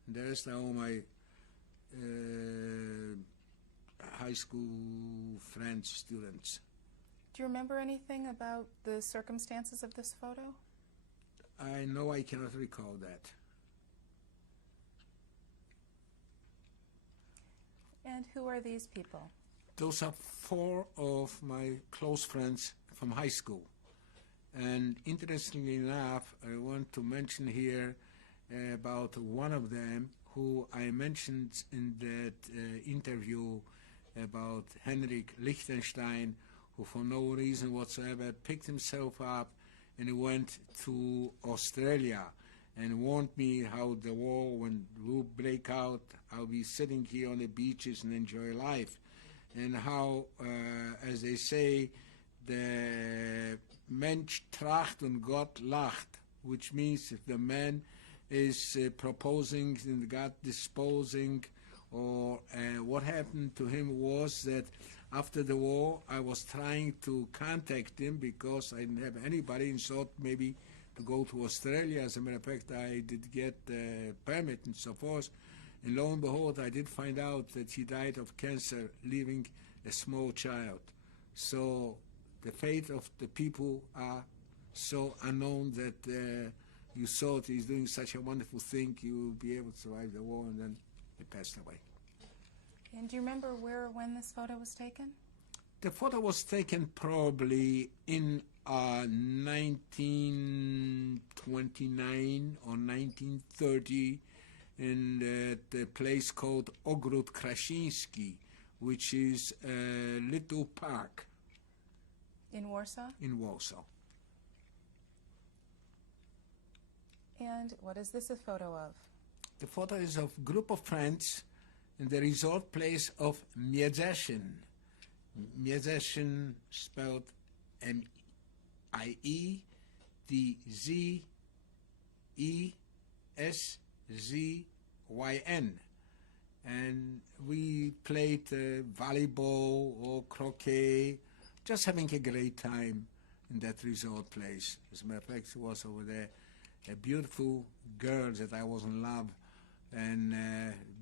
There's now my high school friends, students. Do you remember anything about the circumstances of this photo? I know I cannot recall that. And who are these people? Those are 4 of my close friends from high school. And interestingly enough, I want to mention here about one of them who I mentioned in that interview about Henrik Lichtenstein, who for no reason whatsoever picked himself up and went to Australia and warned me how the war, when it will break out, I'll be sitting here on the beaches and enjoy life. And how, as they say, the Mensch tracht und Gott lacht, which means if the man is proposing and God disposing, or what happened to him was that after the war I was trying to contact him because I didn't have anybody and thought maybe to go to Australia. As a matter of fact, I did get the permit and so forth. And lo and behold, I did find out that he died of cancer, leaving a small child. So the fate of the people are so unknown that you thought he's doing such a wonderful thing, you will be able to survive the war, and then he passed away. And do you remember where or when this photo was taken? The photo was taken probably in 1929 or 1930 in the place called Ogród Krasiński, which is a little park In Warsaw? in Warsaw. And what is this a photo of? The photo is of a group of friends in the resort place of Miedzeszyn. Miedzeszyn spelled Miedzeszyn. And we played volleyball or croquet, just having a great time in that resort place. As a matter of fact, it was over there a beautiful girl that I was in love, and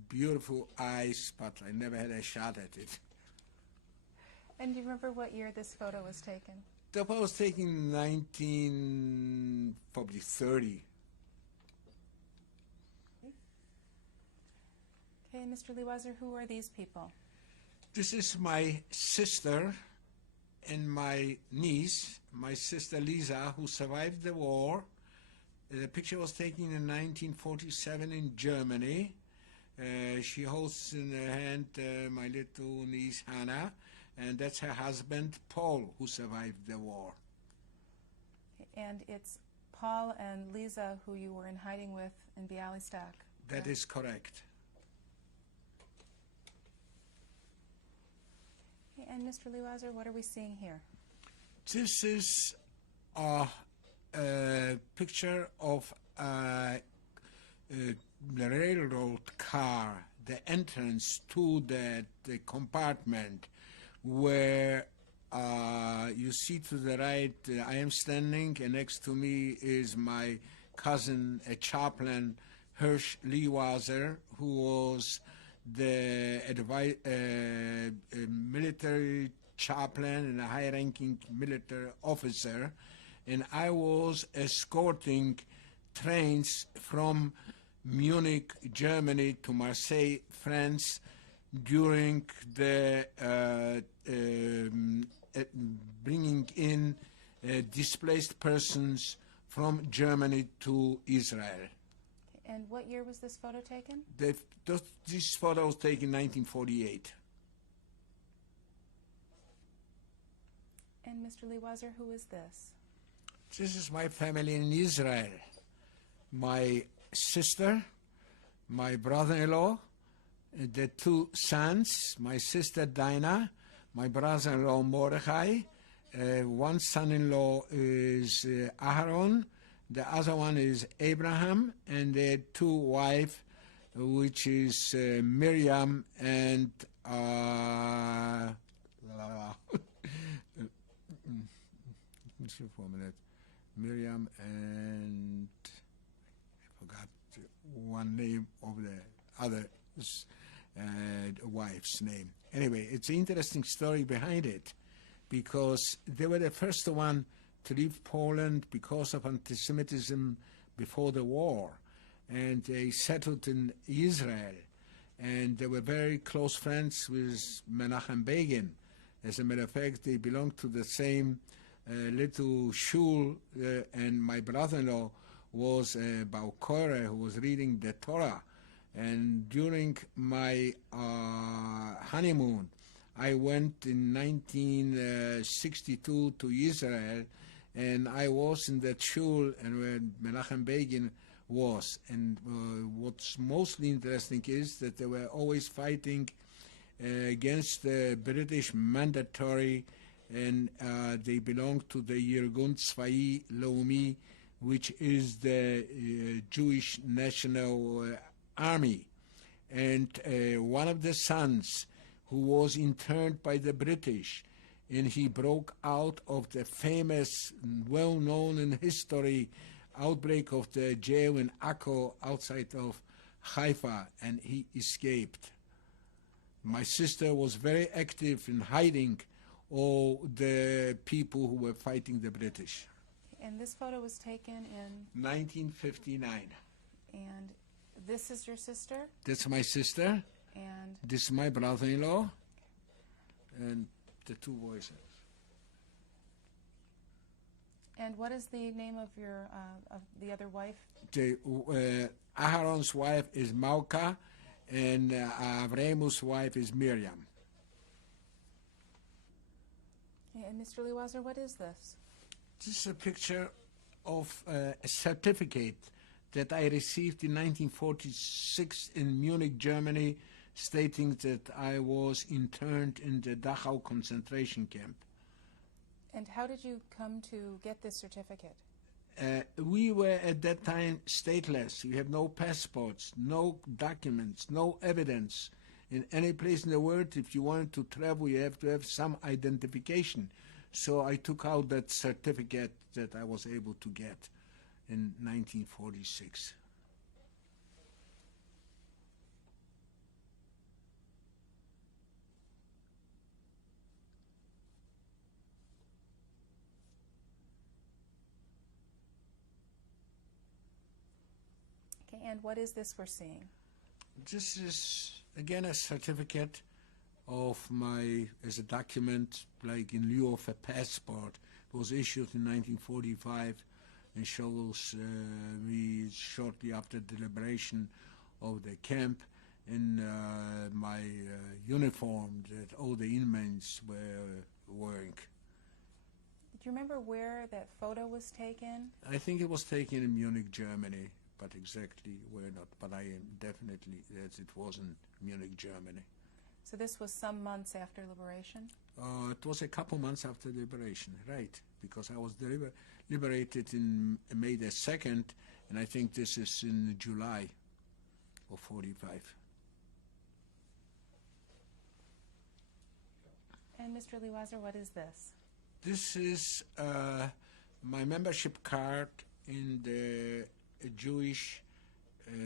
beautiful eyes, but I never had a shot at it. And do you remember what year this photo was taken? The photo was taken in 1930. Okay, Mr. Liwazer, who are these people? This is my sister and my niece, my sister Lisa, who survived the war. The picture was taken in 1947 in Germany. She holds in her hand my little niece Hannah, and that's her husband Paul, who survived the war. And it's Paul and Lisa who you were in hiding with in Białystok. That is correct. Okay, and Mr. Liwazer, what are we seeing here? This is a picture of the railroad car, the entrance to the compartment, where you see to the right, I am standing, and next to me is my cousin, a chaplain, Hirsch Liwazer, who was the military chaplain and a high-ranking military officer, and I was escorting trains from Munich, Germany to Marseille, France, during the bringing in displaced persons from Germany to Israel. And what year was this photo taken? This photo was taken in 1948. And Mr. Liwazer, who is this? This is my family in Israel. My sister, my brother-in-law, the two sons, my sister Dinah, my brother-in-law Mordechai. One son-in-law is Aaron, the other one is Abraham, and their two wives, which is Miriam and for a minute. Miriam and I forgot one name of the other wife's name. Anyway, it's an interesting story behind it, because they were the first one to leave Poland because of anti-Semitism before the war, and they settled in Israel, and they were very close friends with Menachem Begin. As a matter of fact, they belonged to the same little shul, and my brother-in-law was Baal Koreh, who was reading the Torah. And during my honeymoon, I went in 1962 to Israel, and I was in that shul and where Menachem Begin was. And what's mostly interesting is that they were always fighting against the British mandatory, and they belonged to the Irgun Tzvai Leumi, which is the Jewish National Army. And one of the sons who was interned by the British, and he broke out of the famous, well-known in history, outbreak of the jail in Akko outside of Haifa, and he escaped. My sister was very active in hiding all the people who were fighting the British. And this photo was taken in, 1959. and this is your sister, That's my sister. and This is my brother-in-law, and the two boys. and what is the name of your of the other wife? Aharon's wife is Malka, and Avremu's wife is Miriam. And Mr. Liwazer, what is this? This is a picture of a certificate that I received in 1946 in Munich, Germany, stating that I was interned in the Dachau concentration camp. And how did you come to get this certificate? We were at that time stateless. We have no passports, no documents, no evidence. In any place in the world, if you wanted to travel, you have to have some identification. So I took out that certificate that I was able to get in 1946. Okay, and what is this we're seeing? This is, again, a certificate of my, as a document, like in lieu of a passport. It was issued in 1945 and shows me shortly after the liberation of the camp in my uniform that all the inmates were wearing. Do you remember where that photo was taken? I think it was taken in Munich, Germany, but exactly where not. But I am definitely that it was in Munich, Germany. So this was some months after liberation? It was a couple months after liberation, right? Because I was liberated in May the 2nd, and I think this is in July of 45. And Mr. Liwazer, what is this? This is my membership card in the Jewish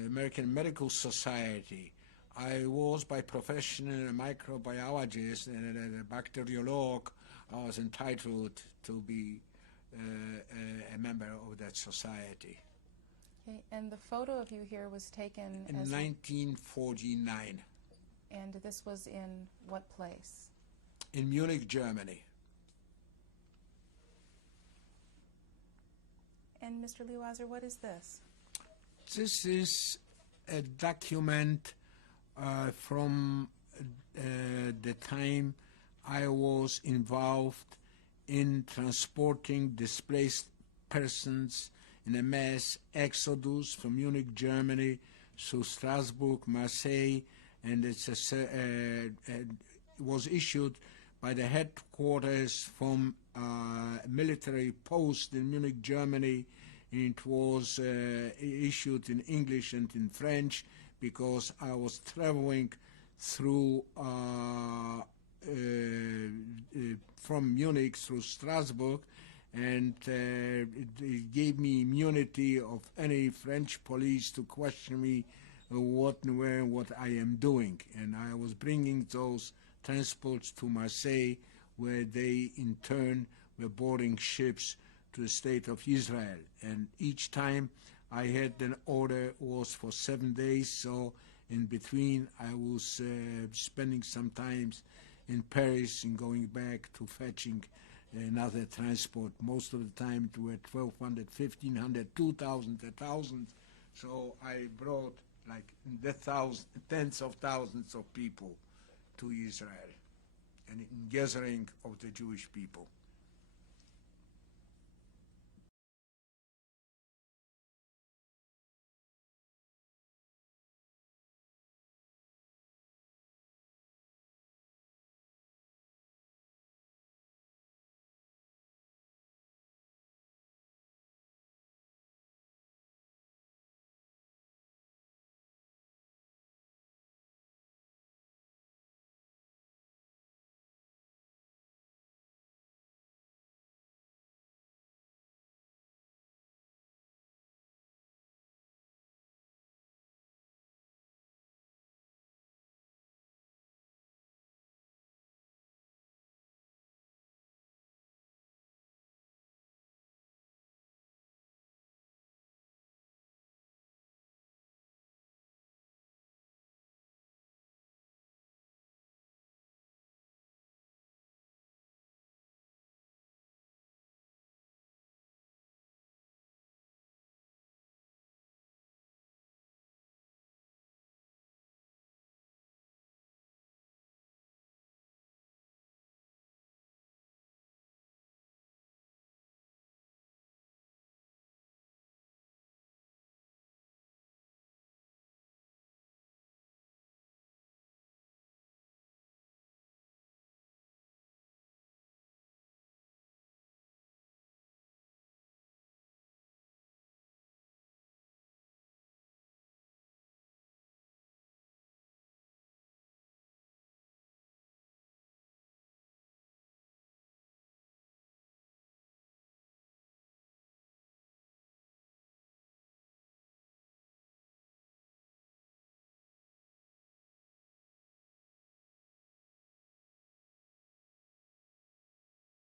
American Medical Society. I was by profession a microbiologist and a bacteriologist. I was entitled to be a member of that society. Okay, and the photo of you here was taken In as 1949 and this was in what place? in Munich, Germany. And Mr. Liwazer, what is this? This is a document from the time I was involved in transporting displaced persons in a mass exodus from Munich, Germany, to Strasbourg, Marseille, and it was issued by the headquarters from a military post in Munich, Germany. It was issued in English and in French because I was traveling through from Munich through Strasbourg, and it gave me immunity of any French police to question me what and where and what I am doing. And I was bringing those transports to Marseille, where they in turn were boarding ships to the state of Israel. And each time I had an order was for 7 days, so in between I was spending some time in Paris and going back to fetching another transport. Most of the time it were 1,200, 1,500, 2,000, 1,000. So I brought like tens of thousands of people to Israel and in gathering of the Jewish people.